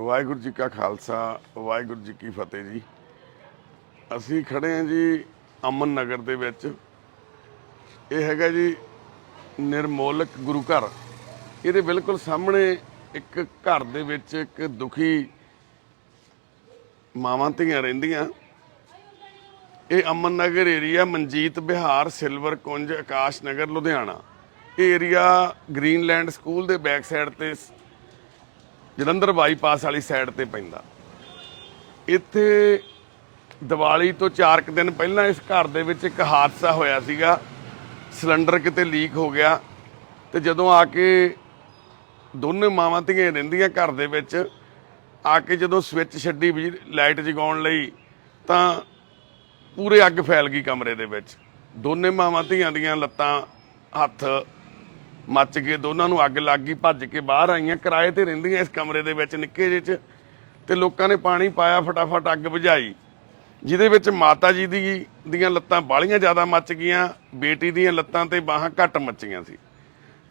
ਵਾਹਿਗੁਰੂ ਜੀ ਕਾ ਖਾਲਸਾ ਵਾਹਿਗੁਰੂ ਜੀ ਕੀ ਫਤਿਹ ਜੀ। ਅਸੀਂ ਖੜੇ ਹਾਂ ਜੀ ਅਮਨ ਨਗਰ ਦੇ ਵਿੱਚ। ਇਹ ਹੈਗਾ ਜੀ ਨਿਰਮੋਲਕ ਗੁਰੂ ਘਰ। ਇਹਦੇ ਬਿਲਕੁਲ ਸਾਹਮਣੇ ਇੱਕ ਘਰ ਦੇ ਵਿੱਚ ਇੱਕ ਦੁਖੀ ਮਾਵਾਂ ਧੀਆਂ ਰਹਿੰਦੀਆਂ। ਇਹ ਅਮਨ ਨਗਰ ਏਰੀਆ, ਮਨਜੀਤ ਬਿਹਾਰ, ਸਿਲਵਰ ਕੁੰਜ, ਆਕਾਸ਼ ਨਗਰ, ਲੁਧਿਆਣਾ। ਇਹ ਏਰੀਆ ਗ੍ਰੀਨਲੈਂਡ ਸਕੂਲ ਦੇ ਬੈਕ ਸਾਈਡ ਤੇ ਜਲੰਧਰ ਬਾਈਪਾਸ ਵਾਲੀ ਸਾਈਡ ਤੇ ਪੈਂਦਾ। ਇੱਥੇ ਦੀਵਾਲੀ ਤੋਂ 4 ਦਿਨ ਪਹਿਲਾਂ ਇਸ ਘਰ ਦੇ ਵਿੱਚ ਇੱਕ ਹਾਦਸਾ ਹੋਇਆ ਸੀਗਾ। ਸਿਲੰਡਰ ਕਿਤੇ ਲੀਕ ਹੋ ਗਿਆ ਤੇ ਜਦੋਂ ਆ ਕੇ ਦੋਨੇ ਮਾਵਾਂ ਧੀਆਂ ਰਹਿੰਦੀਆਂ ਘਰ ਦੇ ਵਿੱਚ, ਆ ਕੇ ਜਦੋਂ ਸਵਿੱਚ ਛੱਡੀ ਲਾਈਟ ਜਗਾਉਣ ਲਈ ਤਾਂ ਪੂਰੇ ਅੱਗ ਫੈਲ ਗਈ ਕਮਰੇ ਦੇ ਵਿੱਚ। ਦੋਨੇ ਮਾਵਾਂ ਧੀਆਂ ਦੀਆਂ ਲੱਤਾਂ ਹੱਥ ਮੱਚ ਗਏ, ਦੋਨਾਂ ਨੂੰ ਅੱਗ ਲੱਗ ਗਈ। ਭੱਜ ਕੇ ਬਾਹਰ ਆਈਆਂ। ਕਿਰਾਏ ਤੇ ਰਹਿੰਦੀਆਂ ਇਸ ਕਮਰੇ ਦੇ ਵਿੱਚ ਨਿੱਕੇ ਜਿਹੇ 'ਚ, ਤੇ ਲੋਕਾਂ ਨੇ ਪਾਣੀ ਪਾਇਆ, ਫਟਾਫਟ ਅੱਗ ਬੁਝਾਈ, ਜਿਹਦੇ ਵਿੱਚ ਮਾਤਾ ਜੀ ਦੀਆਂ ਲੱਤਾਂ ਬਾਹਲੀਆਂ ਜ਼ਿਆਦਾ ਮੱਚ ਗਈਆਂ, ਬੇਟੀ ਦੀਆਂ ਲੱਤਾਂ ਤੇ ਬਾਹਾਂ ਘੱਟ ਮੱਚੀਆਂ ਸੀ।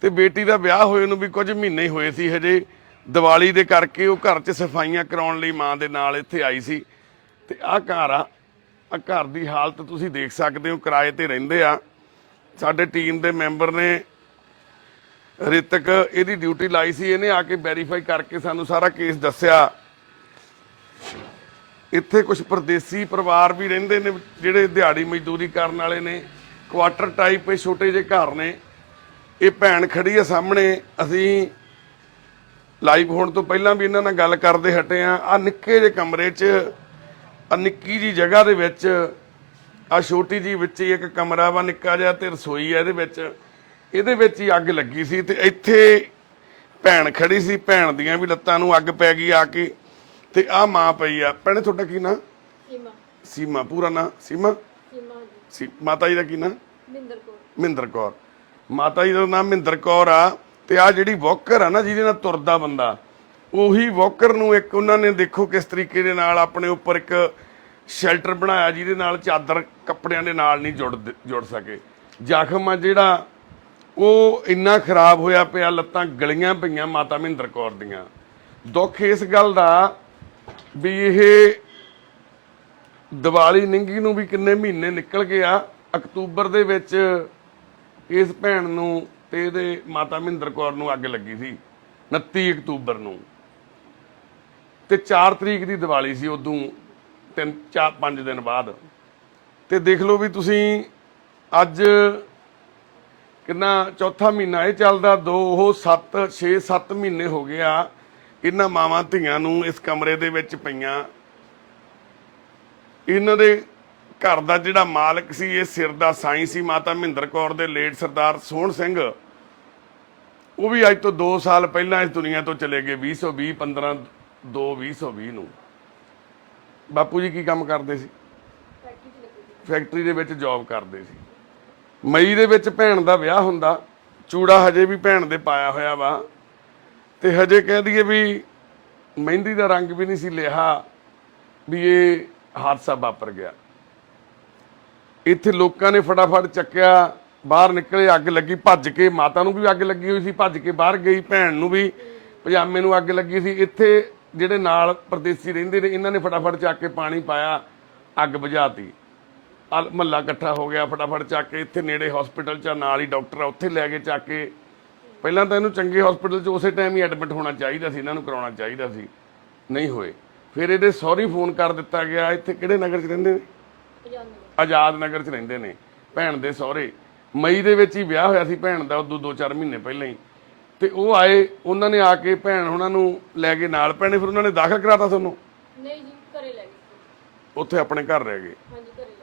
ਤੇ ਬੇਟੀ ਦਾ ਵਿਆਹ ਹੋਏ ਨੂੰ ਵੀ ਕੁਝ ਮਹੀਨੇ ਹੀ ਹੋਏ ਸੀ ਹਜੇ। ਦੀਵਾਲੀ ਦੇ ਕਰਕੇ ਉਹ ਘਰ 'ਚ ਸਫਾਈਆਂ ਕਰਾਉਣ ਲਈ ਮਾਂ ਦੇ ਨਾਲ ਇੱਥੇ ਆਈ ਸੀ। ਤੇ ਆਹ ਘਰ ਆ, ਆਹ ਘਰ ਦੀ ਹਾਲਤ ਤੁਸੀਂ ਦੇਖ ਸਕਦੇ ਹੋ। ਕਿਰਾਏ ਤੇ ਰਹਿੰਦੇ ਆ। ਸਾਡੇ ਟੀਮ ਦੇ ਮੈਂਬਰ ਨੇ ਰਿਤਕ ਇਹਦੀ ਡਿਊਟੀ ਲਾਈ ਸੀ। ਇਹਨੇ ਆ ਕੇ ਵੈਰੀਫਾਈ ਕਰਕੇ ਸਾਨੂੰ ਸਾਰਾ ਕੇਸ ਦੱਸਿਆ। ਇੱਥੇ ਕੁਝ ਪਰਦੇਸੀ ਪਰਿਵਾਰ ਵੀ ਰਹਿੰਦੇ ਨੇ ਜਿਹੜੇ ਦਿਹਾੜੀ ਮਜ਼ਦੂਰੀ ਕਰਨ ਵਾਲੇ ਨੇ। ਕੁਆਟਰ ਟਾਈਪ ਇਹ ਛੋਟੇ ਜਿਹੇ ਘਰ ਨੇ। ਇਹ ਭੈਣ ਖੜੀ ਆ ਸਾਹਮਣੇ। ਅਸੀਂ ਲਾਈਵ ਹੋਣ ਤੋਂ ਪਹਿਲਾਂ ਵੀ ਇਹਨਾਂ ਨਾਲ ਗੱਲ ਕਰਦੇ ਹਟੇ ਆ। ਆਹ ਨਿੱਕੇ ਜਿਹੇ ਕਮਰੇ 'ਚ, ਆਹ ਨਿੱਕੀ ਜਿਹੀ ਜਗ੍ਹਾ ਦੇ ਵਿੱਚ, ਆਹ ਛੋਟੀ ਜਿਹੀ ਵਿੱਚ ਹੀ ਇੱਕ ਕਮਰਾ ਵਾ ਨਿੱਕਾ ਜਿਹਾ ਤੇ ਰਸੋਈ ਆ ਇਹਦੇ ਵਿੱਚ ਹੀ ਅੱਗ ਲੱਗੀ ਸੀ। ਤੇ ਇੱਥੇ ਭੈਣ ਖੜੀ ਸੀ। ਭੈਣ ਦੀਆਂ ਵੀ ਲੱਤਾਂ ਨੂੰ ਅੱਗ ਪੈ ਗਈ ਆ ਕੇ। ਤੇ ਆਹ ਮਾਂ ਪਈ ਆ। ਭੈਣੇ ਤੁਹਾਡਾ ਕੀ ਨਾਂ? ਸੀਮਾ। ਸੀਮਾ, ਪੂਰਾ ਨਾਂ? ਸੀਮਾ। ਮਾਤਾ ਜੀ ਦਾ ਕੀ ਨਾਂ? ਮਹਿੰਦਰ ਕੌਰ। ਮਾਤਾ ਜੀ ਦਾ ਨਾਮ ਮਹਿੰਦਰ ਕੌਰ ਆ। ਤੇ ਆਹ ਜਿਹੜੀ ਵੋਕਰ ਆ ਨਾ, ਜਿਹਦੇ ਨਾਲ ਤੁਰਦਾ ਬੰਦਾ, ਉਹੀ ਵੋਕਰ ਨੂੰ ਇੱਕ ਉਹਨਾਂ ਨੇ ਦੇਖੋ ਕਿਸ ਤਰੀਕੇ ਦੇ ਨਾਲ ਆਪਣੇ ਉੱਪਰ ਇੱਕ ਸ਼ੈਲਟਰ ਬਣਾਇਆ, ਜਿਹਦੇ ਨਾਲ ਚਾਦਰ ਕੱਪੜਿਆਂ ਦੇ ਨਾਲ ਨਹੀਂ ਜੁੜ ਸਕੇ। ਜ਼ਖਮ ਆ ਜਿਹੜਾ ਉਹ ਇੰਨਾ ਖਰਾਬ ਹੋਇਆ ਪਿਆ, ਲੱਤਾਂ ਗਲੀਆਂ ਪਈਆਂ ਮਾਤਾ ਮਹਿੰਦਰ ਕੌਰ ਦੀਆਂ। ਦੁੱਖ ਇਸ ਗੱਲ ਦਾ ਵੀ ਇਹ ਦੀਵਾਲੀ ਨਿੰਗੀ ਨੂੰ ਵੀ ਕਿੰਨੇ ਮਹੀਨੇ ਨਿਕਲ ਗਏ ਆ। ਅਕਤੂਬਰ ਦੇ ਵਿੱਚ ਇਸ ਭੈਣ ਨੂੰ ਤੇ ਇਹਦੇ ਮਾਤਾ ਮਹਿੰਦਰ ਕੌਰ ਨੂੰ ਅੱਗ ਲੱਗੀ ਸੀ, 29 ਅਕਤੂਬਰ ਨੂੰ। ਤੇ 4 ਤਰੀਕ ਦੀ ਦੀਵਾਲੀ ਸੀ, ਉਦੋਂ 3-4-5 ਦਿਨ ਬਾਅਦ। ਤੇ ਦੇਖ ਲਓ ਵੀ ਤੁਸੀਂ, ਅੱਜ ਕਿੰਨਾ ਚੌਥਾ ਮਹੀਨਾ ਇਹ ਚੱਲਦਾ। 7 ਮਹੀਨੇ ਹੋ ਗਏ ਆ ਇਹਨਾਂ ਮਾਵਾਂ ਧੀਆਂ ਨੂੰ ਇਸ ਕਮਰੇ ਦੇ ਵਿੱਚ ਪਈਆਂ। ਇਹਨਾਂ ਦੇ ਘਰ ਦਾ ਜਿਹੜਾ ਮਾਲਕ ਸੀ, ਇਹ ਸਿਰ ਦਾ ਸਾਈਂ ਸੀ ਮਾਤਾ ਮਹਿੰਦਰ ਕੌਰ ਦੇ, ਲੇਟ ਸਰਦਾਰ ਸੋਹਣ ਸਿੰਘ। ਉਹ ਵੀ ਅੱਜ ਤੋਂ 2 ਸਾਲ ਪਹਿਲਾਂ ਇਸ ਦੁਨੀਆ ਤੋਂ ਚਲੇ ਗਏ, 2020 15/2/2020 ਨੂੰ। ਬਾਪੂ ਜੀ ਕੀ ਕੰਮ ਕਰਦੇ ਸੀ? ਫੈਕਟਰੀ ਦੇ ਵਿੱਚ ਜੌਬ ਕਰਦੇ ਸੀ। ਮਈ ਦੇ ਵਿੱਚ ਭੈਣ ਦਾ ਵਿਆਹ ਹੁੰਦਾ। ਚੂੜਾ ਹਜੇ ਵੀ ਭੈਣ ਦੇ ਪਾਇਆ ਹੋਇਆ ਵਾ। ਤੇ ਹਜੇ ਕਹਿ ਦਈਏ ਵੀ ਮਹਿੰਦੀ ਦਾ ਰੰਗ ਵੀ ਨਹੀਂ ਸੀ ਲਿਆ ਵੀ ਇਹ ਹਾਦਸਾ ਵਾਪਰ ਗਿਆ। ਇੱਥੇ ਲੋਕਾਂ ਨੇ ਫਟਾਫਟ ਚੱਕਿਆ, ਬਾਹਰ ਨਿਕਲੇ, ਅੱਗ ਲੱਗੀ। ਭੱਜ ਕੇ, ਮਾਤਾ ਨੂੰ ਵੀ ਅੱਗ ਲੱਗੀ ਹੋਈ ਸੀ, ਭੱਜ ਕੇ ਬਾਹਰ ਗਈ। ਭੈਣ ਨੂੰ ਵੀ ਪਜਾਮੇ ਨੂੰ ਅੱਗ ਲੱਗੀ ਸੀ। ਇੱਥੇ ਜਿਹੜੇ ਨਾਲ ਪਰਦੇਸੀ ਰਹਿੰਦੇ ਨੇ, ਇਹਨਾਂ ਨੇ ਫਟਾਫਟ ਚੱਕ ਕੇ ਪਾਣੀ ਪਾਇਆ, ਅੱਗ ਬੁਝਾਤੀ। ਮਹੱਲਾ ਇਕੱਠਾ ਹੋ ਗਿਆ, ਫਟਾਫਟ ਚੱਕ ਕੇ ਇੱਥੇ ਨੇੜੇ ਹਸਪੀਟਲ 'ਚ ਨਾਲ ਹੀ ਡਾਕਟਰ ਆ, ਉੱਥੇ ਲੈ ਕੇ ਚੱਕ ਕੇ। ਪਹਿਲਾਂ ਤਾਂ ਇਹਨੂੰ ਚੰਗੇ ਹਸਪੀਟਲ 'ਚ ਉਸੇ ਟਾਈਮ ਹੀ ਐਡਮਿਟ ਹੋਣਾ ਚਾਹੀਦਾ ਸੀ, ਇਹਨਾਂ ਨੂੰ ਕਰਾਉਣਾ ਚਾਹੀਦਾ ਸੀ, ਨਹੀਂ ਹੋਏ। ਫਿਰ ਇਹਦੇ ਸਹੁਰੇ ਫੋਨ ਕਰ ਦਿੱਤਾ ਗਿਆ। ਇੱਥੇ ਕਿਹੜੇ ਨਗਰ 'ਚ ਰਹਿੰਦੇ ਨੇ? ਆਜ਼ਾਦ ਨਗਰ 'ਚ ਰਹਿੰਦੇ ਨੇ ਭੈਣ ਦੇ ਸਹੁਰੇ। ਮਈ ਦੇ ਵਿੱਚ ਹੀ ਵਿਆਹ ਹੋਇਆ ਸੀ ਭੈਣ ਦਾ, ਉਦੋਂ 2-4 ਮਹੀਨੇ ਪਹਿਲਾਂ ਹੀ। ਤੇ ਉਹ ਆਏ, ਉਹਨਾਂ ਨੇ ਆ ਕੇ ਭੈਣ ਉਹਨਾਂ ਨੂੰ ਲੈ ਕੇ ਨਾਲ। ਭੈਣੇ ਫਿਰ ਉਹਨਾਂ ਨੇ ਦਾਖਲ ਕਰਾਤਾ ਤੁਹਾਨੂੰ? ਨਹੀਂ ਜੀ, ਘਰੇ ਲੈ ਗਏ। ਉੱਥੇ ਆਪਣੇ ਘਰ ਰਹਿ ਗਏ? ਹਾਂਜੀ, ਘਰੇ ਲੈ ਗਏ।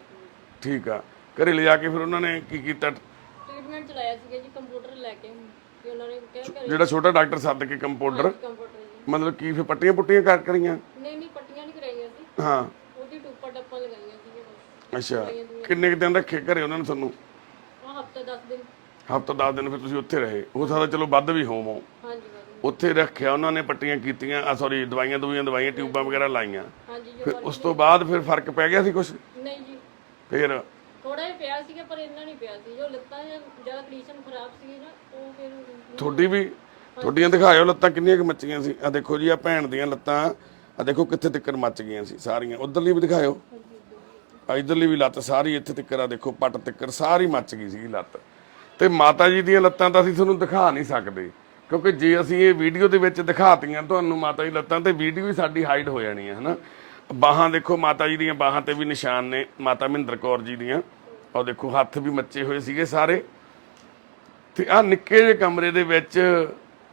ਠੀਕ ਆ। ਘਰੇ ਲਿਜਾ ਕੇ ਫਿਰ ਉਹਨਾਂ ਨੇ ਕੀ ਕੀਤਾ? ਟ੍ਰੀਟਮੈਂਟ ਚਲਾਇਆ ਸੀਗਾ ਜੀ, ਕੰਪਿਊਟਰ ਲੈ ਕੇ। ਤੇ ਉਹਨਾਂ ਨੇ ਕਿਹਾ ਘਰੇ ਜਿਹੜਾ ਛੋਟਾ ਡਾਕਟਰ ਸੱਦ ਕੇ ਕੰਪਾਊਂਡਰ? ਕੰਪਿਊਟਰ ਜੀ। ਮਤਲਬ ਕੀ ਫਿਰ ਪੱਟੀਆਂ ਕਰੀਆਂ? ਨਹੀਂ, ਪੱਟੀਆਂ ਨਹੀਂ ਕਰਾਈਆਂ ਸੀ। ਹਾਂ, ਉਹਦੀ ਟੱਪਾਂ ਲਗਾਈਆਂ ਸੀਗੀਆਂ। ਅੱਛਾ। ਕਿੰਨੇ ਕੁ ਦਿਨ ਰੱਖੇ ਘਰੇ ਉਹਨਾਂ ਨੇ ਤੁਹਾਨੂੰ? ਹਫ਼ਤਾ 10 ਦਿਨ। ਹਫ਼ਤਾ 10 ਦਿਨ ਫਿਰ ਤੁਸੀਂ ਉੱਥੇ ਰਹੇ? ਹੋ ਸਕਦਾ ਚਲੋ ਵੱਧ ਵੀ ਹੋਵੋ। ਹਾਂਜੀ, ਉੱਥੇ ਰੱਖਿਆ ਉਹਨਾਂ ਨੇ, ਪੱਟੀਆਂ ਕੀਤੀਆਂ, ਦਵਾਈਆਂ ਟਿਊਬਾਂ ਵਗੈਰਾ ਲਾਈਆਂ। ਹਾਂਜੀ। ਫਿਰ ਉਸ ਤੋਂ ਬਾਅਦ ਫਿਰ ਫਰਕ ਪੈ ਗਿਆ ਸੀ ਕੁਛ? ਨਹੀਂ ਜੀ, ਫਿਰ ਥੋੜਾ ਜਿਹਾ ਪਿਆ ਸੀਗਾ, ਪਰ ਇੰਨਾ ਨਹੀਂ ਪਿਆ ਸੀ। ਜੋ ਲੱਤਾਂ ਜ਼ਿਆਦਾ ਕੰਡੀਸ਼ਨ ਖਰਾਬ ਸੀ ਨਾ, ਉਹ ਫਿਰ ਤੁਹਾਡੀਆਂ ਦਿਖਾਇਓ ਲੱਤਾਂ ਕਿੰਨੀਆਂ ਕੁ ਮੱਚੀਆਂ ਸੀ। ਆ ਦੇਖੋ ਜੀ, ਆ ਭੈਣ ਦੀਆਂ ਲੱਤਾਂ, ਆ ਦੇਖੋ ਕਿੱਥੇ ਤੱਕ ਮੱਚ ਗਈਆਂ ਸੀ ਸਾਰੀਆਂ। ਉਧਰਲੀ ਵੀ ਦਿਖਾਇਓ, ਆ ਇਧਰਲੀ ਵੀ ਲੱਤ ਸਾਰੀ ਇੱਥੇ ਤੱਕ, ਆ ਦੇਖੋ ਪੱਟ ਤੱਕ ਸਾਰੀ ਮੱਚ ਗਈ ਸੀ ਲੱਤ। ਤੇ ਮਾਤਾ ਜੀ ਦੀਆਂ ਲੱਤਾਂ ਤਾਂ ਅਸੀਂ ਤੁਹਾਨੂੰ ਦਿਖਾ ਨਹੀਂ ਸਕਦੇ, ਕਿਉਂਕਿ ਜੇ ਅਸੀਂ ਇਹ ਵੀਡੀਓ ਦੇ ਵਿੱਚ ਦਿਖਾਤੀਆਂ ਤੁਹਾਨੂੰ ਮਾਤਾ ਜੀ ਲੱਤਾਂ, ਤੇ ਵੀਡੀਓ ਹੀ ਸਾਡੀ ਹਾਈਡ ਹੋ ਜਾਣੀ ਹੈ ਹਨਾ। ਬਾਹਾਂ ਦੇਖੋ, ਮਾਤਾ ਜੀ ਦੀਆਂ ਬਾਹਾਂ ਤੇ ਵੀ ਨਿਸ਼ਾਨ ਨੇ, ਮਾਤਾ ਮਹਿੰਦਰ ਕੌਰ ਜੀ ਦੀਆਂ। ਉਹ ਦੇਖੋ ਹੱਥ ਵੀ ਮੱਚੇ ਹੋਏ ਸੀਗੇ ਸਾਰੇ। ਤੇ ਆ ਨਿੱਕੇ ਜਿਹੇ ਕਮਰੇ ਦੇ ਵਿੱਚ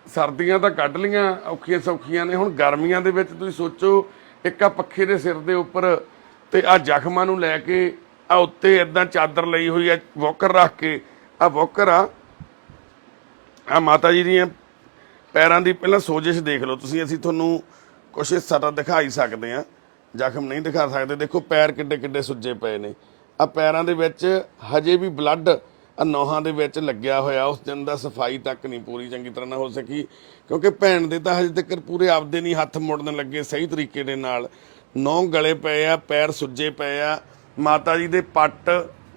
ਸਰਦੀਆਂ ਤਾਂ ਕੱਢ ਲੀਆਂ, ਔਖੀਆਂ ਸੌਖੀਆਂ ਨੇ। ਹੁਣ ਗਰਮੀਆਂ ਦੇ ਵਿੱਚ ਤੁਸੀਂ ਸੋਚੋ, ਇੱਕ ਆ ਪੱਖੇ ਦੇ ਸਿਰ ਦੇ ਉੱਪਰ ਤੇ ਆ ਜ਼ਖਮਾਂ ਨੂੰ ਲੈ ਕੇ ਆ ਉੱਤੇ ਇਦਾਂ ਚਾਦਰ ਲਈ ਹੋਈ ਆ, ਵੋਕਰ ਰੱਖ ਕੇ। ਆ ਵੋਕਰ ਆ ਮਾਤਾ ਜੀ ਦੀਆਂ ਪੈਰਾਂ ਦੀ ਪਹਿਲਾਂ ਸੋਜਿਸ਼ ਦੇਖ ਲਓ ਤੁਸੀਂ। ਅਸੀਂ ਤੁਹਾਨੂੰ ਕੁਛ ਹਿੱਸਾ ਤਾਂ ਦਿਖਾ ਹੀ ਸਕਦੇ ਆ, ਜ਼ਖਮ ਨਹੀਂ ਦਿਖਾ ਸਕਦੇ। ਦੇਖੋ ਪੈਰ ਕਿੱਡੇ ਕਿੱਡੇ ਸੁੱਜੇ ਪਏ ਨੇ। ਆ ਪੈਰਾਂ ਦੇ ਵਿੱਚ ਹਜੇ ਵੀ ਬਲੱਡ ਆ ਨੋਹਾਂ ਦੇ ਵਿੱਚ ਲੱਗਿਆ ਹੋਇਆ। ਉਸ ਦਿਨ ਦਾ ਸਫਾਈ ਤੱਕ ਨਹੀਂ ਪੂਰੀ ਚੰਗੀ ਤਰ੍ਹਾਂ ਨਾਲ ਹੋ ਸਕੀ, ਕਿਉਂਕਿ ਭੈਣ ਦੇ ਤਾਂ ਹਜੇ ਤੱਕ ਪੂਰੇ ਆਪਦੇ ਨਹੀਂ ਹੱਥ ਮੁੜਨ ਲੱਗੇ ਸਹੀ ਤਰੀਕੇ ਦੇ ਨਾਲ। ਨੌਂ ਗਲੇ ਪਏ ਆ, ਪੈਰ ਸੁੱਜੇ ਪਏ ਆ। ਮਾਤਾ ਜੀ ਦੇ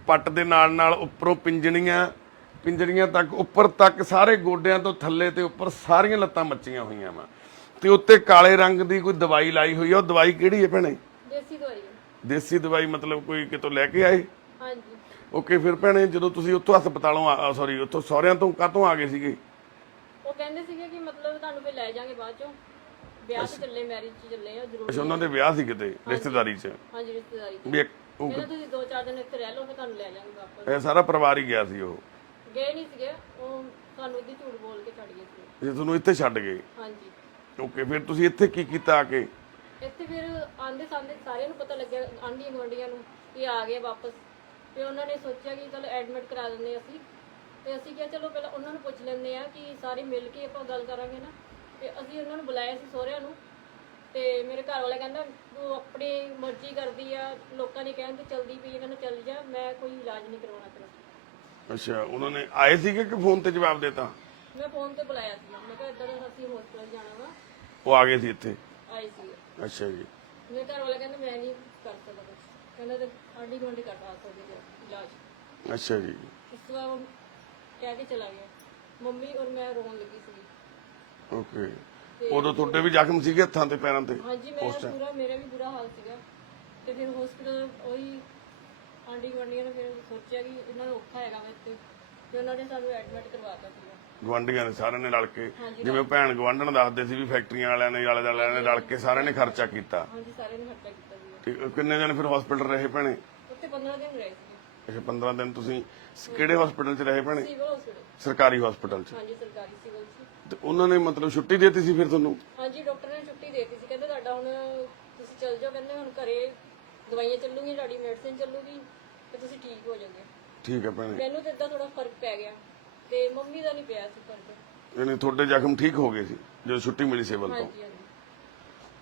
ਪੱਟ ਦੇ ਨਾਲ ਨਾਲ ਉੱਪਰੋਂ ਪਿੰਜੜੀਆਂ ਤੱਕ, ਉੱਪਰ ਤੱਕ ਸਾਰੇ ਗੋਡਿਆਂ ਤੋਂ ਥੱਲੇ ਤੇ ਉੱਪਰ ਸਾਰੀਆਂ ਲੱਤਾਂ ਮੱਚੀਆਂ ਹੋਈਆਂ ਵਾ। ਤੇ ਉੱਤੇ ਕਾਲੇ ਰੰਗ ਦੀ ਕੋਈ ਦਵਾਈ ਲਾਈ ਹੋਈ ਆ। ਉਹ ਦਵਾਈ ਕਿਹੜੀ ਹੈ ਭੈਣੇ? ਦੇਸੀ ਦਵਾਈ ਹੈ। ਦੇਸੀ ਦਵਾਈ ਮਤਲਬ ਕੋਈ ਕਿਤੋਂ ਲੈ ਕੇ ਆਏ? ਹਾਂਜੀ। ਓਕੇ, ਫਿਰ ਭੈਣੇ ਜਦੋਂ ਤੁਸੀਂ ਉੱਥੋਂ ਹਸਪਤਾਲੋਂ ਸੌਰੀ ਉੱਥੋਂ ਸਹੁਰਿਆਂ ਤੋਂ ਕਾਹਤੋਂ ਆ ਗਏ ਸੀਗੇ? ਉਹ ਕਹਿੰਦੇ ਸੀਗੇ ਕਿ ਮਤਲਬ ਤੁਹਾਨੂੰ ਫੇ ਲੈ ਜਾਾਂਗੇ ਬਾਅਦ ਚੋਂ, ਵਿਆਹ ਤੇ ਚੱਲੇ, ਮੈਰਿਜ 'ਚ ਚੱਲੇ ਆ ਜ਼ਰੂਰ। ਅੱਛਾ, ਉਹਨਾਂ ਦੇ ਵਿਆਹ ਸੀ ਕਿਤੇ ਰਿਸ਼ਤੇਦਾਰੀ 'ਚ? ਹਾਂਜੀ, ਰਿਸ਼ਤੇਦਾਰੀ 'ਚ। ਵੀ ਕਹਿੰਦੇ ਤੁਸੀਂ 2-4 ਦਿਨ ਇੱਥੇ ਰਹਿ ਲਓ, ਫਿਰ ਤੁਹਾਨੂੰ ਲੈ ਜਾਾਂਗੇ ਵਾਪਸ। ਇਹ ਸਾਰਾ ਪਰਿਵਾਰ ਹੀ ਗਿਆ ਸੀ? ਉਹ ਗਏ ਨਹੀਂ ਸੀਗੇ, ਉਹ ਸਾਨੂੰ ਇੱਦੀ ਝੂਠ ਬੋਲ ਕੇ ਛੱਡ ਗਏ ਸੀ। ਜੇ ਤੁਹਾਨੂੰ ਇੱਥੇ ਛੱਡ ਗਏ? ਹਾਂਜੀ। ਓਕੇ, ਫਿਰ ਤੁਸੀਂ ਇੱਥੇ ਕੀ ਕੀਤਾ ਆ ਕੇ? ਇੱਥੇ ਫਿਰ ਆਂਦੇ ਸਾਰਿਆਂ ਨੂੰ ਪਤਾ ਲੱਗਿਆ, ਆਂਢੀਆਂ ਗੁਆਂਢੀਆਂ ਨੂੰ, ਕਿ ਆ ਗਏ ਵਾਪਸ। ਤੇ ਉਹਨਾਂ ਨੇ ਸੋਚਿਆ ਕਿ ਚਲ ਐਡਮਿਟ ਕਰਾ ਦਿੰਦੇ ਅਸੀਂ। ਤੇ ਅਸੀਂ ਕਿਹਾ ਚਲੋ ਪਹਿਲਾਂ ਉਹਨਾਂ ਨੂੰ ਪੁੱਛ ਲੈਂਦੇ ਆ ਕਿ ਸਾਰੇ ਮਿਲ ਕੇ ਆਪਾਂ ਗੱਲ ਕਰਾਂਗੇ ਨਾ। ਤੇ ਅਸੀਂ ਉਹਨਾਂ ਨੂੰ ਬੁਲਾਇਆ ਸੀ ਸਹੁਰਿਆਂ ਨੂੰ। ਤੇ ਮੇਰੇ ਘਰ ਵਾਲਾ ਕਹਿੰਦਾ ਉਹ ਆਪਣੀ ਮਰਜ਼ੀ ਕਰਦੀ ਆ, ਲੋਕਾਂ ਨੇ ਕਹਿਣ ਤੇ ਚਲਦੀ ਪਈ, ਕਹਿੰਦਾ ਚੱਲ ਜਾ, ਮੈਂ ਕੋਈ ਇਲਾਜ ਨਹੀਂ ਕਰਵਾਉਣਾ ਤੇਰਾ। ਅੱਛਾ, ਉਹਨਾਂ ਨੇ ਆਏ ਸੀਗੇ ਕਿ ਫੋਨ ਤੇ ਜਵਾਬ ਦੇਤਾ? ਮੈਂ ਫੋਨ ਤੇ ਬੁਲਾਇਆ ਸੀ, ਮੈਂ ਕਿਹਾ ਇੱਦਾਂ ਅਸੀਂ ਹਸਪਤਾਲ ਜਾਣਾ ਵਾ। ਉਹ ਆ ਗਏ ਸੀ ਇੱਥੇ? ਆਏ ਸੀ। ਅੱਛਾ ਜੀ। ਮੇਰੇ ਘਰ ਵਾਲਾ ਕਹਿੰਦਾ ਮੈਂ ਨਹੀਂ ਕਰ ਸਕਦਾ ਕੁਛ, ਕਹਿੰਦਾ ਤੇ ਆਂਢੀ ਗੁਆਂਢੀ ਕਰਵਾ ਸਕਦੇ ਇਲਾਜ। ਅੱਛਾ ਜੀ। ਇਸ ਤੋਂ ਬਾਅਦ ਕਹਿ ਕੇ ਚਲਾ ਗਿਆ। ਮੰਮੀ ਔਰ ਮੈਂ ਰੋਣ ਲੱਗੀ ਸੀ। ਓਕੇ, ਉਦੋਂ ਤੁਹਾਡੇ ਵੀ ਜ਼ਖਮ ਸੀਗੇ ਹੱਥਾਂ ਤੇ ਪੈਰਾਂ ਤੇ? ਹਾਂਜੀ, ਮੇਰਾ ਵੀ ਬੁਰਾ ਹਾਲ ਸੀਗਾ। ਤੇ ਫਿਰ ਹਸਪੀਟਲ ਉਹੀ ਆਂਢੀ ਗੁਆਂਢੀਆਂ ਨੇ ਫਿਰ ਸੋਚਿਆ ਕਿ ਇਹਨਾਂ ਨੂੰ ਔਖਾ ਹੈਗਾ ਵਾ ਇੱਥੇ, ਤੇ ਉਹਨਾਂ ਨੇ ਸਾਨੂੰ ਐਡਮਿਟ ਕਰਵਾਤਾ ਸੀਗਾ। ਗੁਆਂਢੀਆਂ ਨੇ ਸਾਰਿਆਂ ਨੇ ਰਲ ਕੇ, ਜਿਵੇਂ ਭੈਣ ਗੁਆਂਢਣ ਦੱਸਦੇ ਸੀ ਵੀ ਫੈਕਟਰੀਆਂ ਵਾਲਿਆਂ ਨੇ ਆਲੇ ਦੁਆਲੇ ਨੇ ਰਲ ਕੇ ਸਾਰਿਆਂ ਨੇ ਖਰਚਾ ਕੀਤਾ? ਹਾਂਜੀ, ਸਾਰਿਆਂ ਨੇ ਖਰਚਾ ਕੀਤਾ ਸੀਗਾ। ਠੀਕ, ਕਿੰਨੇ ਦਿਨ ਫਿਰ ਹਸਪੀਟਲ ਰਹੇ ਭੈਣੇ? ਉੱਥੇ 15 ਦਿਨ ਰਹੇ ਸੀ। ਅੱਛਾ, 15 ਦਿਨ ਤੁਸੀਂ ਕਿਹੜੇ ਹਸਪੀਟਲ 'ਚ ਰਹੇ ਭੈਣੇ? Civil hospital. ਸਰਕਾਰੀ ਹਸਪੀਟਲ 'ਚ? ਹਾਂਜੀ, ਸਰਕਾਰੀ ਸਿਵਲ 'ਚ। ਤੇ ਉਹਨਾਂ ਨੇ ਮਤਲਬ ਛੁੱਟੀ ਦੇਤੀ ਸੀ ਫਿਰ ਤੁਹਾਨੂੰ? ਹਾਂਜੀ, ਡਾਕਟਰ ਨੇ ਛੁੱਟੀ ਦੇਤੀ ਸੀ, ਕਹਿੰਦੇ ਤੁਹਾਡਾ ਹੁਣ ਤੁਸੀਂ ਚੱਲ ਜਾਓ, ਕਹਿੰਦੇ ਹੁਣ ਘਰੇ ਦਵਾਈਆਂ ਚੱਲੂਗੀ, ਤੁਹਾਡੀ ਮੈਡੀਸਿਨ ਚੱਲੂਗੀ, ਤੇ ਤੁਸੀਂ ਠੀਕ ਹੋ ਜਾਓਗੇ। ਠੀਕ ਹੈ ਭੈਣੇ। ਮੈਨੂੰ ਤਾਂ ਇਦਾਂ ਥੋੜਾ ਫਰਕ ਪੈ ਗਿਆ, ਤੇ ਮੰਮੀ ਦਾ ਨਹੀਂ ਪਿਆ ਸੀ ਫਰਕ। ਯਾਨੀ ਤੁਹਾਡੇ ਜ਼ਖਮ ਠੀਕ ਹੋ ਗਏ ਸੀ ਜਦੋਂ ਛੁੱਟੀ ਮਿਲੀ ਸਿਵਲ ਤੋਂ? ਹਾਂਜੀ ਹਾਂਜੀ।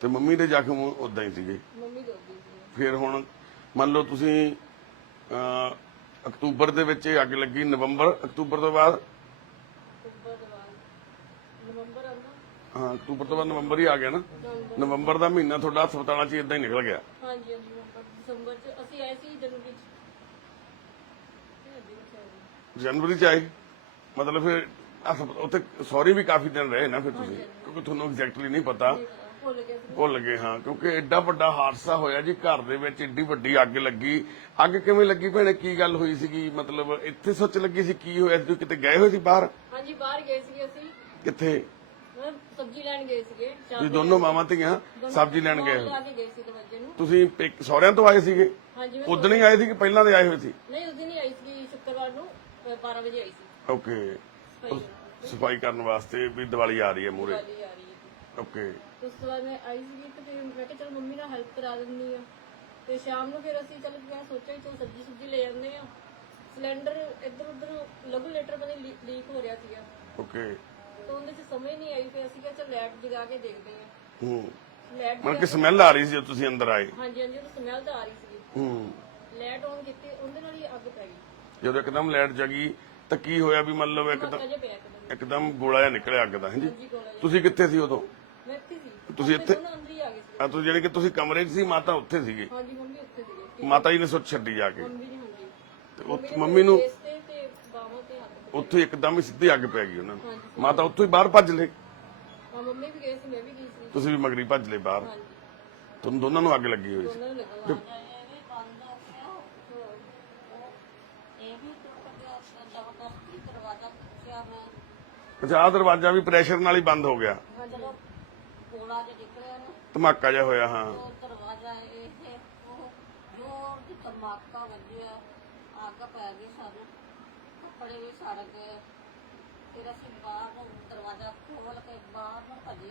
ਤੇ ਮੰਮੀ ਦੇ ਜ਼ਖਮ ਉਦਾਂ ਹੀ ਸੀਗੇ? ਮੰਮੀ ਦੋਦੀ ਸੀ। ਫਿਰ ਹੁਣ ਮੰਨ ਲਓ ਤੁਸੀਂ ਅਕਤੂਬਰ ਦੇ ਵਿੱਚ ਇਹ ਅੱਗ ਲੱਗੀ, ਅਕਤੂਬਰ ਤੋਂ ਬਾਅਦ? ਅਕਤੂਬਰ ਤੋਂ ਬਾਅਦ ਨਵੰਬਰ ਆਉਂਦਾ। ਹਾਂ, ਅਕਤੂਬਰ ਤੋਂ ਬਾਅਦ ਨਵੰਬਰ ਹੀ ਆ ਗਿਆ ਨਾ। ਨਵੰਬਰ ਦਾ ਮਹੀਨਾ ਤੁਹਾਡਾ ਹਸਪਤਾਲਾਂ 'ਚ ਇਦਾਂ ਹੀ ਨਿਕਲ ਗਿਆ? ਹਾਂਜੀ ਹਾਂਜੀ, ਨਵੰਬਰ ਦਸੰਬਰ 'ਚ ਅਸੀਂ ਆਏ ਸੀ, ਜਨਵਰੀ 'ਚ। ਜਨਵਰੀ 'ਚ ਆਏ ਮਤਲਬ? ਫਿਰ ਉੱਥੇ ਸੌਰੀ ਵੀ ਕਾਫੀ ਦਿਨ ਰਹੇ ਨਾ ਫਿਰ ਤੁਸੀਂ, ਕਿਉਂਕਿ ਤੁਹਾਨੂੰ ਐਗਜ਼ੈਕਟਲੀ ਨਹੀਂ ਪਤਾ, ਭੁੱਲ ਗਏ। ਹਾਂ, ਕਿਉਂਕਿ ਐਡਾ ਵੱਡਾ ਹਾਦਸਾ ਹੋਇਆ ਜੀ, ਘਰ ਦੇ ਵਿੱਚ ਏਡੀ ਵੱਡੀ ਅੱਗ ਲੱਗੀ। ਅੱਗ ਕਿਵੇਂ ਲੱਗੀ ਭੈਣੇ? ਕੀ ਗੱਲ ਹੋਈ ਸੀਗੀ? ਮਤਲਬ ਇੱਥੇ ਸੁੱਚ ਲੱਗੀ ਸੀ? ਕੀ ਹੋਇਆ? ਤੁਸੀਂ ਕਿਤੇ ਗਏ ਹੋਏ ਸੀ ਬਾਹਰ? ਹਾਂਜੀ, ਬਾਹਰ ਗਏ ਸੀਗੇ ਅਸੀਂ। ਕਿੱਥੇ? ਸਬਜ਼ੀ ਲੈਣ ਗਏ ਸੀਗੇ। ਤੁਸੀਂ ਦੋਨੋਂ ਮਾਵਾਂ ਧੀਆਂ ਸਬਜ਼ੀ ਲੈਣ ਗਏ ਹੋ? ਗਏ ਸੀ ਦਰਵਾਜ਼ੇ ਨੂੰ। ਤੁਸੀਂ ਸਹੁਰਿਆਂ ਤੋਂ ਆਏ ਸੀਗੇ? ਹਾਂਜੀ। ਉਦੋਂ ਹੀ ਆਏ ਸੀ ਕਿ ਪਹਿਲਾਂ ਦੇ ਆਏ ਹੋਏ ਸੀ? ਨਹੀਂ, ਉਸ ਦਿਨ ਹੀ ਆਈ ਸੀ, ਸ਼ੁੱਕਰਵਾਰ ਨੂੰ 12 ਵਜੇ ਆਈ ਸੀ। ਓਕੇ, ਸਫਾਈ ਕਰਨ ਵਾਸਤੇ ਵੀ ਦੀਵਾਲੀ ਆ ਰਹੀ ਹੈ ਮੂਹਰੇ? ਦੀਵਾਲੀ ਆ ਰਹੀ ਹੈ। ਓਕੇ। ਉਸ ਤੋਂ ਬਾਅਦ ਮੈਂ ਆਈ ਸੀਗੀ, ਤੇ ਫਿਰ ਮੈਂ ਕਿਹਾ ਚਲ ਮੰਮੀ ਨਾਲ ਹੈਲਪ ਕਰਾ ਦਿੰਦੀ ਆ। ਤੇ ਸ਼ਾਮ ਨੂੰ ਫਿਰ ਅਸੀਂ ਮੈਂ ਸੋਚਿਆ ਚਲ ਸਬਜ਼ੀ ਸੁਬਜ਼ੀ ਲੈ ਜਾਂਦੇ ਆ। ਸਿਲੰਡਰ ਇੱਧਰ ਉੱਧਰ ਰੈਗੂਲੇਟਰ ਬਣੇ ਲੀਕ ਹੋ ਰਿਹਾ ਸੀਗਾ। ਓਕੇ। ਤਾਂ ਉਹਦੇ 'ਚ ਸਮਝ ਨਹੀਂ ਆਈ, ਫਿਰ ਅਸੀਂ ਕਿਹਾ ਚਲ ਲਾਈਟ ਜਗਾ ਕੇ ਦੇਖਦੇ ਆ। ਲਾਈਟ ਮਤਲਬ ਕਿ ਸਮੈਲ ਆ ਰਹੀ ਸੀ ਜਦੋਂ ਤੁਸੀਂ ਅੰਦਰ ਆਏ? ਹਾਂਜੀ ਹਾਂਜੀ, ਉਹ ਸਮੈਲ ਤਾਂ ਆ ਰਹੀ ਸੀਗੀ। ਲਾਈਟ ਆਨ ਕੀਤੀ, ਉਹਦੇ ਨਾਲ ਹੀ ਅੱਗ ਪੈ ਗਈ। ਜਦੋਂ ਇੱਕਦਮ ਲਾਈਟ ਜਗੀ ਤਾਂ ਕੀ ਹੋਇਆ ਵੀ ਮਤਲਬ ਇੱਕਦਮ ਗੋਲਾ ਜਿਹਾ ਨਿਕਲਿਆ ਅੱਗ ਦਾ? ਹਾਂਜੀ। ਤੁਸੀਂ ਕਿੱਥੇ ਸੀ ਉਦੋਂ? ਮੈਂ ਇੱਥੇ ਸੀ। ਤੁਸੀਂ ਇੱਥੇ? ਅੰਦਰ ਹੀ ਆ ਗਏ ਸੀ। ਤੁਸੀਂ ਜਾਨੀ ਕਿ ਤੁਸੀਂ ਕਮਰੇ 'ਚ ਸੀ, ਮਾਤਾ ਉੱਥੇ ਸੀਗੇ? ਹਾਂਜੀ, ਮੰਮੀ ਉੱਥੇ ਸੀਗੇ। ਮਾਤਾ ਜੀ ਨੇ ਸੁੱਚ ਛੱਡੀ ਜਾ ਕੇ? ਮੰਮੀ ਨੇ, ਹਾਂਜੀ। ਤੇ ਉੱਥੇ ਮੰਮੀ ਨੂੰ ਤੇ ਬਾਹਾਂ ਤੇ ਹੱਥ ਉੱਥੇ ਇੱਕਦਮ ਹੀ ਸਿੱਧੀ ਅੱਗ ਪੈ ਗਈ ਉਹਨਾਂ ਨੂੰ? ਮਾਤਾ ਉੱਥੋਂ ਹੀ ਬਾਹਰ ਭੱਜ ਲਏ? ਮੰਮੀ ਵੀ ਗਏ ਸੀ, ਮੈਂ ਵੀ ਗਈ ਸੀ। ਤੁਸੀਂ ਵੀ ਮਗਰੀ ਭੱਜ ਲਏ ਬਾਹਰ। ਹਾਂਜੀ, ਤੁਹਾਨੂੰ ਦੋਨਾਂ ਨੂੰ ਅੱਗ ਲੱਗੀ ਹੋਈ ਸੀ। ਦੋਨਾਂ ਨੂੰ ਲੱਗਾ। ਤੇ ਇਹ ਵੀ ਬੰਦ ਹੋ ਗਿਆ ਇਹ ਵੀ ਟੁੱਟ ਗਿਆ ਜ਼ਬਰਦਸਤੀ ਦਰਵਾਜ਼ਾ ਖਿੱਚਿਆ ਮੈਂ ਅੱਛਾ, ਆਹ ਦਰਵਾਜ਼ਾ ਵੀ ਪ੍ਰੈਸ਼ਰ ਨਾਲ ਹੀ ਬੰਦ ਹੋ ਗਿਆ, ਚਲੋ ਗੋਲਾ ਜਿਹਾ ਨਿਕਲਿਆ ਨਾ ਧਮਾਕਾ ਜਿਹਾ ਹੋਇਆ। ਹਾਂ, ਉਹ ਦਰਵਾਜ਼ਾ ਇਹ ਉਹ ਜ਼ੋਰ ਦੀ ਧਮਾਕਾ ਵੱਜਿਆ, ਅੱਗ ਪੈ ਗਈ ਸਾਨੂੰ, ਕੱਪੜੇ ਵੀ ਸੜ ਗਏ। ਫਿਰ ਅਸੀਂ ਬਾਹਰ ਨੂੰ ਦਰਵਾਜ਼ਾ ਖੋਲ ਕੇ ਬਾਹਰ ਨੂੰ ਭੱਜੇ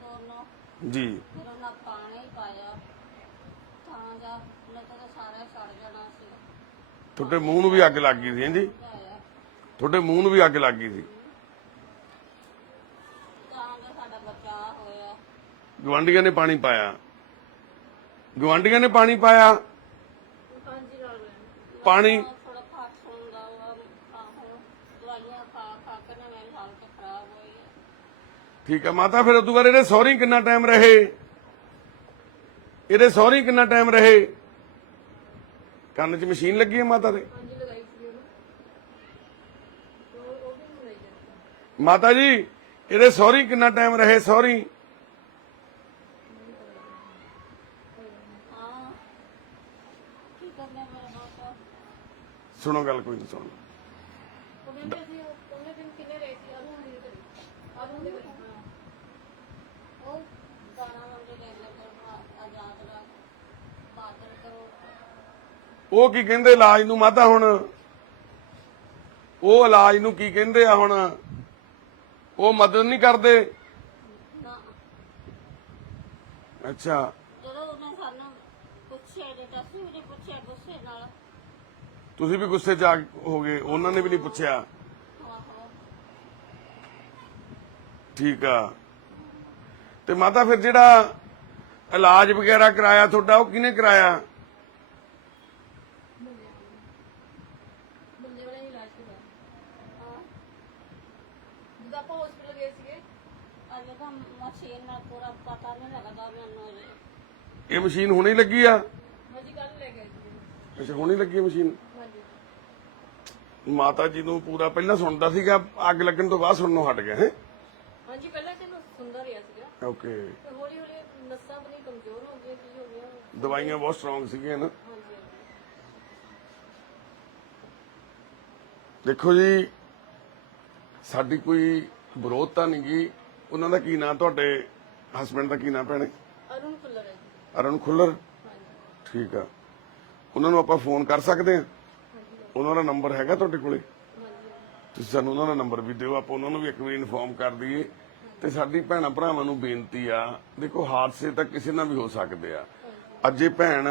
ਦੋਨੋਂ। ਜੀ। ਫਿਰ ਉਹਨਾਂ ਪਾਣੀ ਪਾਇਆ ਤਾਂ ਜਾ ਨਹੀਂ ਤਾਂ ਸਾਰਾ ਸੜ ਜਾਣਾ ਸੀ। ਤੁਹਾਡੇ ਮੂੰਹ ਨੂੰ ਵੀ ਅੱਗ ਲੱਗ ਗਈ ਸੀ ਜੀ? ਆਇਆ ਤੁਹਾਡੇ ਮੂੰਹ ਨੂੰ ਵੀ ਅੱਗ ਲੱਗ ਗਈ ਸੀ? ਤਾਂ ਜਾ ਸਾਡਾ ਬਚਾਅ ਹੋਇਆ। ਗਵਾਂਢੀਆਂ ਨੇ ਪਾਣੀ ਪਾਇਆ? ਗਵਾਂਢੀਆਂ ਨੇ ਪਾਣੀ ਪਾਇਆ? ਹਾਂਜੀ, ਨਾਲ ਮੈਂ ਪਾਣੀ ਥੋੜਾ ਘੱਟ ਹੁੰਦਾ ਵਾ, ਆਹੋ ਦਵਾਈਆਂ ਖਾ ਕੇ ਨਾ ਮੇਰੀ ਹਾਲਤ ਖਰਾਬ ਹੋਈ ਹੈ। ਠੀਕ ਆ ਮਾਤਾ, ਫਿਰ ਉਦੋਂ ਬਾਅਦ ਇਹਦੇ ਸਹੁਰੀ ਕਿੰਨਾ ਟਾਈਮ ਰਹੇ? ਇਹਦੇ ਸਹੁਰੀ ਕਿੰਨਾ ਟਾਈਮ ਰਹੇ? ਕੰਨ 'ਚ ਮਸ਼ੀਨ ਲੱਗੀ ਹੈ ਮਾਤਾ ਦੇ? ਹਾਂਜੀ ਲਗਾਈ ਸੀ ਉਹਨੂੰ, ਉਹ ਵੀ ਨਹੀਂ ਲਾਈ ਜਾਂਦੀ। ਮਾਤਾ ਜੀ, ਇਹਦੇ ਸਹੁਰੀ ਕਿੰਨਾ ਟਾਈਮ ਰਹੇ? ਸਹੁਰੀ ਹਾਂ ਕੀ ਕਰਨਾ ਮੇਰਾ ਬਹੁਤ ਸੁਣੋ ਗੱਲ, ਕੋਈ ਨਹੀਂ ਸੁਣ। ਉਹ ਕਹਿੰਦੇ ਅਸੀਂ ਉਹਨੇ ਦਿਨ ਕਿੰਨੇ ਰਹੇ ਸੀ, ਅਰੂ ਹੁੰਦੀ ਦੇ ਘਰੇ, ਅਰੂ ਦੇ ਘਰੇ। ਉਹ ਗਾਣਾ ਮੰਗੇ ਲੈ ਲੈ ਆਜ਼ਾਦ ਦਾ ਬਾਦਲ ਕਰੋ। ਉਹ ਕੀ ਕਹਿੰਦੇ ਇਲਾਜ ਨੂੰ ਮਾਤਾ ਹੁਣ? ਉਹ ਇਲਾਜ ਨੂੰ ਕੀ ਕਹਿੰਦੇ ਆ ਹੁਣ? ਉਹ ਮਦਦ ਨਹੀਂ ਕਰਦੇ? ਨਾ ਅੱਛਾ, ਜਦੋਂ ਉਹਨੇ ਸਾਨੂੰ ਪੁੱਛਿਆ ਡੇਟਾ ਸੀ ਉਹਨੇ ਪੁੱਛਿਆ ਗੁੱਸੇ ਨਾਲ। ਤੁਸੀਂ ਵੀ ਗੁੱਸੇ 'ਚ ਹੋ ਗਏ? ਉਹਨਾਂ ਨੇ ਵੀ ਨਹੀਂ ਪੁੱਛਿਆ? ਆਹੋ ਠੀਕ ਆ। ਤੇ ਮਾਤਾ ਫਿਰ ਜਿਹੜਾ ਇਲਾਜ ਵਗੈਰਾ ਕਰਾਇਆ ਤੁਹਾਡਾ, ਉਹ ਕਿਹਨੇ ਕਰਾਇਆ? ਬੰਦੇ ਵਾਲੇ ਹੀ ਇਲਾਜ ਕੀਤਾ। ਹਾਂ ਜਦੋਂ ਆਪਾਂ ਹਸਪੀਟਲ ਗਏ ਸੀਗੇ, ਅਜੇ ਤਾਂ ਮਸ਼ੀਨ ਨਾਲ ਪੂਰਾ ਪਤਾ ਨਹੀਂ ਲੱਗਦਾ ਮੈਨੂੰ ਅਜੇ। ਇਹ ਮਸ਼ੀਨ ਹੁਣੇ ਹੀ ਲੱਗੀ ਆ? ਹਾਂਜੀ ਕੱਲ ਲੈ ਗਏ ਸੀ। ਅੱਛਾ, ਹੁਣੇ ਲੱਗੀ ਆ ਮਸ਼ੀਨ? ਹਾਂਜੀ ਮਾਤਾ ਜੀ ਨੂੰ ਪੂਰਾ ਪਹਿਲਾਂ ਸੁਣਦਾ ਸੀਗਾ, ਅੱਗ ਲੱਗਣ ਤੋਂ ਬਾਅਦ ਸੁਣਨੋਂ ਹਟ ਗਿਆ ਹੈ? ਹਾਂਜੀ, ਪਹਿਲਾਂ ਤੈਨੂੰ ਸੁਣਦਾ ਰਿਹਾ ਸੀਗਾ, ਓਕੇ। ਤੇ ਹੌਲੀ ਹੌਲੀ ਨਸਾਂ ਆਪਣੀ ਕਮਜ਼ੋਰ ਹੋ ਗਈਆਂ, ਕੀ ਹੋ ਗਿਆ। ਦਵਾਈਆਂ ਬਹੁਤ ਸਟਰੋਂਗ ਸੀਗੀਆਂ ਨਾ? ਹਾਂਜੀ ਹਾਂਜੀ। ਦੇਖੋ ਜੀ, ਸਾਡੀ ਕੋਈ ਵਿਰੋਧਤਾ ਨਹੀਂ ਗੀ। ਉਹਨਾਂ ਦਾ ਕੀ ਨਾਂ, ਤੁਹਾਡੇ ਹਸਬੰਡ ਦਾ ਕੀ ਨਾਂ ਭੈਣੇ? ਅਰੁਣ ਫੁੱਲਰ ਹੈ ਜੀ। ਅਰੁਣ ਖੁੱਲਰ? ਹਾਂਜੀ ਠੀਕ ਆ। ਉਹਨਾਂ ਨੂੰ ਆਪਾਂ ਫੋਨ ਕਰ ਸਕਦੇ ਹਾਂ? ਹਾਂਜੀ ਉਹਨਾਂ ਦਾ ਨੰਬਰ ਹੈਗਾ ਤੁਹਾਡੇ ਕੋਲੇ? ਹਾਂਜੀ ਤੁਸੀਂ ਸਾਨੂੰ ਉਹਨਾਂ ਦਾ ਨੰਬਰ ਵੀ ਦਿਓ, ਆਪਾਂ ਉਹਨਾਂ ਨੂੰ ਵੀ ਇੱਕ ਵਾਰੀ ਇਨਫੋਰਮ ਕਰ ਦਈਏ। ਤੇ ਸਾਡੀ ਭੈਣਾਂ ਭਰਾਵਾਂ ਨੂੰ ਬੇਨਤੀ ਆ, ਦੇਖੋ ਹਾਦਸੇ ਤਾਂ ਕਿਸੇ ਨਾਲ ਵੀ ਹੋ ਸਕਦੇ ਆ। ਅੱਜ ਇਹ ਭੈਣ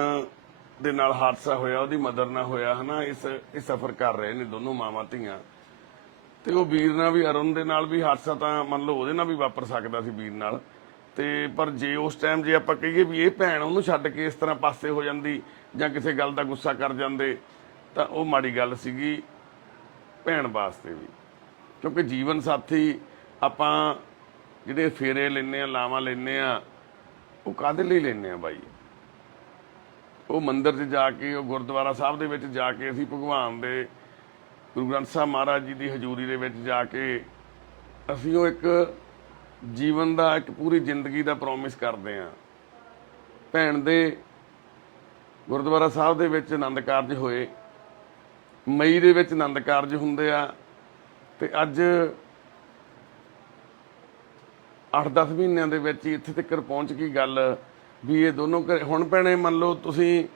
ਦੇ ਨਾਲ ਹਾਦਸਾ ਹੋਇਆ, ਉਹਦੀ ਮਦਰ ਨਾਲ ਹੋਇਆ ਹਨਾ, ਇਹ ਸਫਰ ਕਰ ਰਹੇ ਨੇ ਦੋਨੋਂ ਮਾਵਾਂ ਧੀਆਂ। ਤੇ ਉਹ ਵੀਰ ਨਾਲ ਵੀ, ਅਰੁਣ ਦੇ ਨਾਲ ਵੀ ਹਾਦਸਾ ਤਾਂ ਮੰਨ ਲਓ ਉਹਦੇ ਨਾਲ ਵੀ ਵਾਪਰ ਸਕਦਾ ਸੀ, ਵੀਰ ਨਾਲ। ਤੇ ਪਰ ਜੇ ਉਸ ਟਾਈਮ ਜੇ ਆਪਾਂ ਕਹੀਏ ਵੀ ਇਹ ਭੈਣ ਉਹਨੂੰ ਛੱਡ ਕੇ ਇਸ ਤਰ੍ਹਾਂ ਪਾਸੇ ਹੋ ਜਾਂਦੀ ਜਾਂ ਕਿਸੇ ਗੱਲ ਦਾ ਗੁੱਸਾ ਕਰ ਜਾਂਦੇ, ਤਾਂ ਉਹ ਮਾੜੀ ਗੱਲ ਸੀਗੀ ਭੈਣ ਵਾਸਤੇ ਵੀ। ਕਿਉਂਕਿ ਜੀਵਨ ਸਾਥੀ ਆਪਾਂ ਜਿਹੜੇ ਫੇਰੇ ਲੈਨੇ ਆ, ਲਾਵਾਂ ਲੈਨੇ ਆ, ਉਹ ਕਾਹਦੇ ਲਈ ਲੈਨੇ ਆ ਬਾਈ? ਉਹ ਮੰਦਿਰ 'ਚ ਜਾ ਕੇ, ਉਹ ਗੁਰਦੁਆਰਾ ਸਾਹਿਬ ਦੇ ਵਿੱਚ ਜਾ ਕੇ, ਅਸੀਂ ਭਗਵਾਨ ਦੇ ਗੁਰੂ ਗ੍ਰੰਥ ਸਾਹਿਬ ਮਹਾਰਾਜ ਜੀ ਦੀ ਹਜ਼ੂਰੀ ਦੇ ਵਿੱਚ ਜਾ ਕੇ ਅਸੀਂ ਉਹ ਇੱਕ ਜੀਵਨ ਦਾ, ਇੱਕ ਪੂਰੀ ਜ਼ਿੰਦਗੀ ਦਾ ਪ੍ਰੋਮਿਸ ਕਰਦੇ ਆ। ਭੈਣ ਦੇ ਗੁਰਦੁਆਰਾ ਸਾਹਿਬ ਦੇ ਵਿੱਚ ਆਨੰਦ ਕਾਰਜ ਹੋਏ, ਮਈ ਦੇ ਵਿੱਚ ਆਨੰਦ ਕਾਰਜ ਹੁੰਦੇ ਆ, ਤੇ ਅੱਜ 8-10 ਮਹੀਨਿਆਂ ਦੇ ਵਿੱਚ ਹੀ ਇੱਥੇ ਤੱਕ ਪਹੁੰਚ ਗਈ ਗੱਲ ਵੀ ਇਹ ਦੋਨੋਂ ਘਰੇ। ਹੁਣ ਭੈਣੇ ਮੰਨ ਲਓ ਤੁਸੀਂ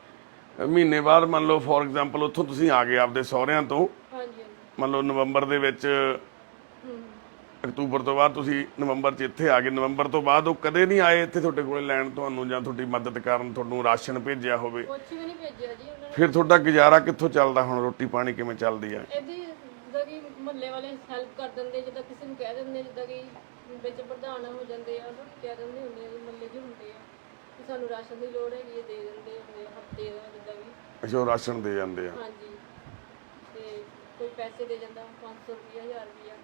ਮਹੀਨੇ ਬਾਅਦ, ਮੰਨ ਲਓ ਫੋਰ ਐਗਜ਼ਾਮਪਲ, ਉੱਥੋਂ ਤੁਸੀਂ ਆ ਗਏ ਆਪਦੇ ਸਹੁਰਿਆਂ ਤੋਂ, ਹਾਂਜੀ ਹਾਂਜੀ। ਮੰਨ ਲਓ ਨਵੰਬਰ ਦੇ ਵਿੱਚ, ਅਕਤੂਬਰ ਤੋਂ ਬਾਅਦ ਤੁਸੀਂ ਨਵੰਬਰ 'ਚ ਇੱਥੇ ਆ ਗਏ। ਨਵੰਬਰ ਤੋਂ ਬਾਅਦ ਉਹ ਕਦੇ ਨਹੀਂ ਆਏ ਇੱਥੇ ਤੁਹਾਡੇ ਕੋਲੇ ਲੈਣ ਤੁਹਾਨੂੰ, ਜਾਂ ਤੁਹਾਡੀ ਮਦਦ ਕਰਨ, ਤੁਹਾਨੂੰ ਰਾਸ਼ਨ ਭੇਜਿਆ ਹੋਵੇ? ਕੁਛ ਵੀ ਨਹੀਂ ਭੇਜਿਆ ਜੀ ਉਹਨਾਂ ਨੇ। ਫਿਰ ਤੁਹਾਡਾ ਗੁਜ਼ਾਰਾ ਕਿੱਥੋਂ ਚੱਲਦਾ ਹੁਣ? ਰੋਟੀ ਪਾਣੀ ਕਿਵੇਂ ਚੱਲਦੀ ਆ? ਇਹਦੀ ਜਿੱਦਾਂ ਕਿ ਮੁਹੱਲੇ ਵਾਲੇ ਹੈਲਪ ਕਰ ਦਿੰਦੇ, ਜਿੱਦਾਂ ਕਿਸੇ ਨੂੰ ਕਹਿ ਦਿੰਦੇ, ਜਿੱਦਾਂ ਕਿ ਵਿੱਚ ਪ੍ਰਧਾਨ ਹੋ ਜਾਂਦੇ ਆ, ਉਹਨਾਂ ਨੂੰ ਕਹਿ ਦਿੰਦੇ ਹੁੰਦੇ ਆ, ਮੁਹੱਲੇ 'ਚ ਹੁੰਦੇ ਆ ਕਿ ਸਾਨੂੰ ਰਾਸ਼ਨ ਦੀ ਲੋੜ ਹੈਗੀ ਹੈ, ਦੇ ਦਿੰਦੇ ਹੁੰਦੇ ਹਫ਼ਤੇ ਦਾ ਜਿੱਦਾਂ ਵੀ। ਅੱਛਾ, ਉਹ ਰਾਸ਼ਨ ਦੇ ਜਾਂਦੇ ਆ? ਹਾਂਜੀ। ਤੇ ਕੋਈ ਪੈਸੇ ਦੇ ਜਾਂਦਾ 500 ਰੁਪਇਆ, 1000 ਰੁਪਇਆ,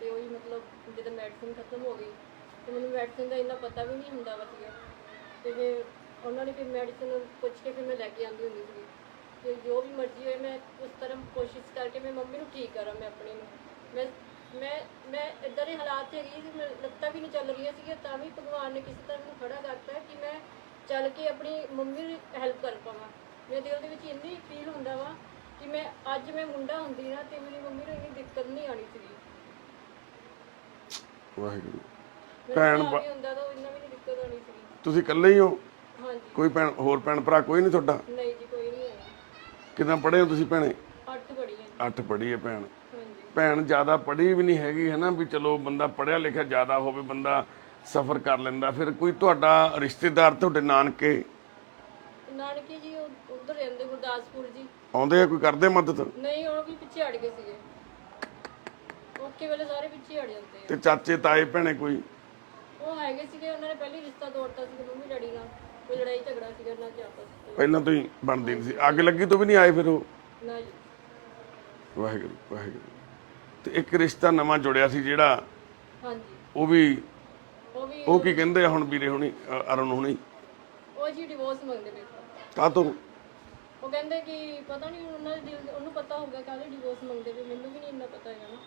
ਤੇ ਉਹੀ ਮਤਲਬ ਜਦੋਂ ਮੈਡੀਸਿਨ ਖਤਮ ਹੋ ਗਈ ਤੇ ਮੈਨੂੰ ਮੈਡੀਸਿਨ ਦਾ ਇੰਨਾ ਪਤਾ ਵੀ ਨਹੀਂ ਹੁੰਦਾ ਵਧੀਆ, ਤੇ ਫਿਰ ਉਹਨਾਂ ਨੇ ਫਿਰ ਮੈਡੀਸਿਨ ਪੁੱਛ ਕੇ ਫਿਰ ਮੈਂ ਲੈ ਕੇ ਆਉਂਦੀ ਹੁੰਦੀ ਸੀ। ਤੇ ਜੋ ਵੀ ਮਰਜ਼ੀ ਹੋਏ, ਮੈਂ ਉਸ ਤਰ੍ਹਾਂ ਕੋਸ਼ਿਸ਼ ਕਰਕੇ ਮੈਂ ਮੰਮੀ ਨੂੰ ਠੀਕ ਕਰਾਂ, ਮੈਂ ਆਪਣੀ ਨੂੰ। ਮੈਂ ਮੈਂ ਇਦਾਂ ਦੇ ਹਾਲਾਤ ਹੈਗੀ ਸੀ, ਮੈਂ ਲੱਤਾਂ ਵੀ ਨਹੀਂ ਚੱਲ ਰਹੀਆਂ ਸੀਗੀਆਂ, ਤਾਂ ਵੀ ਭਗਵਾਨ ਨੇ ਕਿਸੇ ਤਰ੍ਹਾਂ ਮੈਨੂੰ ਖੜਾ ਕਰਤਾ ਕਿ ਮੈਂ ਚੱਲ ਕੇ ਆਪਣੀ ਮੰਮੀ ਦੀ ਹੈਲਪ ਕਰ ਪਾਵਾਂ। ਮੇਰੇ ਦਿਲ ਦੇ ਵਿੱਚ ਇੰਨੀ ਫੀਲ ਹੁੰਦਾ ਵਾ ਕਿ ਮੈਂ ਅੱਜ ਮੈਂ ਮੁੰਡਾ ਹੁੰਦੀ ਨਾ ਤੇ ਮੇਰੀ ਮੰਮੀ ਨੂੰ ਇੰਨੀ ਦਿੱਕਤ ਨਹੀਂ ਆਣੀ ਸੀਗੀ। ਵਾਹਿਗੁਰੂ। ਮੇਰਾ ਭੈਣ ਭਰਾ ਵੀ ਹੁੰਦਾ ਤਾਂ ਇੰਨਾ ਵੀ ਨਹੀਂ ਦਿੱਕਤ ਆਣੀ ਸੀਗੀ। ਤੁਸੀਂ ਇਕੱਲੇ ਹੀ ਹੋ? ਹਾਂਜੀ। ਕੋਈ ਭੈਣ ਹੋਰ ਭੈਣ ਭਰਾ ਕੋਈ ਨਹੀਂ ਤੁਹਾਡਾ? ਨਹੀਂ ਜੀ, ਕੋਈ ਨਹੀਂ ਹੈ। ਕਿੰਨਾ ਪੜ੍ਹੇ ਹੋ ਤੁਸੀਂ ਭੈਣੇ? 8 ਪੜ੍ਹੀ ਹੈ। 8 ਪੜ੍ਹੀ ਹੈ ਭੈਣ। ਹਾਂਜੀ। ਭੈਣ ਜ਼ਿਆਦਾ ਪੜ੍ਹੀ ਵੀ ਨਹੀਂ ਹੈਗੀ ਹੈ ਨਾ, ਵੀ ਚਲੋ ਬੰਦਾ ਪੜ੍ਹਿਆ ਲਿਖਿਆ ਜ਼ਿਆਦਾ ਹੋਵੇ, ਬੰਦਾ ਸਫ਼ਰ ਕਰ ਲੈਂਦਾ। ਫਿਰ ਕੋਈ ਤੁਹਾਡਾ ਰਿਸ਼ਤੇਦਾਰ ਤੁਹਾਡੇ ਨਾਨਕੇ ਨਾਨਕੇ ਜੀ ਉੱਧਰ ਰਹਿੰਦੇ ਗੁਰਦਾਸਪੁਰ ਜੀ। ਆਉਂਦੇ ਆ, ਕੋਈ ਕਰਦੇ ਮਦਦ? ਨਹੀਂ, ਉਹ ਵੀ ਪਿੱਛੇ ਹਟ ਗਏ ਸੀਗੇ। ਓਕੇ ਵੇਲੇ ਸਾਰੇ ਪਿੱਛੇ ਹਟ ਜਾਂਦੇ ਆ। ਤੇ ਚਾਚੇ ਤਾਏ ਭੈਣੇ ਕੋਈ? ਉਹ ਹੈਗੇ ਸੀਗੇ, ਉਹਨਾਂ ਨੇ ਪਹਿਲੀ ਰਿਸ਼ਤਾ ਤੋੜਤਾ ਸੀ ਮੰਮੀ ਡੈਡੀ ਨਾਲ। ਕੋਈ ਲੜਾਈ ਝਗੜਾ ਸੀਗਾ ਉਹਨਾਂ ਚ ਆਪਸ ਵਿੱਚ। ਪਹਿਲਾਂ ਤੋਂ ਹੀ ਬਣਦੀ ਨਹੀਂ ਸੀ? ਅੱਗ ਲੱਗੀ ਤੋਂ ਵੀ ਨਹੀਂ ਆਏ ਫਿਰ ਉਹ? ਨਾ ਜੀ। ਵਾਹਿਗੁਰੂ ਵਾਹਿਗੁਰੂ। ਤੇ ਇੱਕ ਰਿਸ਼ਤਾ ਨਵਾਂ ਜੁੜਿਆ ਸੀ ਜਿਹੜਾ, ਹਾਂਜੀ। ਉਹ ਵੀ ਉਹ ਕੀ ਕਹਿੰਦੇ ਆ ਹੁਣ ਵੀਰੇ ਹੁਣੀ, ਅਰੁਣ ਹੁਣੀ? ਉਹ ਜੀ ਡਿਵੋਰਸ ਮੰਗਦੇ ਪਏ। ਕਾਹਤੋਂ? ਉਹ ਕਹਿੰਦੇ ਕਿ ਪਤਾ ਨਹੀਂ ਉਹਨਾਂ ਦੇ ਦਿਲ ਉਹਨੂੰ ਪਤਾ ਹੋਊਗਾ ਕਾਹਦੇ ਡਿਵੋਰਸ ਮੰਗਦੇ ਪਏ, ਮੈਨੂੰ ਵੀ ਨਹੀਂ ਇੰਨਾ ਪਤਾ ਹੈਗਾ ਨਾ।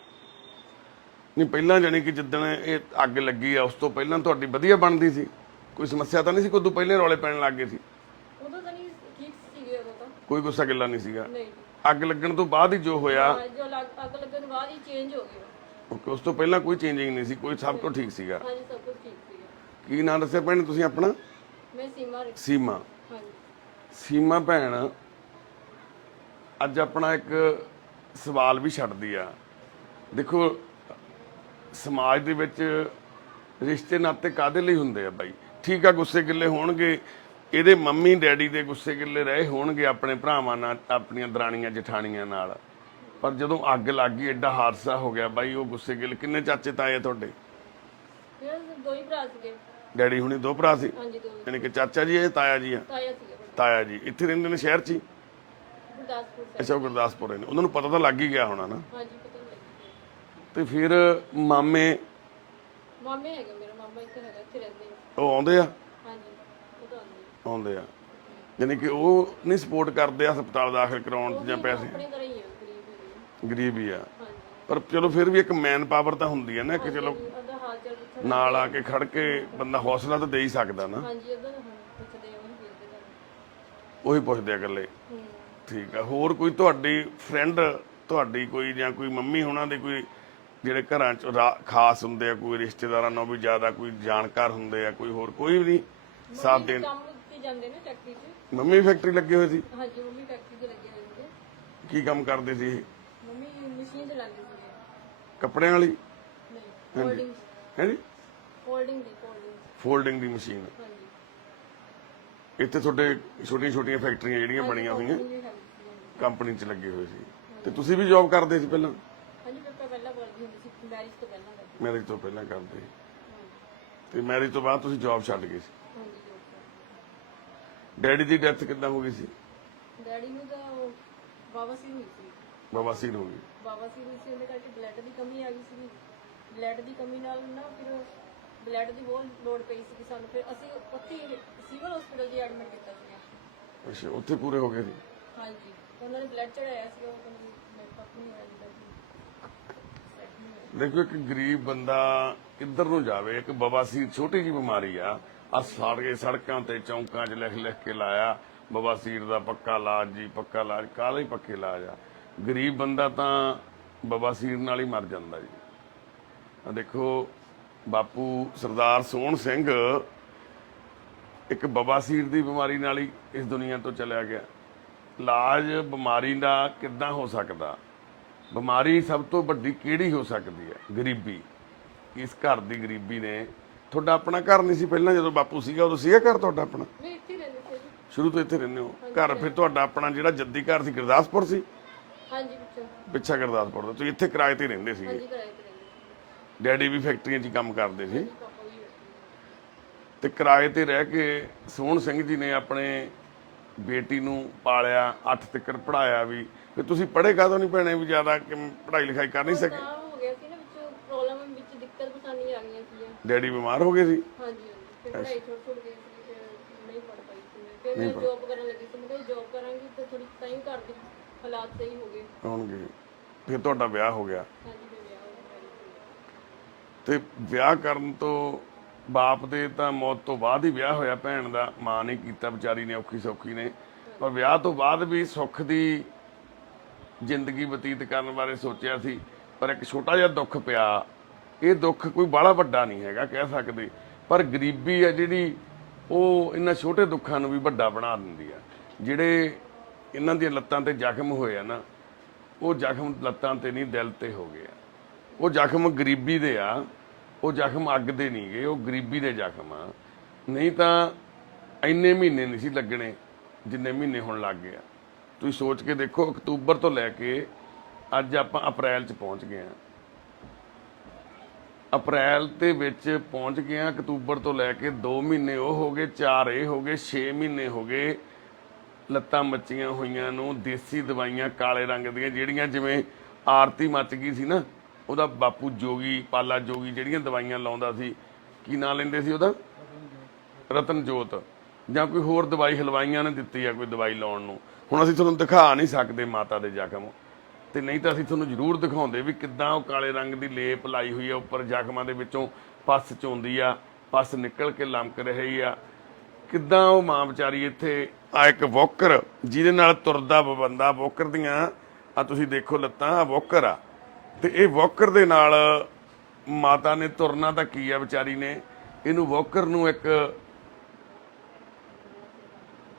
ਨਹੀਂ ਪਹਿਲਾਂ ਜਾਣੀ ਕਿ ਜਿੱਦਣ ਇਹ ਅੱਗ ਲੱਗੀ ਆ ਉਸ ਤੋਂ ਪਹਿਲਾਂ ਤੁਹਾਡੀ ਵਧੀਆ ਬਣਦੀ ਸੀ? ਕੋਈ ਸਮੱਸਿਆ ਤਾਂ ਨਹੀਂ ਸੀ? ਕੋਈ ਤੋਂ ਪਹਿਲੇ ਰੌਲੇ ਪੈਣ ਲੱਗ ਗਏ ਸੀ? ਉਦੋਂ ਤਾਂ ਨਹੀਂ ਠੀਕ ਸੀਗੇ, ਉਦੋਂ ਤਾਂ ਕੋਈ ਗੁੱਸਾ ਗਿੱਲਾ ਨਹੀਂ ਸੀਗਾ? ਨਹੀਂ ਜੀ। ਅੱਗ ਲੱਗਣ ਤੋਂ ਬਾਅਦ ਹੀ ਜੋ ਹੋਇਆ? ਹਾਂ, ਜੋ ਅੱਗ ਲੱਗਣ ਬਾਅਦ ਹੀ ਚੇਂਜ ਹੋ ਗਿਆ। ਓਕੇ, ਉਸ ਤੋਂ ਪਹਿਲਾਂ ਕੋਈ ਚੇਂਜਿੰਗ ਨਹੀਂ ਸੀ? ਕੋਈ ਸਭ ਤੋਂ ਠੀਕ ਸੀਗਾ? ਹਾਂਜੀ, ਸਭ ਕੁਝ ਠੀਕ ਸੀਗਾ। ਕੀ ਨਾਂ ਦੱਸਿਆ ਭੈਣ ਤੁਸੀਂ ਆਪਣਾ? ਮੈਂ ਸੀਮਾ ਸੀਮਾ। ਹਾਂਜੀ। ਸੀਮਾ ਭੈਣ ਅੱਜ ਆਪਣਾ ਇੱਕ ਸਵਾਲ ਵੀ ਛੱਡਦੀ ਆ। ਦੇਖੋ ਸਮਾਜ ਦੇ ਵਿੱਚ ਰਿਸ਼ਤੇ ਨਾਤੇ ਕਾਦੇ ਲਈ ਹੁੰਦੇ ਆ ਬਾਈ? ਠੀਕ ਆ, ਗੁੱਸੇ ਗਿੱਲੇ ਹੋਣਗੇ, ਇਹਦੇ ਮੰਮੀ ਡੈਡੀ ਦੇ ਗੁੱਸੇ ਗਿੱਲੇ ਰਹੇ ਹੋਣਗੇ ਆਪਣੇ ਭਰਾਵਾਂ ਨਾਲ, ਆਪਣੀਆਂ ਦਰਾਣੀਆਂ ਜਠਾਣੀਆਂ ਨਾਲ, ਪਰ ਜਦੋਂ ਅੱਗ ਲੱਗ ਗਈ ਐਡਾ ਹਾਦਸਾ ਹੋ ਗਿਆ ਬਾਈ, ਉਹ ਗੁੱਸੇ ਗਿੱਲੇ। ਕਿੰਨੇ ਚਾਚੇ ਤਾਏ ਆ ਤੁਹਾਡੇ? ਮੇਰੇ 2 ਹੀ ਭਰਾ ਸੀਗੇ। ਡੈਡੀ ਹੁਣੀ 2 ਭਰਾ ਸੀ? ਹਾਂਜੀ, 2 ਯਾਨੀ ਕਿ ਚਾਚਾ ਜੀ ਇਹ ਤਾਇਆ ਜੀ ਆ? ਤਾਇਆ ਸੀਗਾ ਵੱਡਾ। ਤਾਇਆ ਜੀ ਇੱਥੇ ਰਹਿੰਦੇ ਨੇ ਸ਼ਹਿਰ 'ਚ ਹੀ? ਗੁਰਦਾਸਪੁਰ ਸਾਹਿਬ। ਅੱਛਾ, ਉਹ ਗੁਰਦਾਸਪੁਰ ਰਹਿੰਦੇ। ਉਹਨਾਂ ਨੂੰ ਪਤਾ ਤਾਂ ਲੱਗ ਹੀ ਗਿਆ ਹੋਣਾ ਨਾ? ਹਾਂਜੀ, ਪਤਾ ਨਹੀਂ ਲੱਗਿਆ। ਤੇ ਫਿਰ ਮਾਮੇ ਹੈਗਾ ਮੇਰਾ ਮਾਮਾ, ਇੱਥੇ ਹੈਗਾ, ਇੱਥੇ ਰਹਿੰਦੇ ਆ। ਉਹ ਆਉਂਦੇ ਆ? ਹਾਂਜੀ, ਉਹ ਤਾਂ ਆਉਂਦੇ ਆ। ਆਉਂਦੇ ਆ, ਯਾਨੀ ਕਿ ਉਹ ਨਹੀਂ ਸਪੋਰਟ ਕਰਦੇ ਆ ਹਸਪਤਾਲ ਦਾਖਲ ਕਰਾਉਣ 'ਚ ਜਾਂ ਪੈਸੇ? ਆਪਣੇ ਤਰ੍ਹਾਂ ਹੀ ਆ, ਗਰੀਬ ਹੈਗੇ ਆ। ਗਰੀਬ ਹੀ ਆ, ਹਾਂਜੀ। ਪਰ ਚਲੋ ਫਿਰ ਵੀ ਇੱਕ ਮੈਨ ਪਾਵਰ ਤਾਂ ਹੁੰਦੀ ਹੈ ਨਾ, ਕਿ ਚਲੋ ਉਹਦਾ ਹਾਲ ਚਾਲ ਪੁੱਛਣ। ਨਾਲ ਆ ਕੇ ਖੜ ਕੇ ਬੰਦਾ ਹੌਸਲਾ ਤਾਂ ਦੇ ਹੀ ਸਕਦਾ ਨਾ। ਹਾਂਜੀ, ਉਹਦਾ ਪੁੱਛਦੇ ਆ, ਉਹੀ ਫਿਰਦੇ ਤੁਹਾਨੂੰ। ਉਹੀ ਪੁੱਛਦੇ ਆ ਇਕੱਲੇ? ਠੀਕ ਆ। ਹੋਰ ਕੋਈ ਤੁਹਾਡੀ ਫਰੈਂਡ, ਤੁਹਾਡੀ ਕੋਈ ਜਾਂ ਕੋਈ ਮੰਮੀ ਹੋਣਾ ਦੇ ਕੋਈ ਜਿਹੜੇ ਘਰਾਂ 'ਚ ਖਾਸ ਹੁੰਦੇ ਆ, ਕੋਈ ਰਿਸ਼ਤੇਦਾਰਾਂ ਨਾਲੋਂ ਵੀ ਜ਼ਿਆਦਾ ਕੋਈ ਜਾਣਕਾਰ ਹੁੰਦੇ ਆ, ਕੋਈ ਹੋਰ ਕੋਈ ਵੀ ਨਹੀਂ ਸਾਥ ਦੇਣ? ਕੰਮ ਤੇ ਜਾਂਦੇ ਨੇ ਫੈਕਟਰੀ 'ਚ। ਮੰਮੀ ਫੈਕਟਰੀ ਲੱਗੇ ਹੋਏ ਸੀ? ਹਾਂਜੀ, ਮੰਮੀ ਫੈਕਟਰੀ 'ਚ ਲੱਗੇ ਹੋਏ ਸੀਗੇ। ਕੀ ਕੰਮ ਕਰਦੇ ਸੀ ਇਹ? ਮੰਮੀ ਮਸ਼ੀਨ ਚਲਾਉਂਦੇ ਸੀਗੇ। ਕੱਪੜਿਆਂ ਵਾਲੀ? ਨਹੀਂ, ਫੋਲਡਿੰਗ। ਹੈ ਜੀ? ਫੋਲਡਿੰਗ ਫੋਲਡਿੰਗ ਦੀ ਮਸ਼ੀਨ? ਹਾਂਜੀ। ਇੱਥੇ ਤੁਹਾਡੇ ਛੋਟੀਆਂ ਛੋਟੀਆਂ ਫੈਕਟਰੀਆਂ ਜਿਹੜੀਆਂ ਬਣੀਆਂ ਹੋਈਆਂ ਹਾਂਜੀ, ਕੰਪਨੀ 'ਚ ਲੱਗੇ ਹੋਏ ਸੀ? ਤੇ ਤੁਸੀਂ ਵੀ ਜੌਬ ਕਰਦੇ ਸੀ ਪਹਿਲਾਂ? ਹਾਂਜੀ, ਪਾਪਾ ਪਹਿਲਾਂ ਕਰਦੀ ਹੁੰਦੀ ਸੀ, ਮੈਰਿਜ ਤੋਂ ਪਹਿਲਾਂ ਕਰਦੀ। ਮੈਰਿਜ ਤੋਂ ਪਹਿਲਾਂ ਕਰਦੇ ਸੀ, ਤੇ ਮੈਰਿਜ ਤੋਂ ਬਾਅਦ ਤੁਸੀਂ ਜੌਬ ਛੱਡ ਗਏ ਸੀ? ਹਾਂਜੀ। ਡੈਡੀ ਦੀ ਡੈਥ ਕਿੱਦਾਂ ਹੋ ਗਈ ਸੀ? ਡੈਡੀ ਨੂੰ ਤਾਂ ਬਾਵਾਸੀਰ ਹੋਈ ਸੀ। ਬਵਾਸੀਰ ਹੋ ਗਈ? ਬਾਵਾਸੀਰ ਹੋਈ ਸੀ, ਉਹਦੇ ਕਰਕੇ ਬਲੱਡ ਦੀ ਕਮੀ ਆ ਗਈ ਸੀ। ਬਲੱਡ ਦੀ ਕਮੀ ਨਾਲ ਨਾ ਫਿਰ ਬਲੱਡ ਦੀ ਬਹੁਤ ਲੋੜ ਪਈ ਸੀ ਸਾਨੂੰ। ਫਿਰ ਅਸੀਂ ਉੱਥੇ ਸਿਵਲ ਹਸਪੀਟਲ 'ਚ ਐਡਮਿਟ ਕੀਤਾ ਸੀ। ਅੱਛਾ, ਉੱਥੇ ਪੂਰੇ ਹੋ ਗਏ ਸੀ? ਹਾਂਜੀ, ਉਹਨਾਂ ਨੇ ਬਲੱਡ ਚੜਾਇਆ ਸੀ, ਉਹ ਕਹਿੰਦੇ ਬਲੱਡ ਕੱਪ ਨਹੀਂ ਹੋਇਆ ਜਿੱਦਾਂ ਦੇਖੋ, ਇੱਕ ਗਰੀਬ ਬੰਦਾ ਕਿੱਧਰ ਨੂੰ ਜਾਵੇ? ਇੱਕ ਬਵਾਸੀਰ ਛੋਟੀ ਜਿਹੀ ਬਿਮਾਰੀ ਆ ਸਾਰੇ ਸੜਕਾਂ ਤੇ ਚੌਂਕਾਂ 'ਚ ਲਿਖ ਕੇ ਲਾਇਆ ਬਵਾਸੀਰ ਦਾ ਪੱਕਾ ਇਲਾਜ ਜੀ, ਪੱਕਾ ਇਲਾਜ। ਕਾਹਦਾ ਹੀ ਪੱਕੇ ਇਲਾਜ ਆ? ਗਰੀਬ ਬੰਦਾ ਤਾਂ ਬਵਾਸੀਰ ਨਾਲ ਹੀ ਮਰ ਜਾਂਦਾ ਜੀ। ਆ ਦੇਖੋ, ਬਾਪੂ ਸਰਦਾਰ ਸੋਹਣ ਸਿੰਘ ਇੱਕ ਬਵਾਸੀਰ ਦੀ ਬਿਮਾਰੀ ਨਾਲ ਹੀ ਇਸ ਦੁਨੀਆ ਤੋਂ ਚਲਿਆ ਗਿਆ। ਇਲਾਜ ਬਿਮਾਰੀ ਦਾ ਕਿੱਦਾਂ ਹੋ ਸਕਦਾ? ਬਿਮਾਰੀ ਸਭ ਤੋਂ ਵੱਡੀ ਕਿਹੜੀ ਹੋ ਸਕਦੀ ਹੈ? ਗਰੀਬੀ। ਇਸ ਘਰ ਦੀ ਗਰੀਬੀ ਨੇ। ਤੁਹਾਡਾ ਆਪਣਾ ਘਰ ਨਹੀਂ ਸੀ ਪਹਿਲਾਂ ਜਦੋਂ ਬਾਪੂ ਸੀਗਾ? ਉਦੋਂ ਸੀਗਾ ਘਰ ਤੁਹਾਡਾ ਆਪਣਾ? ਮੈਂ ਇੱਥੇ ਰਹਿੰਦੀ ਸੀ ਜੀ। ਸ਼ੁਰੂ ਤੋਂ ਇੱਥੇ ਰਹਿੰਦੇ ਹੋ? ਘਰ ਫਿਰ ਤੁਹਾਡਾ ਆਪਣਾ ਜਿਹੜਾ ਜੱਦੀ ਘਰ ਸੀ ਗੁਰਦਾਸਪੁਰ ਸੀ? ਹਾਂਜੀ, ਪਿੱਛਾ ਗੁਰਦਾਸਪੁਰ ਦਾ। ਤੁਸੀਂ ਇੱਥੇ ਕਿਰਾਏ ਤੇ ਰਹਿੰਦੇ ਸੀਗੇ? ਹਾਂਜੀ, ਕਿਰਾਏ ਤੇ ਰਹਿੰਦੀ। ਡੈਡੀ ਵੀ ਫੈਕਟਰੀਆਂ 'ਚ ਕੰਮ ਕਰਦੇ ਸੀ? ਪਾਪਾ ਵੀ ਤੇ ਕਿਰਾਏ ਤੇ ਰਹਿ ਕੇ ਸੋਹਣ ਸਿੰਘ ਜੀ ਨੇ ਆਪਣੇ ਬੇਟੀ ਨੂੰ ਪਾਲਿਆ, 8 ਤੱਕ ਪੜਾਇਆ ਵੀ। ਫਿਰ ਤੁਸੀਂ ਪੜ੍ਹੇ ਕਾਹਦੋਂ ਨਹੀਂ ਭੈਣੇ ਵੀ ਜ਼ਿਆਦਾ, ਕਿ ਪੜ੍ਹਾਈ ਲਿਖਾਈ ਕਰ ਨਹੀਂ ਸਕੇ? ਤਾਂ ਹੋ ਗਿਆ ਸੀ ਨਾ, ਵਿੱਚ ਪ੍ਰੋਬਲਮ ਵਿੱਚ ਦਿੱਕਤ ਪਰੇਸ਼ਾਨੀ ਆ ਗਈਆਂ ਸੀ। ਡੈਡੀ ਬਿਮਾਰ ਹੋ ਗਏ ਸੀ? ਹਾਂਜੀ, ਫਿਰ ਪੜ੍ਹਾਈ ਛੁੱਟ ਗਈ ਸੀ, ਫਿਰ ਨਹੀਂ ਪੜ੍ਹ ਪਾਈ ਸੀ ਮੈਂ। ਫਿਰ ਮੈਂ ਜੌਬ ਕਰਨ ਲੱਗੀ ਸੀ। ਮੈਂ ਕਿਹਾ ਜੌਬ ਕਰਾਂਗੀ ਤਾਂ ਥੋੜੀ ਟਾਈਮ ਘਰ ਦੇ ਹਾਲਾਤ ਸਹੀ ਹੋ ਗਏ ਹੋਣਗੇ। ਫਿਰ ਤੁਹਾਡਾ ਵਿਆਹ ਹੋ ਗਿਆ? ਹਾਂਜੀ, ਫਿਰ ਵਿਆਹ ਹੋ ਗਿਆ। ਤੇ ਵਿਆਹ ਕਰਨ ਤੋਂ ਬਾਪ ਦੇ ਤਾਂ ਮੌਤ ਤੋਂ ਬਾਅਦ ਹੀ ਵਿਆਹ ਹੋਇਆ, ਭੈਣ ਦਾ ਮਾਂ ਨੇ ਕੀਤਾ ਵਿਚਾਰੀ ਨੇ, ਔਖੀ ਸੌਖੀ ਨੇ। ਪਰ ਵਿਆਹ ਤੋਂ ਬਾਅਦ ਵੀ ਸੁੱਖ ਦੀ ਜ਼ਿੰਦਗੀ ਬਤੀਤ ਕਰਨ ਬਾਰੇ ਸੋਚਿਆ ਸੀ, ਪਰ ਇੱਕ ਛੋਟਾ ਜਿਹਾ ਦੁੱਖ ਪਿਆ। ਇਹ ਦੁੱਖ ਕੋਈ ਬਾਹਲਾ ਵੱਡਾ ਨਹੀਂ ਹੈਗਾ ਕਹਿ ਸਕਦੇ, ਪਰ ਗਰੀਬੀ ਹੈ ਜਿਹੜੀ ਉਹ ਇਹਨਾਂ ਛੋਟੇ ਦੁੱਖਾਂ ਨੂੰ ਵੀ ਵੱਡਾ ਬਣਾ ਦਿੰਦੀ ਆ। ਜਿਹੜੇ ਇਹਨਾਂ ਦੀਆਂ ਲੱਤਾਂ ਤੇ ਜ਼ਖਮ ਹੋਏ ਆ ਨਾ, ਉਹ ਜ਼ਖਮ ਲੱਤਾਂ ਤੇ ਨਹੀਂ ਦਿਲ ਤੇ ਹੋ ਗਏ ਆ। ਉਹ ਜ਼ਖਮ ਗਰੀਬੀ ਦੇ ਆ, ਉਹ ਜ਼ਖਮ ਅੱਗ ਦੇ ਨਹੀਂ ਗਏ, ਉਹ ਗਰੀਬੀ ਦੇ ਜ਼ਖਮ ਆ। ਨਹੀਂ ਤਾਂ ਇੰਨੇ ਮਹੀਨੇ ਨਹੀਂ ਸੀ ਲੱਗਣੇ ਜਿੰਨੇ ਮਹੀਨੇ ਹੁਣ ਲੱਗ ਗਏ ਆ। ਤੁਸੀਂ ਸੋਚ ਕੇ ਦੇਖੋ, ਅਕਤੂਬਰ ਤੋਂ ਲੈ ਕੇ ਅੱਜ ਆਪਾਂ ਅਪ੍ਰੈਲ 'ਚ ਪਹੁੰਚ ਗਏ ਆ। ਅਪ੍ਰੈਲ ਦੇ ਵਿੱਚ ਪਹੁੰਚ ਗਏ ਆ। ਅਕਤੂਬਰ ਤੋਂ ਲੈ ਕੇ 2 ਮਹੀਨੇ ਉਹ ਹੋ ਗਏ, 4 ਇਹ ਹੋ ਗਏ, 6 ਮਹੀਨੇ ਹੋ ਗਏ ਲੱਤਾਂ ਮੱਚੀਆਂ ਹੋਈਆਂ ਨੂੰ। ਦੇਸੀ ਦਵਾਈਆਂ ਕਾਲੇ ਰੰਗ ਦੀਆਂ, ਜਿਹੜੀਆਂ ਜਿਵੇਂ ਆਰਤੀ ਮੱਚ ਗਈ ਸੀ ਨਾ, ਉਹਦਾ ਬਾਪੂ ਜੋਗੀ, ਪਾਲਾ ਜੋਗੀ ਜਿਹੜੀਆਂ ਦਵਾਈਆਂ ਲਾਉਂਦਾ ਸੀ, ਕੀ ਨਾਂ ਲੈਂਦੇ ਸੀ ਉਹਦਾ, ਰਤਨ ਜੋਤ, ਜਾਂ ਕੋਈ ਹੋਰ ਦਵਾਈ ਹਲਵਾਈਆਂ ਨੇ ਦਿੱਤੀ ਆ ਕੋਈ ਦਵਾਈ ਲਾਉਣ ਨੂੰ। ਹੁਣ ਅਸੀਂ ਤੁਹਾਨੂੰ ਦਿਖਾ ਨਹੀਂ ਸਕਦੇ ਮਾਤਾ ਦੇ ਜ਼ਖਮ, ਤੇ ਨਹੀਂ ਤਾਂ ਅਸੀਂ ਤੁਹਾਨੂੰ ਜ਼ਰੂਰ ਦਿਖਾਉਂਦੇ ਵੀ ਕਿੱਦਾਂ ਉਹ ਕਾਲੇ ਰੰਗ ਦੀ ਲੇਪ ਲਾਈ ਹੋਈ ਆ ਉੱਪਰ ਜ਼ਖਮਾਂ ਦੇ ਵਿੱਚੋਂ, ਪਸ ਚੋਂਦੀ ਆ, ਪਸ ਨਿਕਲ ਕੇ ਲਮਕ ਰਹੀ ਆ। ਕਿੱਦਾਂ ਉਹ ਮਾਂ ਵਿਚਾਰੀ ਇੱਥੇ ਆ, ਇੱਕ ਵੋਕਰ ਜਿਹਦੇ ਨਾਲ ਤੁਰਦਾ ਬੰਦਾ, ਵੋਕਰ ਦੀਆਂ ਆ ਤੁਸੀਂ ਦੇਖੋ ਲੱਤਾਂ, ਆ ਵੋਕਰ ਆ, ਤੇ ਇਹ ਵੋਕਰ ਦੇ ਨਾਲ ਮਾਤਾ ਨੇ ਤੁਰਨਾ ਤਾਂ ਕੀ ਆ ਵਿਚਾਰੀ ਨੇ, ਇਹਨੂੰ ਵੋਕਰ ਨੂੰ ਇੱਕ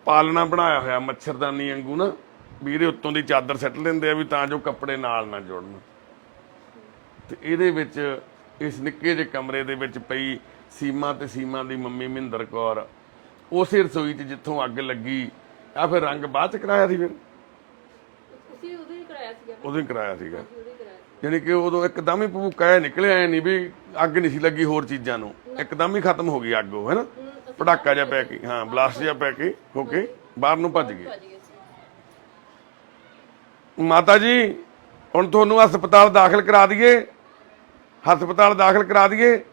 ਪਾਲਣਾ ਬਣਾਇਆ ਹੋਇਆ ਮੱਛਰਦਾਨੀ ਵਾਂਗੂ ਨਾ, ਵੀ ਇਹਦੇ ਉੱਤੋਂ ਦੀ ਚਾਦਰ ਸੱਟ ਲੈਂਦੇ ਆ ਵੀ ਤਾਂ ਜੋ ਕੱਪੜੇ ਨਾਲ ਨਾ ਜੁੜਨ। ਤੇ ਇਹਦੇ ਵਿੱਚ ਇਸ ਨਿੱਕੇ ਜਿਹੇ ਕਮਰੇ ਦੇ ਵਿੱਚ ਪਈ ਸੀਮਾ ਤੇ ਸੀਮਾ ਦੀ ਮੰਮੀ ਮਹਿੰਦਰ ਕੌਰ, ਉਸੇ ਰਸੋਈ 'ਚ ਜਿੱਥੋਂ ਅੱਗ ਲੱਗੀ। ਆ ਫਿਰ ਰੰਗ ਬਾਅਦ 'ਚ ਕਰਾਇਆ ਸੀ, ਫਿਰ ਅਸੀਂ ਉਦੋਂ ਹੀ ਕਰਾਇਆ ਸੀਗਾ। ਉਦੋਂ ਹੀ ਕਰਾਇਆ ਸੀਗਾ, ਉਦੋਂ ਹੀ ਕਰਾਇਆ ਸੀ। ਯਾਨੀ ਕਿ ਉਦੋਂ ਇੱਕਦਮ ਹੀ ਭੂਕਾ ਨਿਕਲਿਆ, ਐ ਨਹੀਂ ਵੀ ਅੱਗ ਨਹੀਂ ਸੀ ਲੱਗੀ ਹੋਰ ਚੀਜ਼ਾਂ ਨੂੰ, ਇੱਕਦਮ ਹੀ ਖਤਮ ਹੋ ਗਈ ਅੱਗ ਉਹ, ਹੈ ਨਾ, ਪਟਾਕਾ ਜਿਹਾ ਪੈ ਕੇ, ਹਾਂ ਬਲਾਸਟ ਜਿਹਾ ਪੈ ਕੇ ਹੋ ਕੇ ਬਾਹਰ ਨੂੰ ਭੱਜ ਗਈ। ਭੱਜ ਗਏ ਸੀ। ਮਾਤਾ ਜੀ ਹੁਣ ਤੁਹਾਨੂੰ ਹਸਪਤਾਲ ਦਾਖਲ ਕਰਾ ਦਈਏ, ਹਸਪਤਾਲ ਦਾਖਲ ਕਰਾ ਦਈਏ,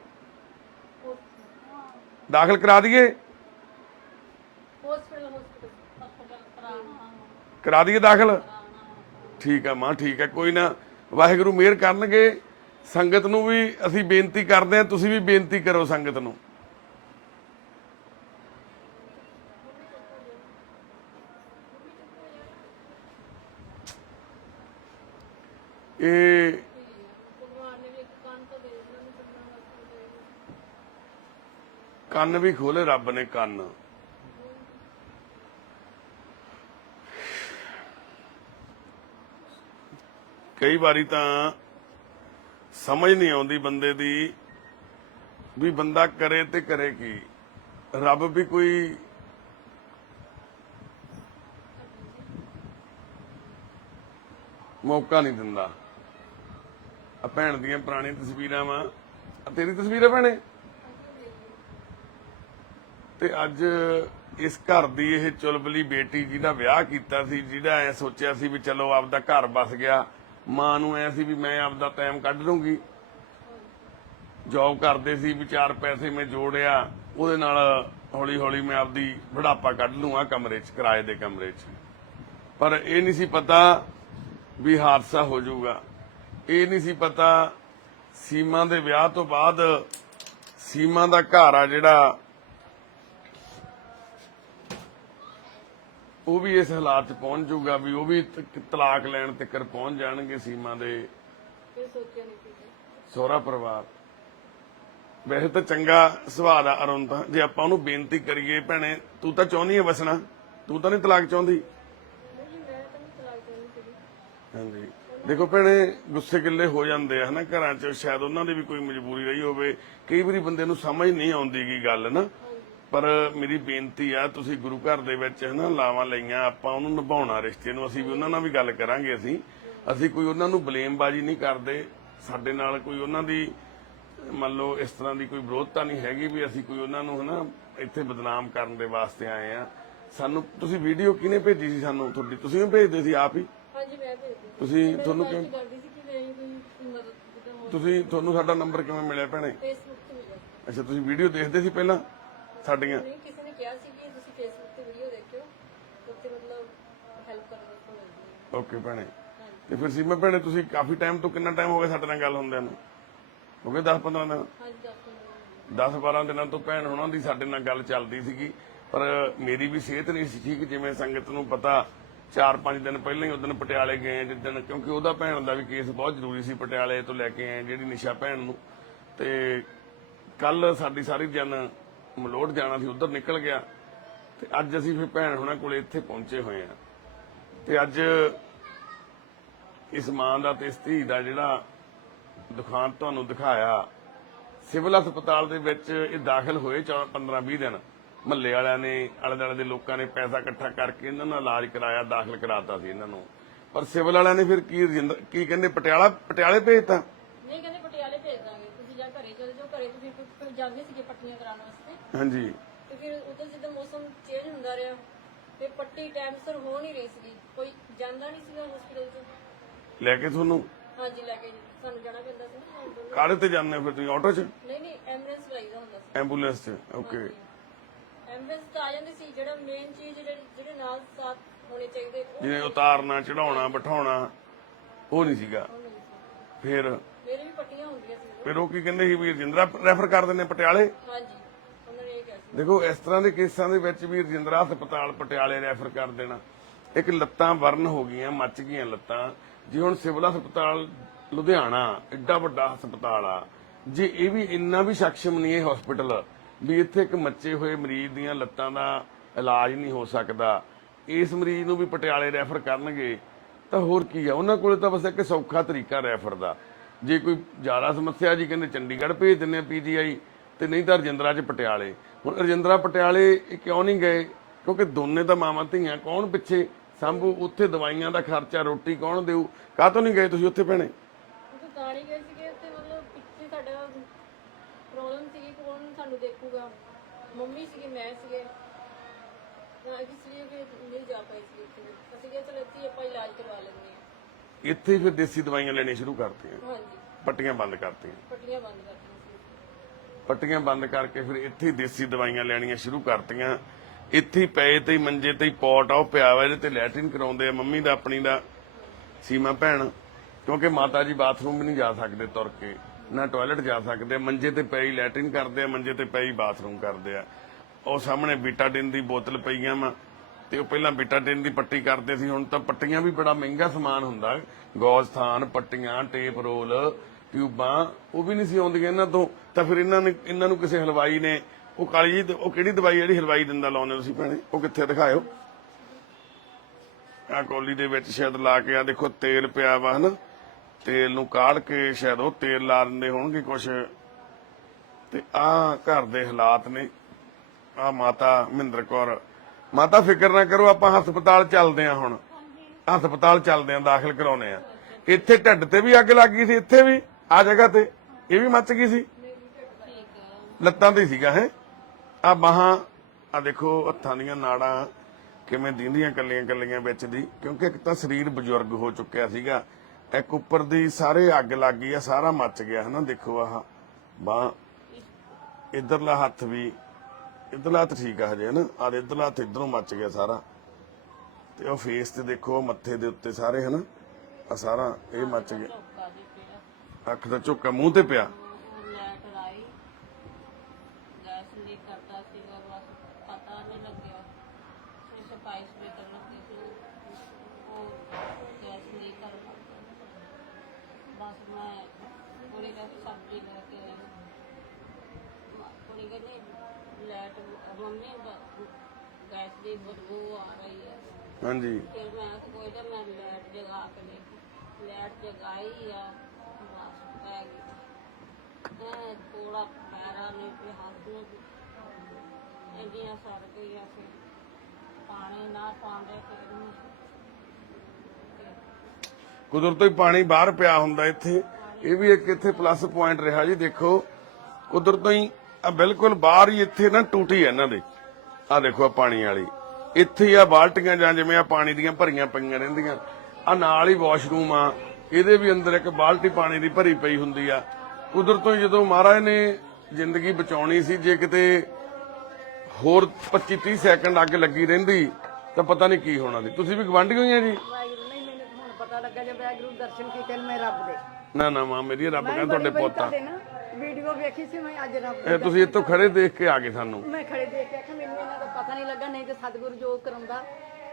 ਦਾਖਲ ਕਰਾ ਦਈਏ, ਹਸਪੀਟਲ ਕਰਾ ਦਈਏ ਦਾਖਲ। ਠੀਕ ਆ ਮਾਂ, ਠੀਕ ਹੈ, ਕੋਈ ਨਾ, ਵਾਹਿਗੁਰੂ ਮਿਹਰ ਕਰਨਗੇ। ਸੰਗਤ ਨੂੰ ਵੀ ਅਸੀਂ ਬੇਨਤੀ ਕਰਦੇ ਹਾਂ, ਤੁਸੀਂ ਵੀ ਬੇਨਤੀ ਕਰੋ ਸੰਗਤ ਨੂੰ। ਇਹ ਭਗਵਾਨ ਨੇ ਵੀ ਇੱਕ ਕੰਨ ਤੋਂ ਦੇ ਦਿੱਤਾ ਨੂੰ ਸੁਣਨ ਵਾਸਤੇ। ਕੰਨ ਵੀ ਖੋਲੇ ਰੱਬ ਨੇ, ਕੰਨ। ਕਈ ਵਾਰੀ ਤਾਂ ਸਮਝ ਨਹੀਂ ਆਉਂਦੀ ਬੰਦੇ ਦੀ ਵੀ ਬੰਦਾ ਕਰੇ ਤੇ ਕਰੇ ਕੀ। ਰੱਬ ਵੀ ਕੋਈ ਮੌਕਾ ਨਹੀਂ ਦਿੰਦਾ। ਆ ਭੈਣ ਦੀਆਂ ਪੁਰਾਣੀਆਂ ਤਸਵੀਰਾਂ ਵਾ, ਤੇਰੀ ਤਸਵੀਰ ਹੈ ਭੈਣੇ, ਤੇ ਅੱਜ ਇਸ ਘਰ ਦੀ ਇਹ ਚੁਲਬਲੀ ਬੇਟੀ ਜਿਹਦਾ ਵਿਆਹ ਕੀਤਾ ਸੀ, ਜਿਹਦਾ ਐ ਸੋਚਿਆ ਸੀ ਵੀ ਚਲੋ ਆਪਦਾ ਘਰ ਬਸ ਗਿਆ, ਮਾਂ ਨੂੰ ਐ ਸੀ ਵੀ ਮੈਂ ਆਪਦਾ ਟਾਈਮ ਕੱਢ ਲੂੰਗੀ, ਜੌਬ ਕਰਦੇ ਸੀ ਵੀ 4 ਪੈਸੇ ਮੈਂ ਜੋੜਿਆ, ਉਹਦੇ ਨਾਲ ਹੌਲੀ ਹੌਲੀ ਮੈਂ ਆਪਦੀ ਬੁਢਾਪਾ ਕੱਢ ਲੂੰਗਾ ਕਮਰੇ 'ਚ, ਕਿਰਾਏ ਦੇ ਕਮਰੇ 'ਚ। ਪਰ ਇਹ ਨਹੀਂ ਸੀ ਪਤਾ ਵੀ ਹਾਦਸਾ ਹੋ ਜਾਊਗਾ। ਇਹ ਨਹੀਂ ਸੀ ਪਤਾ ਸੀਮਾ ਦੇ ਵਿਆਹ ਤੋਂ ਬਾਅਦ ਸੀਮਾ ਦਾ ਘਰ ਆ ਜਿਹੜਾ, ਉਹ ਵੀ ਇਸ ਹਾਲਾਤ 'ਚ ਪਹੁੰਚ ਜਾਊਗਾ ਵੀ ਉਹ ਵੀ ਤਲਾਕ ਲੈਣ ਤੱਕ ਪਹੁੰਚ ਜਾਣਗੇ ਸੀਮਾ ਦੇ ਇਹ ਸੋਚਿਆ ਨਹੀਂ ਸੀ। ਸਹੁਰਾ ਪਰਿਵਾਰ। ਵੈਸੇ ਤਾਂ ਚੰਗਾ ਸੁਭਾਅ ਦਾ ਅਰੁਣ ਤਾਂ, ਜੇ ਆਪਾਂ ਉਹਨੂੰ ਬੇਨਤੀ ਕਰੀਏ, ਭੈਣੇ ਤੂੰ ਤਾਂ ਚਾਹੁੰਦੀ ਹੈ ਵਸਣਾ, ਤੂੰ ਤਾਂ ਨਹੀਂ ਤਲਾਕ ਚਾਹੁੰਦੀ? ਨਹੀਂ ਮੈਂ ਤਾਂ ਨਹੀਂ ਤਲਾਕ ਚਾਹੁੰਦੀ ਸੀ। ਹਾਂਜੀ, ਦੇਖੋ ਭੈਣੇ ਗੁੱਸੇ ਗਿੱਲੇ ਹੋ ਜਾਂਦੇ ਆ ਹਨਾ ਘਰਾਂ 'ਚ, ਸ਼ਾਇਦ ਉਹਨਾਂ ਦੀ ਵੀ ਕੋਈ ਮਜਬੂਰੀ ਰਹੀ ਹੋਵੇ, ਕਈ ਵਾਰੀ ਬੰਦੇ ਨੂੰ ਸਮਝ ਨਹੀਂ ਆਉਂਦੀ ਗੀ ਗੱਲ ਨਾ। ਪਰ ਮੇਰੀ ਬੇਨਤੀ ਆ, ਤੁਸੀਂ ਗੁਰੂ ਘਰ ਦੇ ਵਿੱਚ ਹਨਾ ਲਾਵਾਂ ਲਈਆਂ, ਆਪਾਂ ਉਹਨੂੰ ਨਿਭਾਉਣਾ ਰਿਸ਼ਤੇ ਨੂੰ, ਅਸੀਂ ਵੀ ਉਹਨਾਂ ਨਾਲ ਵੀ ਗੱਲ ਕਰਾਂਗੇ। ਅਸੀਂ ਕੋਈ ਉਹਨਾਂ ਨੂੰ ਬਲੇਮਬਾਜ਼ੀ ਨਹੀਂ ਕਰਦੇ, ਸਾਡੇ ਨਾਲ ਕੋਈ ਉਹਨਾਂ ਦੀ ਮੰਨ ਲਓ ਇਸ ਤਰ੍ਹਾਂ ਦੀ ਕੋਈ ਵਿਰੋਧਤਾ ਨਹੀਂ ਹੈਗੀ ਵੀ ਅਸੀਂ ਕੋਈ ਉਹਨਾਂ ਨੂੰ ਹਨਾ ਇੱਥੇ ਬਦਨਾਮ ਕਰਨ ਦੇ ਵਾਸਤੇ ਆਏ ਆ। ਸਾਨੂੰ ਤੁਸੀਂ ਵੀਡੀਓ ਕਿਹਨੇ ਭੇਜੀ ਸੀ ਸਾਨੂੰ? ਤੁਹਾਡੀ ਤੁਸੀਂ ਵੀ ਭੇਜਦੇ ਸੀ ਆਪ ਹੀ? ਹਾਂਜੀ ਮੈਂ ਭੇਜਦੀ ਸੀ। ਤੁਸੀਂ ਤੁਹਾਨੂੰ ਮੈਂ ਕਿਉਂ ਕਰਦੀ ਸੀ ਕਿ ਨਹੀਂ ਕੋਈ ਮਦਦ ਜਿੱਦਾਂ ਹੋ ਤੁਹਾਨੂੰ ਸਾਡਾ ਨੰਬਰ ਕਿਵੇਂ ਮਿਲਿਆ ਭੈਣੇ? ਫੇਸਬੁੱਕ ਤੇ ਮਿਲਿਆ। ਅੱਛਾ, ਤੁਸੀਂ ਵੀਡੀਓ ਦੇਖਦੇ ਸੀ ਪਹਿਲਾਂ ਸਾਡੀਆਂ? ਨਹੀਂ, ਕਿਸੇ ਨੇ ਕਿਹਾ ਸੀ ਕਿ ਤੁਸੀਂ ਫੇਸਬੁੱਕ ਤੇ ਵੀਡੀਓ ਦੇਖਿਓ, ਉੱਥੇ ਮਤਲਬ ਹੈਲਪ ਕਰਨ ਵਾਸਤੇ ਮਿਲਦੀ ਹੈ। ਓਕੇ ਭੈਣੇ, ਤੇ ਫਿਰ ਸੀਮਾ ਭੈਣੇ ਤੁਸੀਂ ਕਾਫੀ ਟਾਈਮ ਤੋਂ, ਕਿੰਨਾ ਟਾਈਮ ਹੋ ਗਿਆ ਸਾਡੇ ਨਾਲ ਗੱਲ ਹੁੰਦਿਆਂ ਨੂੰ? ਹੋ ਗਏ 10-15 ਦਿਨ। ਹਾਂਜੀ 10 10-12 ਦਿਨਾਂ ਤੋਂ ਭੈਣ ਹੋਣਾ ਦੀ ਸਾਡੇ ਨਾਲ ਗੱਲ ਚੱਲਦੀ ਸੀਗੀ, ਪਰ ਮੇਰੀ ਵੀ ਸਿਹਤ ਨਹੀਂ ਸੀ ਠੀਕ। ਜਿਵੇਂ ਸੰਗਤ ਨੂੰ ਪਤਾ 4-5 ਦਿਨ ਪਹਿਲਾਂ ਹੀ ਉਦੋਂ ਪਟਿਆਲੇ ਗਏ ਜਿੱਦਣ, ਕਿਉਂਕਿ ਉਹਦਾ ਭੈਣ ਦਾ ਵੀ ਕੇਸ ਬਹੁਤ ਜ਼ਰੂਰੀ ਸੀ, ਪਟਿਆਲੇ ਤੋਂ ਲੈ ਕੇ ਆਏ ਜਿਹੜੀ ਨਿਸ਼ਾ ਭੈਣ ਨੂੰ। ਤੇ ਕੱਲ ਸਾਡੀ ਸਾਰੀ ਜਨ ਮਲੋਟ ਜਾਣਾ ਸੀ, ਉਧਰ ਨਿਕਲ ਗਿਆ। ਤੇ ਅੱਜ ਅਸੀਂ ਫਿਰ ਭੈਣ ਹੋਣਾ ਕੋਲੇ ਇੱਥੇ ਪਹੁੰਚੇ ਹੋਏ ਆ। ਤੇ ਅੱਜ ਇਸ ਮਾਂ ਦਾ ਤੇ ਇਸ ਧੀ ਦਾ ਜਿਹੜਾ ਦੁਖਾਂਤ ਤੁਹਾਨੂੰ ਦਿਖਾਇਆ, ਸਿਵਲ ਹਸਪਤਾਲ ਦੇ ਵਿੱਚ ਇਹ ਦਾਖਲ ਹੋਏ 15-20 ਦਿਨ। ਮਹੱਲੇ ਵਾਲਿਆਂ ਨੇ, ਆਲੇ ਦੁਆਲੇ ਦੇ ਲੋਕਾਂ ਨੇ ਪੈਸਾ ਇਕੱਠਾ ਕਰਕੇ ਇਹਨਾਂ ਨਾਲ ਇਲਾਜ ਕਰਾਇਆ, ਦਾਖਲ ਕਰਾਤਾ ਸੀ ਇਹਨਾਂ ਨੂੰ। ਪਰ ਸਿਵਲ ਵਾਲਿਆਂ ਨੇ ਫਿਰ ਕੀ ਕਹਿੰਦੇ, ਪਟਿਆਲੇ ਭੇਜਤਾ। ਨਹੀਂ ਕਹਿੰਦੇ ਪਟਿਆਲੇ ਭੇਜ ਦਾਂਗੇ, ਤੁਸੀਂ ਜਾਂ ਘਰੇ ਚਲੇ ਜਾਓ। ਘਰੇ ਤੁਸੀਂ ਫਿਰ ਜਾਂਦੇ ਸੀਗੇ ਪੱਟੀਆਂ ਕਰਾਉਣ ਵਾਸਤੇ। ਹਾਂਜੀ। ਤੇ ਫਿਰ ਉਧਰ ਜਿੱਦਾਂ ਮੌਸਮ ਚੇਂਜ ਹੁੰਦਾ ਰਿਹਾ ਤੇ ਪੱਟੀ ਟਾਈਮ ਸਿਰ ਹੋ ਨਹੀਂ ਰਹੀ ਸੀਗੀ, ਕੋਈ ਜਾਂਦਾ ਨਹੀਂ ਸੀਗਾ ਹਸਪੀਟਲ 'ਚ ਲੈ ਕੇ ਤੁਹਾਨੂੰ ਹਾਂਜੀ ਲੈ ਕੇ ਸਾਨੂੰ ਜਾਣਾ ਪੈਂਦਾ ਸੀ ਨਾ ਐਂਬੂਲੈਂਸ। ਕਾਹਦੇ ਤੇ ਜਾਂਦੇ ਹੋ ਫਿਰ ਤੁਸੀਂ, ਆਟੋ 'ਚ? ਨਹੀਂ ਐਂਬੂਲੈਂਸ ਲਾਈਦਾ ਹੁੰਦਾ ਸੀ। ਐਂਬੂਲੈਂਸ 'ਚ? ਓਕੇ। ਐਂਬੂਲੈਂਸ ਤਾਂ ਆ ਜਾਂਦੀ ਸੀ, ਜਿਹੜਾ ਮੇਨ ਚੀਜ਼ ਜਿਹੜੇ ਨਾਲ ਸਾਥ ਹੋਣੇ ਚਾਹੀਦੇ ਉਹ ਜਿਵੇਂ ਉਤਾਰਨਾ, ਚੜਾਉਣਾ, ਬਿਠਾਉਣਾ ਉਹ ਨਹੀਂ ਸੀਗਾ। ਨਹੀਂ ਸੀ। ਫਿਰ ਮੇਰੇ ਵੀ ਪੱਟੀਆਂ ਹੁੰਦੀਆਂ ਸੀ। ਫਿਰ ਉਹ ਕੀ ਕਹਿੰਦੇ ਸੀ ਵੀ ਰਜਿੰਦਰਾ ਰੈਫਰ ਕਰ ਦਿੰਦੇ ਪਟਿਆਲੇ। ਹਾਂਜੀ ਉਹਨਾਂ ਨੇ ਇਹ ਕਿਹਾ ਸੀ। ਦੇਖੋ ਇਸ ਤਰ੍ਹਾਂ ਦੇ ਕੇਸਾਂ ਦੇ ਵਿੱਚ ਵੀ ਰਜਿੰਦਰਾ ਹਸਪਤਾਲ ਪਟਿਆਲੇ ਰੈਫਰ ਕਰ ਦੇਣਾ। ਇੱਕ ਲੱਤਾਂ ਬਰਨ ਹੋ ਗਈਆਂ, ਮੱਚ ਗਈਆਂ ਲੱਤਾਂ। ਜੇ ਹੁਣ ਸਿਵਲ ਹਸਪਤਾਲ ਲੁਧਿਆਣਾ ਏਡਾ ਵੱਡਾ ਹਸਪਤਾਲ ਆ, ਜੇ ਇਹ ਵੀ ਇੰਨਾ ਵੀ ਸક્ષਮ ਨਹੀਂ ਇਹ ਹਸਪੀਟਲ ਵੀ ਇੱਥੇ ਇੱਕ ਮੱਚੇ ਹੋਏ ਮਰੀਜ਼ ਦੀਆਂ ਲੱਤਾਂ ਦਾ ਇਲਾਜ ਨਹੀਂ ਹੋ ਸਕਦਾ, ਇਸ ਮਰੀਜ਼ ਨੂੰ ਵੀ ਪਟਿਆਲੇ ਰੈਫਰ ਕਰਨਗੇ ਤਾਂ ਹੋਰ ਕੀ ਆ। ਉਹਨਾਂ ਕੋਲੇ ਤਾਂ ਬਸ ਇੱਕ ਸੌਖਾ ਤਰੀਕਾ ਰੈਫਰ ਦਾ। ਜੇ ਕੋਈ ਜ਼ਿਆਦਾ ਸਮੱਸਿਆ ਜੀ ਕਹਿੰਦੇ ਚੰਡੀਗੜ੍ਹ ਭੇਜ ਦਿੰਦੇ ਆ PGI, ਤੇ ਨਹੀਂ ਤਾਂ ਰਜਿੰਦਰਾ 'ਚ ਪਟਿਆਲੇ। ਹੁਣ ਰਜਿੰਦਰਾ ਪਟਿਆਲੇ ਕਿਉਂ ਨਹੀਂ ਗਏ? ਕਿਉਂਕਿ ਦੋਨੇ ਤਾਂ ਮਾਵਾਂ ਧੀਆਂ, ਕੌਣ ਪਿੱਛੇ ਸੰਭੂ? ਉੱਥੇ ਦਵਾਈਆਂ ਦਾ ਖਰਚਾ, ਰੋਟੀ ਕੌਣ ਦੇਊ? ਕਾਹਤੋਂ ਨਹੀਂ ਗਏ ਤੁਸੀਂ ਉੱਥੇ ਭੈਣੇ? ਉਹ ਤਾਂ ਨਹੀਂ ਗਏ ਸੀਗੇ ਉੱਥੇ, ਮਤਲਬ ਪਿੱਛੇ ਸਾਡਾ ਪ੍ਰੋਬਲਮ ਸੀਗੀ, ਕੌਣ ਸਾਨੂੰ ਦੇਖੂਗਾ। ਮੰਮੀ ਸੀਗੀ, ਮੈਂ ਸੀਗੇ, ਤਾਂ ਇਸ ਲਈ ਵੀ ਨਹੀਂ ਜਾ ਪਾਈ ਸੀ ਉੱਥੇ। ਅਸੀਂ ਕਿਹਾ ਚਲੋ ਇੱਥੇ ਆਪਾਂ ਇਲਾਜ ਕਰਵਾ ਲੈਂਦੇ ਹਾਂ। ਇੱਥੇ ਫਿਰ ਦੇਸੀ ਦਵਾਈਆਂ ਲੈਣੀਆਂ ਸ਼ੁਰੂ ਕਰਤੀਆਂ, ਹਾਂਜੀ ਪੱਟੀਆਂ ਬੰਦ ਕਰਤੀਆਂ। ਪੱਟੀਆਂ ਬੰਦ ਕਰਤੀਆਂ ਸੀ। ਪੱਟੀਆਂ ਬੰਦ ਕਰਕੇ ਫਿਰ ਇੱਥੇ ਹੀ ਦੇਸੀ ਦਵਾਈਆਂ ਲੈਣੀਆਂ ਸ਼ੁਰੂ ਕਰਤੀਆਂ। ਇੱਥੇ ਹੀ ਪਏ ਤੇ ਹੀ ਮੰਜੇ ਤੇ ਹੀ ਪੌਟ ਆ ਉਹ ਪਿਆ ਵਾ, ਇਹਦੇ ਤੇ ਲੈਟਰਿਨ ਕਰਾਉਂਦੇ ਆ ਮੰਮੀ ਦਾ ਆਪਣੀ ਦਾ, ਸੀਮਾ ਭੈਣ। ਕਿਉਂਕਿ ਮਾਤਾ ਜੀ ਬਾਥਰੂਮ ਵੀ ਨਹੀਂ ਜਾ ਸਕਦੇ ਤੁਰ ਕੇ, ਨਾ ਟਾਇਲਟ ਜਾ ਸਕਦੇ, ਮੰਜੇ ਤੇ ਪਈ ਲੈਟਰਿਨ ਕਰਦੇ ਆ, ਮੰਜੇ ਤੇ ਪਈ ਬਾਥਰੂਮ ਕਰਦੇ ਆ। ਉਹ ਸਾਹਮਣੇ ਬੀਟਾਡਿਨ ਦੀ ਬੋਤਲ ਪਈਆਂ ਵਾ, ਤੇ ਉਹ ਪਹਿਲਾਂ ਬੀਟਾਡਿਨ ਦੀ ਪੱਟੀ ਕਰਦੇ ਸੀ, ਹੁਣ ਤਾਂ ਪੱਟੀਆਂ ਵੀ ਬੜਾ ਮਹਿੰਗਾ ਸਮਾਨ ਹੁੰਦਾ, ਗੌਸਥਾਨ, ਪੱਟੀਆਂ, ਟੇਪ ਰੋਲ, ਟਿਊਬਾਂ, ਉਹ ਵੀ ਨਹੀਂ ਸੀ ਆਉਂਦੀਆਂ ਇਹਨਾਂ ਤੋਂ। ਤਾਂ ਫਿਰ ਇਹਨਾਂ ਨੂੰ ਕਿਸੇ ਹਲਵਾਈ ਨੇ, ਉਹ ਕਾਲੀ ਜੀ, ਉਹ ਕਿਹੜੀ ਦਵਾਈ ਜਿਹੜੀ ਹਲਵਾਈ ਦਿੰਦਾ ਲਾਉਂਦੇ ਤੁਸੀਂ ਭੈਣੇ, ਉਹ ਕਿੱਥੇ ਦਿਖਾਇਓ? ਆ ਕੌਲੀ ਦੇ ਵਿੱਚ ਸ਼ਾਇਦ ਲਾ ਕੇ, ਆ ਦੇਖੋ ਤੇਲ ਪਿਆ ਵਾ ਹਨਾ, ਤੇਲ ਨੂੰ ਕਾੜ ਕੇ ਸ਼ਾਇਦ ਉਹ ਤੇਲ ਲਾ ਦਿੰਦੇ ਹੋਣਗੇ ਕੁਛ। ਤੇ ਆ ਘਰ ਦੇ ਹਾਲਾਤ ਨੇ। ਆ ਮਾਤਾ ਮਹਿੰਦਰ ਕੌਰ। ਮਾਤਾ ਫਿਕਰ ਨਾ ਕਰੋ, ਆਪਾਂ ਹਸਪਤਾਲ ਚੱਲਦੇ ਆ, ਹੁਣ ਹਸਪਤਾਲ ਚੱਲਦੇ ਆ, ਦਾਖਲ ਕਰਾਉਨੇ ਆ। ਇੱਥੇ ਢਿੱਡ ਤੇ ਵੀ ਅੱਗ ਲੱਗ ਗਈ ਸੀ, ਇੱਥੇ ਵੀ ਆ ਜਗ੍ਹਾ ਤੇ ਇਹ ਵੀ ਮੱਚ ਗਈ ਸੀ, ਲੱਤਾਂ ਤੇ ਸੀਗਾ। ਹੈ ਆ ਬਾਹਾਂ, ਆ ਦੇਖੋ ਹੱਥਾਂ ਦੀਆਂ ਨਾੜਾਂ ਕਿਵੇਂ ਦੀਂਦੀਆਂ ਕੱਲੀਆਂ ਕੱਲੀਆਂ ਵਿੱਚ ਦੀ, ਕਿਉਂਕਿ ਇੱਕ ਤਾਂ ਸਰੀਰ ਬਜ਼ੁਰਗ ਹੋ ਚੁੱਕਿਆ ਸੀਗਾ, ਇੱਕ ਉੱਪਰ ਦੀ ਸਾਰੇ ਅੱਗ ਲੱਗ ਗਈ ਆ, ਸਾਰਾ ਮੱਚ ਗਿਆ ਹਨਾ। ਦੇਖੋ ਆਹ ਬਾਹ, ਇਧਰਲਾ ਹੱਥ ਵੀ, ਇਧਰਲਾ ਹੱਥ ਠੀਕ ਆ ਹਜੇ ਹਨਾ, ਆ ਇਧਰਲਾ ਹੱਥ ਇਧਰੋਂ ਮੱਚ ਗਿਆ ਸਾਰਾ। ਤੇ ਉਹ ਫੇਸ ਤੇ ਦੇਖੋ, ਮੱਥੇ ਦੇ ਉੱਤੇ ਸਾਰੇ ਹਨਾ, ਆ ਸਾਰਾ ਇਹ ਮੱਚ ਗਿਆ। ਧੋਖਾ ਦੇ ਪਿਆ, ਅੱਖ ਦਾ ਝੋਕਾ ਮੂੰਹ ਤੇ ਪਿਆ। ਲੈਟ ਲਾਈ, ਗੈਸ ਲੀਕ ਕਰਦਾ ਸੀਗਾ, ਬਸ ਪਤਾ ਨਹੀਂ ਲੱਗਿਆ। ਫਿਰ ਸਫਾਈ ਕਰਨ ਲੱਗੀ ਸੀ, ਉਹ ਗੈਸ ਲੀਕ ਕਰਨ ਲੱਗ ਗਿਆ। ਬਸ ਮੈਂ ਕੁੜੀ ਦਾ ਸਬਜ਼ੀ ਲੈ ਕੇ ਆਈ, ਕੁੜੀ ਕਹਿੰਦੀ ਲੈਟ ਮੰਮੀ ਗੈਸ ਦੀ ਬਦਬੂ ਆ ਰਹੀ ਹੈ। ਹਾਂਜੀ। ਫਿਰ ਮੈਂ ਕੋਈ ਤਾਂ ਮੈਂ ਲੈਟ ਜਗਾ ਕੇ ਦੇਖੀ, ਲੈਟ ਜਗਾਈ ਆ, ਬਸ ਪੈ ਗਈ। ਥੋੜਾ ਪੈਰਾਂ ਨੇ ਤੇ ਹੱਥ ਨੂੰ ਇੰਨੀਆਂ ਸੜ ਗਈਆਂ ਸੀ, ਪਾਣੀ ਨਾ ਪਾਉਂਦੇ ਫਿਰ ਨਹੀਂ। ਕੁਦਰਤੋਂ ਹੀ ਪਾਣੀ ਬਾਹਰ ਪਿਆ ਹੁੰਦਾ ਇੱਥੇ, ਇਹ ਵੀ ਇੱਕ ਇੱਥੇ ਪਲੱਸ ਪੁਆਇੰਟ ਰਿਹਾ ਜੀ। ਦੇਖੋ ਕੁਦਰਤੋਂ ਹੀ ਆ ਬਿਲਕੁਲ ਬਾਹਰ ਹੀ ਇੱਥੇ ਨਾ ਟੂਟੀ ਹੈ ਇਹਨਾਂ ਦੇ, ਆ ਦੇਖੋ ਆ ਪਾਣੀ ਵਾਲੀ, ਇੱਥੇ ਹੀ ਆ ਬਾਲਟੀਆਂ ਜਾਂ ਜਿਵੇਂ ਆ ਪਾਣੀ ਦੀਆਂ ਭਰੀਆਂ ਪਈਆਂ ਰਹਿੰਦੀਆਂ। ਆ ਨਾਲ ਹੀ ਵਾਸ਼ਰੂਮ ਆ, ਇਹਦੇ ਵੀ ਅੰਦਰ ਇੱਕ ਬਾਲਟੀ ਪਾਣੀ ਦੀ ਭਰੀ ਪਈ ਹੁੰਦੀ ਆ। ਕੁਦਰਤੋਂ ਹੀ ਜਦੋਂ ਮਹਾਰਾਜ ਨੇ ਜ਼ਿੰਦਗੀ ਬਚਾਉਣੀ ਸੀ, ਜੇ ਕਿਤੇ ਹੋਰ 25-30 ਸੈਕਿੰਡ ਅੱਗ ਲੱਗੀ ਰਹਿੰਦੀ ਤਾਂ ਪਤਾ ਨਹੀਂ ਕੀ ਹੋਣਾ ਸੀ। ਤੁਸੀਂ ਵੀ ਗਵਾਂਢੀ ਹੋਈਆਂ ਜੀ? ਵਾਹਿਗੁਰੂ ਨਹੀਂ, ਮੈਨੂੰ ਹੁਣ ਪਤਾ ਲੱਗਾ ਜੇ ਵਾਹਿਗੁਰੂ ਦਰਸ਼ਨ ਕੀਤੇ ਨੇ ਮੈਂ ਰੱਬ ਦੇ। ਨਾ ਨਾ ਮਾਂ ਮੇਰੀ ਰੱਬ ਕਹਿੰਦਾ ਤੁਹਾਡੇ ਪੋਤਾ ਵੀਡੀਓ ਵੇਖੀ ਸੀ ਮੈਂ ਅੱਜ ਰੱਬ ਇਹ ਤੁਸੀਂ ਇੱਥੋਂ ਖੜੇ ਦੇਖ ਕੇ ਆ ਗਏ ਸਾਨੂੰ। ਮੈਂ ਖੜੇ ਦੇਖ ਕੇ ਆਖਿਆ ਮੈਨੂੰ ਇਹਨਾਂ ਦਾ ਪਤਾ ਨਹੀਂ ਲੱਗਾ, ਨਹੀਂ ਤੇ ਸਤਿਗੁਰੂ ਜੋ ਕਰਾਉਂਦਾ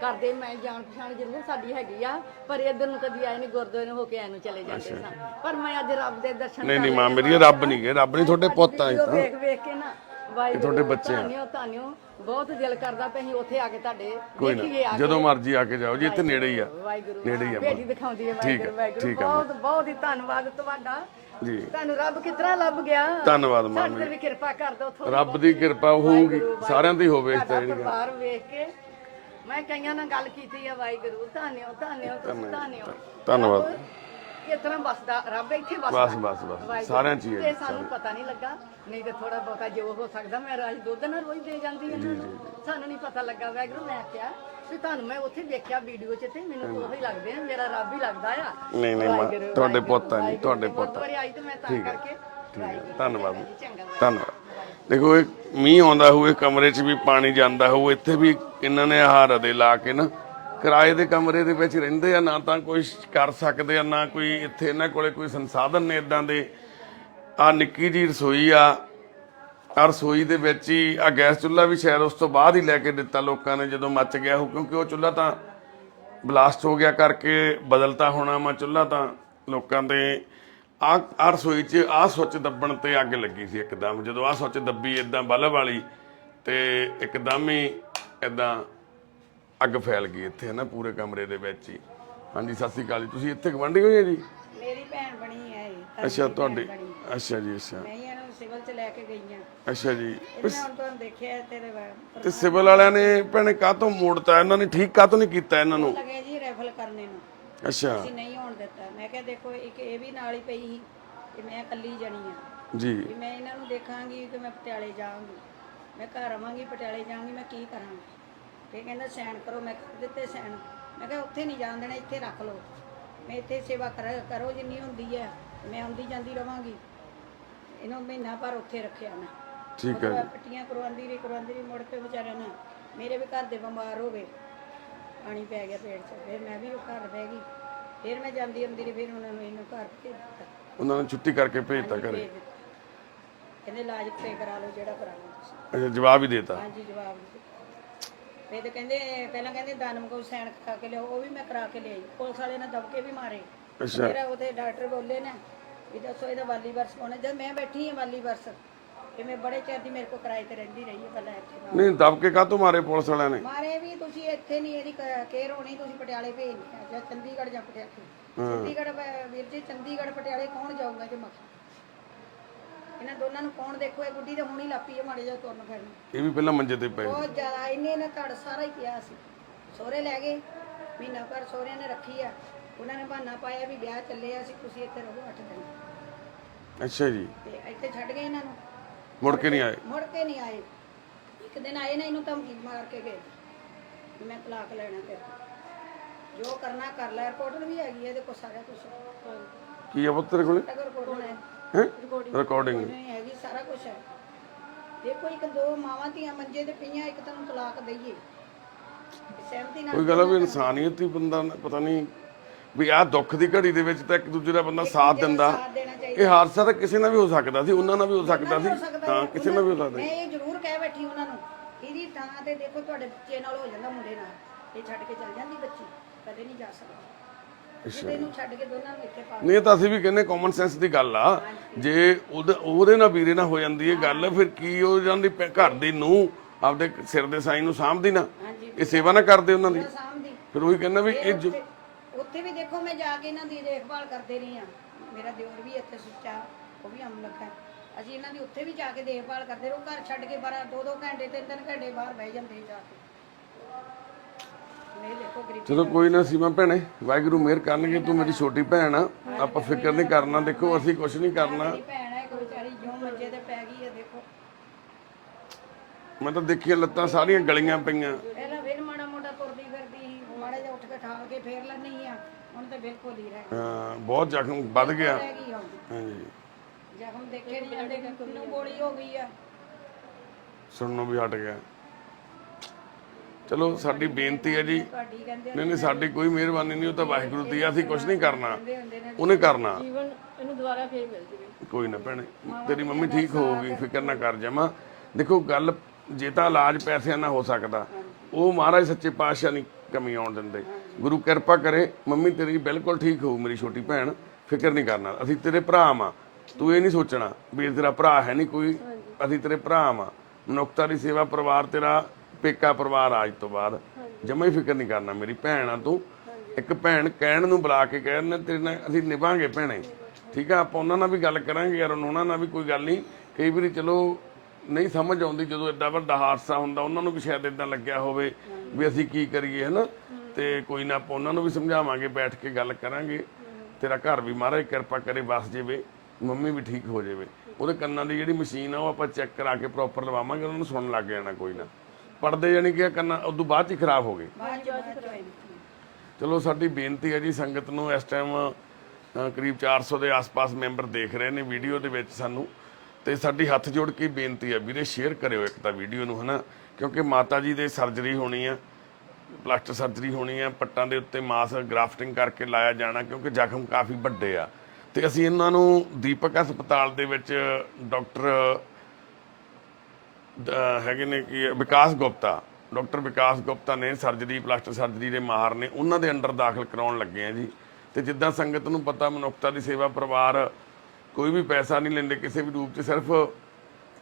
ਕਰਦੇ। ਮੈਂ ਜਾਣ ਪਛਾਣ ਜ਼ਰੂਰ ਸਾਡੀ ਹੈਗੀ ਆ, ਪਰ ਇੱਧਰ ਨੂੰ ਕਦੀ ਆਏ ਨਹੀਂ, ਗੁਰਦੁਆਰੇ ਨੂੰ ਹੋ ਕੇ ਐਨੂੰ ਚਲੇ ਜਾਂਦੇ ਸਾਂ। ਪਰ ਮੈਂ ਅੱਜ ਰੱਬ ਦੇ ਦਰਸ਼ਨ ਨਹੀਂ ਨਹੀਂ ਮਾਂ ਮੇਰੀ ਰੱਬ ਨਹੀਂ ਗਏ, ਰੱਬ ਨਹੀਂ ਤੁਹਾਡੇ ਪੋਤਾ ਇਹ ਤਾਂ ਵੇਖ ਵੇਖ ਕੇ ਨਾ ਵਾਹਿਗੁਰੂ ਤੁਹਾਡੇ ਬੱਚੇ ਆ। ਧੰਨਿਓ ਬਹੁਤ ਦਿਲ ਕਰਦਾ ਪਈ ਅਸੀਂ ਉੱਥੇ ਆ ਕੇ ਤੁਹਾਡੇ ਕੋਈ ਦੇਖੀਏ ਨਾ ਜਦੋਂ ਮਰਜ਼ੀ ਆ ਕੇ ਜਾਓ ਜੀ, ਇੱਥੇ ਨੇੜੇ ਹੀ ਆ। ਵਾਹਿਗੁਰੂ ਨੇੜੇ ਹੀ ਆ ਭੇਟੀ ਦਿਖਾਉਂਦੀ ਹੈ ਵਾਹਿਗੁਰੂ ਵਾਹਿਗੁਰੂ। ਠੀਕ ਆ ਬਹੁਤ ਬਹੁਤ ਹੀ ਧੰਨਵਾਦ ਤੁਹਾਡਾ ਜੀ। ਤੁਹਾਨੂੰ ਰੱਬ ਕਿਤਨਾ ਲੱਭ ਗਿਆ। ਧੰਨਵਾਦ ਮਾਂ ਸਾਡੇ ਤੇ ਵੀ ਕਿਰਪਾ ਕਰ ਦਿਓ ਥੋੜੀ। ਰੱਬ ਦੀ ਕਿਰਪਾ ਹੋਊਗੀ ਸਾਰਿਆਂ ਦੀ ਹੋਵੇ ਇਸ ਤੁਹਾਡਾ ਤਰ੍ਹਾਂ ਦੀ। ਪਰਿਵਾਰ ਵੇਖ ਕੇ ਮੈਂ ਕਈਆਂ ਨਾਲ ਗੱਲ ਕੀਤੀ ਆ ਵਾਹਿਗੁਰੂ ਧੰਨਿਓ ਧੰਨਿਓ ਤੁਸੀਂ ਧੰਨਿਓ। ਧੰਨਵਾਦ। ਇਸ ਤਰ੍ਹਾਂ ਬਸਦਾ ਰੱਬ ਇੱਥੇ ਬਸ ਬਸਦਾ ਬਸ ਬਸ ਸਾਰਿਆਂ ਚ ਹੀ ਹੈ ਤੇ ਸਾਨੂੰ ਪਤਾ ਨਹੀਂ ਲੱਗਾ, ਨਹੀਂ ਤੇ ਥੋੜਾ ਬਹੁਤਾ ਜੋ ਹੋ ਸਕਦਾ ਮੈਂ ਰਾਜ ਦੁੱਧ ਨਾਲ ਰੋਜ਼ ਦੇ ਜਾਂਦੀ ਇਹਨਾਂ ਨੂੰ, ਸਾਨੂੰ ਨਹੀਂ ਪਤਾ ਲੱਗਾ। ਵਾਹਿਗੁਰੂ ਮੈਂ ਕਿਹਾ ਵੀ ਤੁਹਾਨੂੰ ਮੈਂ ਉੱਥੇ ਵੇਖਿਆ ਵੀਡੀਓ 'ਚ ਤੇ ਮੈਨੂੰ ਤਾਂ ਉਹੀ ਲੱਗਦੇ ਆ, ਮੇਰਾ ਰੱਬ ਹੀ ਲੱਗਦਾ ਆ। ਨਹੀਂ ਨਹੀਂ ਮਾਂ ਤੁਹਾਡੇ ਪੋਤਾ ਨਹੀਂ, ਤੁਹਾਡੇ ਪੋਤਾ। ਗੁਰਦੁਆਰੇ ਆਈ ਤੇ ਮੈਂ ਤਾਂ ਕਰਕੇ ਧੰਨਵਾਦ ਚੰਗਾ ਧੰਨਵਾਦ। ਦੇਖੋ ਇਹ ਮੀਂਹ ਆਉਂਦਾ ਹੋਊ, ਇਹ ਕਮਰੇ 'ਚ ਵੀ ਪਾਣੀ ਜਾਂਦਾ ਹੋਊ, ਇੱਥੇ ਵੀ ਇਹਨਾਂ ਨੇ ਆਹ ਰਦੇ ਲਾ ਕੇ ਨਾ ਕਿਰਾਏ ਦੇ ਕਮਰੇ ਦੇ ਵਿੱਚ ਰਹਿੰਦੇ ਆ, ਨਾ ਤਾਂ ਕੋਈ ਕਰ ਸਕਦੇ ਆ, ਨਾ ਕੋਈ ਇੱਥੇ ਇਹਨਾਂ ਕੋਲੇ ਕੋਈ ਸੰਸਾਧਨ ਨੇ ਇਦਾਂ ਦੇ। ਆ ਨਿੱਕੀ ਜੀ ਰਸੋਈ ਆ, ਆ ਰਸੋਈ ਦੇ ਵਿੱਚ ਹੀ ਆ ਗੈਸ ਚੁੱਲ੍ਹਾ ਵੀ ਸ਼ਾਇਦ ਉਸ ਤੋਂ ਬਾਅਦ ਹੀ ਲੈ ਕੇ ਦਿੱਤਾ ਲੋਕਾਂ ਨੇ ਜਦੋਂ ਮੱਚ ਗਿਆ ਹੋ, ਕਿਉਂਕਿ ਉਹ ਚੁੱਲ੍ਹਾ ਤਾਂ ਬਲਾਸਟ ਹੋ ਗਿਆ ਕਰਕੇ ਬਦਲਤਾ ਹੋਣਾ ਵਾ ਚੁੱਲ੍ਹਾ ਤਾਂ ਲੋਕਾਂ ਦੇ। ਆ ਰਸੋਈ 'ਚ ਆ ਸੁੱਚ ਦੱਬਣ ਤੇ ਅੱਗ ਲੱਗੀ ਸੀ ਇੱਕਦਮ, ਜਦੋਂ ਆ ਸੁੱਚ ਦੱਬੀ ਇਦਾਂ ਬਲਬ ਵਾਲੀ ਤੇ ਇੱਕਦਮ ਹੀ ਇਦਾਂ ਅੱਗ ਫੈਲ ਗਈ ਇੱਥੇ ਨਾ ਪੂਰੇ ਕਮਰੇ ਦੇ ਵਿੱਚ ਹੀ। ਹਾਂਜੀ ਸਤਿ ਸ਼੍ਰੀ ਅਕਾਲ ਜੀ, ਤੁਸੀਂ ਇੱਥੇ ਗਵਾਂਢੀ ਹੋਏ ਜੀ? ਮੇਰੀ ਭੈਣ ਬਣੀ ਹੈ ਇਹ। ਅੱਛਾ ਤੁਹਾਡੀ, ਅੱਛਾ ਜੀ ਅੱਛਾ ਮੈਂ ਇਹਨੂੰ ਸਿਵਲ 'ਚ ਲੈ ਕੇ ਗਈ ਆ। ਅੱਛਾ ਜੀ। ਹੁਣ ਤੁਹਾਨੂੰ ਦੇਖਿਆ ਤੇਰੇ ਬਾਰੇ ਤੇ ਸਿਵਲ ਵਾਲਿਆਂ ਨੇ ਭੈਣੇ ਕਾਹਤੋਂ ਮੋੜਤਾ ਇਹਨਾਂ ਨੇ, ਠੀਕ ਕਾਹਤੋਂ ਨਹੀਂ ਕੀਤਾ ਇਹਨਾਂ ਨੂੰ? ਲੱਗੇ ਜੀ ਰੈਫਲ ਕਰਨੇ ਨੂੰ, ਅੱਛਾ ਅਸੀਂ ਨਹੀਂ ਹੋਣ ਦਿੱਤਾ। ਮੈਂ ਕਿਹਾ ਦੇਖੋ ਇੱਕ ਇਹ ਵੀ ਨਾਲ ਹੀ ਪਈ ਸੀ ਕਿ ਮੈਂ ਇਕੱਲੀ ਜਣੀ ਆ ਜੀ। ਵੀ ਮੈਂ ਇਹਨਾਂ ਨੂੰ ਦੇਖਾਂਗੀ ਕਿ ਮੈਂ ਪਟਿਆਲੇ ਜਾਵਾਂਗੀ, ਮੈਂ ਘਰ ਆਵਾਂਗੀ ਪਟਿਆਲੇ ਜਾਵਾਂਗੀ, ਮੈਂ ਕੀ ਕਰਾਂਗੀ। ਇਹ ਕਹਿੰਦਾ ਸੈਨ ਕਰੋ, ਮੈਂ ਕਰ ਦਿੱਤੇ ਸੈਨ। ਮੈਂ ਕਿਹਾ ਉੱਥੇ ਨਹੀਂ ਜਾਣ ਦੇਣਾ, ਇੱਥੇ ਰੱਖ ਲਓ, ਮੈਂ ਇੱਥੇ ਸੇਵਾ ਕਰੋ ਜਿੰਨੀ ਹੁੰਦੀ ਹੈ, ਮੈਂ ਆਉਂਦੀ ਜਾਂਦੀ ਰਵਾਂਗੀ। ਇਹਨੂੰ ਮਹੀਨਾ ਭਰ ਉੱਥੇ ਰੱਖਿਆ ਮੈਂ। ਠੀਕ ਹੈ ਜੀ। ਪੱਟੀਆਂ ਕਰਵਾਉਂਦੀ ਰਹੀ ਮੁੜ ਕੇ ਵਿਚਾਰਿਆਂ ਨੇ ਮੇਰੇ ਵੀ ਘਰ ਦੇ ਬਿਮਾਰ ਹੋ ਗਏ, ਪਾਣੀ ਪੈ ਗਿਆ ਪੇਟ 'ਚ, ਫਿਰ ਮੈਂ ਵੀ ਉਹ ਘਰ ਬਹਿ ਗਈ। ਫਿਰ ਮੈਂ ਜਾਂਦੀ ਆਉਂਦੀ ਰਹੀ, ਫਿਰ ਉਹਨਾਂ ਨੂੰ ਇਹਨੂੰ ਘਰ ਭੇਜ ਦਿੱਤਾ। ਉਹਨਾਂ ਨੇ ਛੁੱਟੀ ਕਰਕੇ ਭੇਜਤਾ ਘਰੇ? ਭੇਜ ਦਿੱਤਾ। ਕਹਿੰਦੇ ਇਲਾਜ ਤੇ ਕਰਾ ਲਓ ਜਿਹੜਾ ਕਰਾਉਣਾ ਤੁਸੀਂ। ਅੱਛਾ ਜਵਾਬ ਹੀ ਦੇਤਾ? ਹਾਂਜੀ ਜਵਾਬ ਦਿੱਤਾ। ਫਿਰ ਤੇ ਕਹਿੰਦੇ ਪਹਿਲਾਂ ਕਹਿੰਦੇ ਦਾਨਮ ਕੋ ਸੈਨ ਕਰਾ ਕੇ ਲਿਆਓ, ਉਹ ਵੀ ਮੈਂ ਕਰਾ ਕੇ ਲਿਆਈ। ਪੁਲਿਸ ਵਾਲੇ ਨੇ ਦਬਕੇ ਵੀ ਮਾਰੇ। ਅੱਛਾ। ਫਿਰ ਉਹਦੇ ਡਾਕਟਰ ਬੋਲੇ ਨੇ ਵੀ ਦੱਸੋ ਇਹਦਾ ਵਾਲੀ ਵਰਸ ਕੌਣ ਹੈ। ਜਦ ਮੈਂ ਬੈਠੀ ਹਾਂ ਵਾਲੀ ਵਰਸ, ਤੇ ਮੈਂ ਬੜੇ ਚਿਰ ਦੀ ਮੇਰੇ ਕੋਲ ਕਿਰਾਏ ਤੇ ਰਹਿੰਦੀ ਰਹੀ ਹੈ ਪਹਿਲਾਂ ਇੱਥੇ। ਨਹੀਂ ਦਬਕੇ ਕਾਹਤੋਂ ਮਾਰੇ ਪੁਲਿਸ ਵਾਲਿਆਂ ਨੇ? ਮਾਰੇ ਵੀ ਤੁਸੀਂ ਇੱਥੇ ਨਹੀਂ, ਇਹਦੀ ਕੇਅਰ ਹੋਣੀ, ਤੁਸੀਂ ਪਟਿਆਲੇ ਭੇਜਣੀ ਆ ਜਾਂ ਚੰਡੀਗੜ੍ਹ ਜਾਂ ਪਟਿਆਲੇ। ਚੰਡੀਗੜ੍ਹ ਵੀਰ ਜੀ, ਚੰਡੀਗੜ੍ਹ ਪਟਿਆਲੇ ਕੌਣ ਜਾਊਗਾ ਜੇ ਮੱਖੀ? ਇਹਨਾਂ ਦੋਨਾਂ ਨੂੰ ਕੌਣ ਦੇਖੋ? ਇਹ ਗੁੱਡੀ ਤਾਂ ਹੁਣ ਹੀ ਲਾਪੀ ਹੈ ਮਾੜੇ ਜਿਹਾ ਤੁਰਨ ਫਿਰਨ। ਇਹ ਵੀ ਪਹਿਲਾਂ ਮੰਜੇ ਤੇ ਪਏ? ਬਹੁਤ ਜ਼ਿਆਦਾ। ਇਹਨੇ ਨਾ ਘੜ ਸਾਰਾ ਹੀ ਪਿਆ ਸੀ। ਸਹੁਰੇ ਲੈ ਗਏ, ਮਹੀਨਾ ਭਰ ਸਹੁਰਿਆਂ ਨੇ ਰੱਖੀ ਆ। ਉਹਨਾਂ ਨੇ ਬਹਾਨਾ ਪਾਇਆ ਵੀ ਵਿਆਹ ਚੱਲੇ ਆ, ਅਸੀਂ ਤੁਸੀਂ ਇੱਥੇ ਰਹੋ 8 ਦਿਨ। ਅੱਛਾ ਜੀ। ਤੇ ਇੱਥੇ ਛੱਡ ਗਏ ਇਹਨਾਂ ਨੂੰ, ਮੁੜ ਕੇ ਨਹੀਂ ਆਏ? ਮੁੜ ਕੇ ਨਹੀਂ ਆਏ। ਇੱਕ ਦਿਨ ਆਏ ਨਾ, ਇਹਨੂੰ ਧਮਕੀ ਮਾਰ ਕੇ ਗਏ ਵੀ ਮੈਂ ਤਲਾਕ ਲੈਣਾ ਤੇ ਜੋ ਕਰਨਾ ਕਰ ਲੈ। ਰਿਪੋਰਟ ਵੀ ਹੈਗੀ ਹੈ ਇਹਦੇ ਕੋਲ ਸਾਰਾ ਕੁਝ। ਕੀ ਆ ਪੁੱਤ ਤੇਰੇ ਕੋਲੇ? ਰਿਪੋਰਟ ਹੈ, ਹੈ ਰਿਕਾਰਡਿੰਗ? ਹੈਗੀ ਸਾਰਾ ਕੁਝ ਹੈ। ਦੇਖੋ ਇੱਕ ਦੋ ਮਾਵਾਂ ਧੀਆਂ ਮੰਜੇ ਤੇ ਪਈਆਂ, ਇੱਕ ਤੁਹਾਨੂੰ ਤਲਾਕ ਦਈਏ ਸਹਿਮਤੀ ਨਾਲ। ਕੋਈ ਗੱਲ ਵੀ ਇਨਸਾਨੀਅਤ ਹੀ ਬੰਦਾ ਪਤਾ ਨਹੀਂ ਵੀ ਆਹ ਦੁੱਖ ਦੀ ਘੜੀ ਦੇ ਵਿੱਚ ਤਾਂ ਇੱਕ ਦੂਜੇ ਦਾ ਬੰਦਾ ਸਾਥ ਦਿੰਦਾ। ਇਹ ਹਾਦਸਾ ਤਾਂ ਕਿਸੇ ਨਾਲ ਵੀ ਹੋ ਸਕਦਾ ਸੀ, ਉਹਨਾਂ ਨਾਲ ਵੀ ਹੋ ਸਕਦਾ ਸੀ, ਹਾਂ ਕਿਸੇ ਨਾਲ ਵੀ ਹੋ ਸਕਦਾ। ਮੈਂ ਇਹ ਜ਼ਰੂਰ ਕਹਿ ਬੈਠੀ ਉਹਨਾਂ ਨੂੰ, ਇਹਦੀ ਥਾਂ ਤੇ ਦੇਖੋ ਤੁਹਾਡੇ ਬੱਚੇ ਨਾਲ ਹੋ ਜਾਂਦਾ, ਮੁੰਡੇ ਨਾਲ ਇਹ ਛੱਡ ਕੇ ਚੱਲ ਜਾਂਦੀ ਬੱਚੀ, ਕਦੇ ਨਹੀਂ ਜਾ ਸਕਦੀ। ਇਹਨੂੰ ਛੱਡ ਕੇ ਦੋਨਾਂ ਨੂੰ ਇੱਥੇ ਪਾ। ਨਹੀਂ ਤਾਂ ਅਸੀਂ ਵੀ ਕਹਿੰਦੇ ਕਾਮਨ ਸੈਂਸ ਦੀ ਗੱਲ ਆ। ਜੇ ਉਹਦੇ ਨਾਲ ਵੀਰੇ ਨਾਲ ਹੋ ਜਾਂਦੀ ਹੈ ਗੱਲ, ਫਿਰ ਕੀ ਉਹ ਜਾਂਦੀ ਘਰ ਦੀ ਨੂੰ ਆਪਦੇ ਸਿਰ ਦੇ ਸਾਈਂ ਨੂੰ ਸਾਂਭਦੀ ਨਾ, ਇਹ ਸੇਵਾ ਨਾ ਕਰਦੇ ਉਹਨਾਂ ਦੀ? ਫਿਰ ਉਹੀ ਕਹਿੰਦਾ ਵੀ ਇਹ ਉੱਥੇ ਵੀ ਦੇਖੋ ਮੈਂ ਜਾ ਕੇ ਇਹਨਾਂ ਦੀ ਦੇਖਭਾਲ ਕਰਦੇ ਰਹੀ ਆ। ਮੇਰਾ ਦਿਓਰ ਵੀ ਇੱਥੇ ਸੁੱਚਾ, ਉਹ ਵੀ ਅਮ ਲੱਗਾ। ਅਸੀਂ ਇਹਨਾਂ ਦੀ ਉੱਥੇ ਵੀ ਜਾ ਕੇ ਦੇਖਭਾਲ ਕਰਦੇ ਰਹੋ। ਘਰ ਛੱਡ ਕੇ 2-2 ਘੰਟੇ 3-3 ਘੰਟੇ ਬਾਹਰ ਬਹਿ ਜਾਂਦੇ ਜਾ ਕੇ। ਚਲੋ ਕੋਈ ਨਾ ਸੀਮਾ ਭੈਣੇ, ਵਾਹਿਗੁਰੂ ਮਿਹਰ ਕਰਨਗੇ। ਤੂੰ ਮੇਰੀ ਛੋਟੀ ਭੈਣ ਆ, ਆਪਾਂ ਫਿਕਰ ਨਹੀਂ ਕਰਨਾ। ਦੇਖੋ ਅਸੀਂ ਕੁਝ ਨਹੀਂ ਕਰਨਾ। ਭੈਣ ਹੈ ਕੋਈ ਵਿਚਾਰੀ, ਜੋ ਮੰਜੇ ਤੇ ਪੈ ਗਈ ਹੈ ਦੇਖੋ। ਮੈਂ ਤਾਂ ਦੇਖੀਆਂ ਲੱਤਾਂ ਸਾਰੀਆਂ ਗਲੀਆਂ ਪਈਆਂ। ਪਹਿਲਾਂ ਫਿਰ ਮਾੜਾ ਮੋਟਾ ਤੁਰਦੀ ਫਿਰਦੀ ਸੀ, ਮਾੜਾ ਜਿਹਾ ਉੱਠ ਕੇ ਠਾਲ ਕੇ ਫੇਰ ਲੈਂਦੀ ਆ। ਹੁਣ ਤਾਂ ਬਿਲਕੁਲ ਹੀ ਰਹਿ ਗਈ। ਹਾਂ ਬਹੁਤ ਜ਼ਖਮ ਵੱਧ ਗਿਆ। ਹਾਂਜੀ ਜ਼ਖਮ ਦੇਖੇ ਨਹੀਂ ਜਾਂਦੇ ਕਿ ਕਿੰਨੂੰ ਗੋਲੀ ਹੋ ਗਈ ਆ। ਸੁਣਨੋਂ ਵੀ ਹਟ ਗਿਆ। ਚਲੋ ਸਾਡੀ ਬੇਨਤੀ ਹੈ ਜੀ, ਨਹੀਂ ਸਾਡੀ ਕੋਈ ਮਿਹਰਬਾਨੀ ਨਹੀਂ, ਉਹ ਤਾਂ ਵਾਹਿਗੁਰੂ ਦੀ ਆ। ਅਸੀਂ ਕੁਝ ਨਹੀਂ ਕਰਨਾ, ਉਹਨੇ ਕਰਨਾ। ਇਹਨੂੰ ਦੁਬਾਰਾ ਫੇਰ ਮਿਲ ਜਵੇ। ਕੋਈ ਨਾ ਭੈਣੇ, ਤੇਰੀ ਮੰਮੀ ਠੀਕ ਹੋਊਗੀ, ਫਿਕਰ ਨਾ ਕਰ ਜਾਵਾਂ। ਦੇਖੋ ਗੱਲ ਜੇ ਤਾਂ ਇਲਾਜ ਪੈਸਿਆਂ ਨਾਲ ਹੋ ਸਕਦਾ, ਉਹ ਮਹਾਰਾਜ ਸੱਚੇ ਪਾਤਸ਼ਾਹ ਨਹੀਂ ਕਮੀ ਆਉਣ ਦਿੰਦੇ। ਗੁਰੂ ਕਿਰਪਾ ਕਰੇ, ਮੰਮੀ ਤੇਰੀ ਬਿਲਕੁਲ ਠੀਕ ਹੋਊ ਮੇਰੀ ਛੋਟੀ ਭੈਣ, ਫਿਕਰ ਨਹੀਂ ਕਰਨਾ। ਅਸੀਂ ਤੇਰੇ ਭਰਾ ਵਾਂ, ਤੂੰ ਇਹ ਨਹੀਂ ਸੋਚਣਾ ਵੀ ਤੇਰਾ ਭਰਾ ਹੈ ਨਹੀਂ ਕੋਈ, ਅਸੀਂ ਤੇਰੇ ਭਰਾ ਵਾਂ। ਮਨੁੱਖਤਾ ਦੀ ਸੇਵਾ ਪਰਿਵਾਰ ਤੇਰਾ ਪੇਕਾ ਪਰਿਵਾਰ ਆ ਅੱਜ ਤੋਂ ਬਾਅਦ, ਜਮਾ ਹੀ ਫਿਕਰ ਨਹੀਂ ਕਰਨਾ। ਮੇਰੀ ਭੈਣ ਆ ਤੂੰ, ਇੱਕ ਭੈਣ ਕਹਿਣ ਨੂੰ ਬੁਲਾ ਕੇ ਕਹਿਣ ਤੇਰੇ ਨਾਲ ਅਸੀਂ ਨਿਭਾਂਗੇ ਭੈਣੇ, ਠੀਕ ਆ। ਆਪਾਂ ਉਹਨਾਂ ਨਾਲ ਵੀ ਗੱਲ ਕਰਾਂਗੇ ਯਾਰ, ਉਹਨਾਂ ਨਾਲ ਵੀ ਕੋਈ ਗੱਲ ਨਹੀਂ। ਕਈ ਵਾਰੀ ਚਲੋ ਨਹੀਂ ਸਮਝ ਆਉਂਦੀ, ਜਦੋਂ ਐਡਾ ਵੱਡਾ ਹਾਦਸਾ ਹੁੰਦਾ ਉਹਨਾਂ ਨੂੰ ਵੀ ਸ਼ਾਇਦ ਇਦਾਂ ਲੱਗਿਆ ਹੋਵੇ ਵੀ ਅਸੀਂ ਕੀ ਕਰੀਏ, ਹਨਾ। ਤੇ ਕੋਈ ਨਾ ਆਪਾਂ ਉਹਨਾਂ ਨੂੰ ਵੀ ਸਮਝਾਵਾਂਗੇ, ਬੈਠ ਕੇ ਗੱਲ ਕਰਾਂਗੇ। ਤੇਰਾ ਘਰ ਵੀ ਮਹਾਰਾਜ ਕਿਰਪਾ ਕਰੇ ਵਸ ਜਾਵੇ, ਮੰਮੀ ਵੀ ਠੀਕ ਹੋ ਜਾਵੇ। ਉਹਦੇ ਕੰਨਾਂ ਦੀ ਜਿਹੜੀ ਮਸ਼ੀਨ ਆ ਉਹ ਆਪਾਂ ਚੈੱਕ ਕਰਾ ਕੇ ਪ੍ਰੋਪਰ ਲਵਾਵਾਂਗੇ, ਉਹਨਾਂ ਨੂੰ ਸੁਣਨ ਲੱਗ ਜਾਣਾ। ਕੋਈ ਨਾ ਪੜਦੇ ਜਾਣੀ ਕਿ ਕੰਨਾਂ ਉਦੋਂ ਬਾਅਦ 'ਚ ਹੀ ਖਰਾਬ ਹੋ ਗਏ। ਚਲੋ ਸਾਡੀ ਬੇਨਤੀ ਹੈ ਜੀ ਸੰਗਤ ਨੂੰ, ਇਸ ਟਾਈਮ ਕਰੀਬ 400 ਦੇ ਆਸ-ਪਾਸ ਮੈਂਬਰ ਦੇਖ ਰਹੇ ਨੇ ਵੀਡੀਓ ਦੇ ਵਿੱਚ ਸਾਨੂੰ, ਤੇ ਸਾਡੀ ਹੱਥ ਜੋੜ ਕੇ ਬੇਨਤੀ ਹੈ ਵੀਰੇ ਸ਼ੇਅਰ ਕਰਿਓ ਇੱਕ ਤਾਂ ਵੀਡੀਓ ਨੂੰ, ਹਨਾ। ਕਿਉਂਕਿ ਮਾਤਾ ਜੀ ਦੇ ਸਰਜਰੀ ਹੋਣੀ ਆ, ਪਲਾਸਟਰ ਸਰਜਰੀ ਹੋਣੀ ਆ, ਪੱਟਾਂ ਦੇ ਉੱਤੇ ਮਾਸ ਗ੍ਰਾਫਟਿੰਗ ਕਰਕੇ ਲਾਇਆ ਜਾਣਾ, ਕਿਉਂਕਿ ਜ਼ਖਮ ਕਾਫੀ ਵੱਡੇ ਆ। ਤੇ ਅਸੀਂ ਇਹਨਾਂ ਨੂੰ ਦੀਪਕ ਹਸਪਤਾਲ ਦੇ ਵਿੱਚ ਡਾਕਟਰ ਹੈਗੇ ਨੇ ਕਿ ਵਿਕਾਸ ਗੁਪਤਾ, ਡਾਕਟਰ ਵਿਕਾਸ ਗੁਪਤਾ ਨੇ ਸਰਜਰੀ, ਪਲਾਸਟਰ ਸਰਜਰੀ ਦੇ ਮਾਹਰ ਨੇ, ਉਹਨਾਂ ਦੇ ਅੰਡਰ ਦਾਖਲ ਕਰਾਉਣ ਲੱਗੇ ਆ ਜੀ। ਤੇ ਜਿੱਦਾਂ ਸੰਗਤ ਨੂੰ ਪਤਾ, ਮਨੁੱਖਤਾ ਦੀ ਸੇਵਾ ਪਰਿਵਾਰ ਕੋਈ ਵੀ ਪੈਸਾ ਨਹੀਂ ਲੈਂਦੇ ਕਿਸੇ ਵੀ ਰੂਪ 'ਚ, ਸਿਰਫ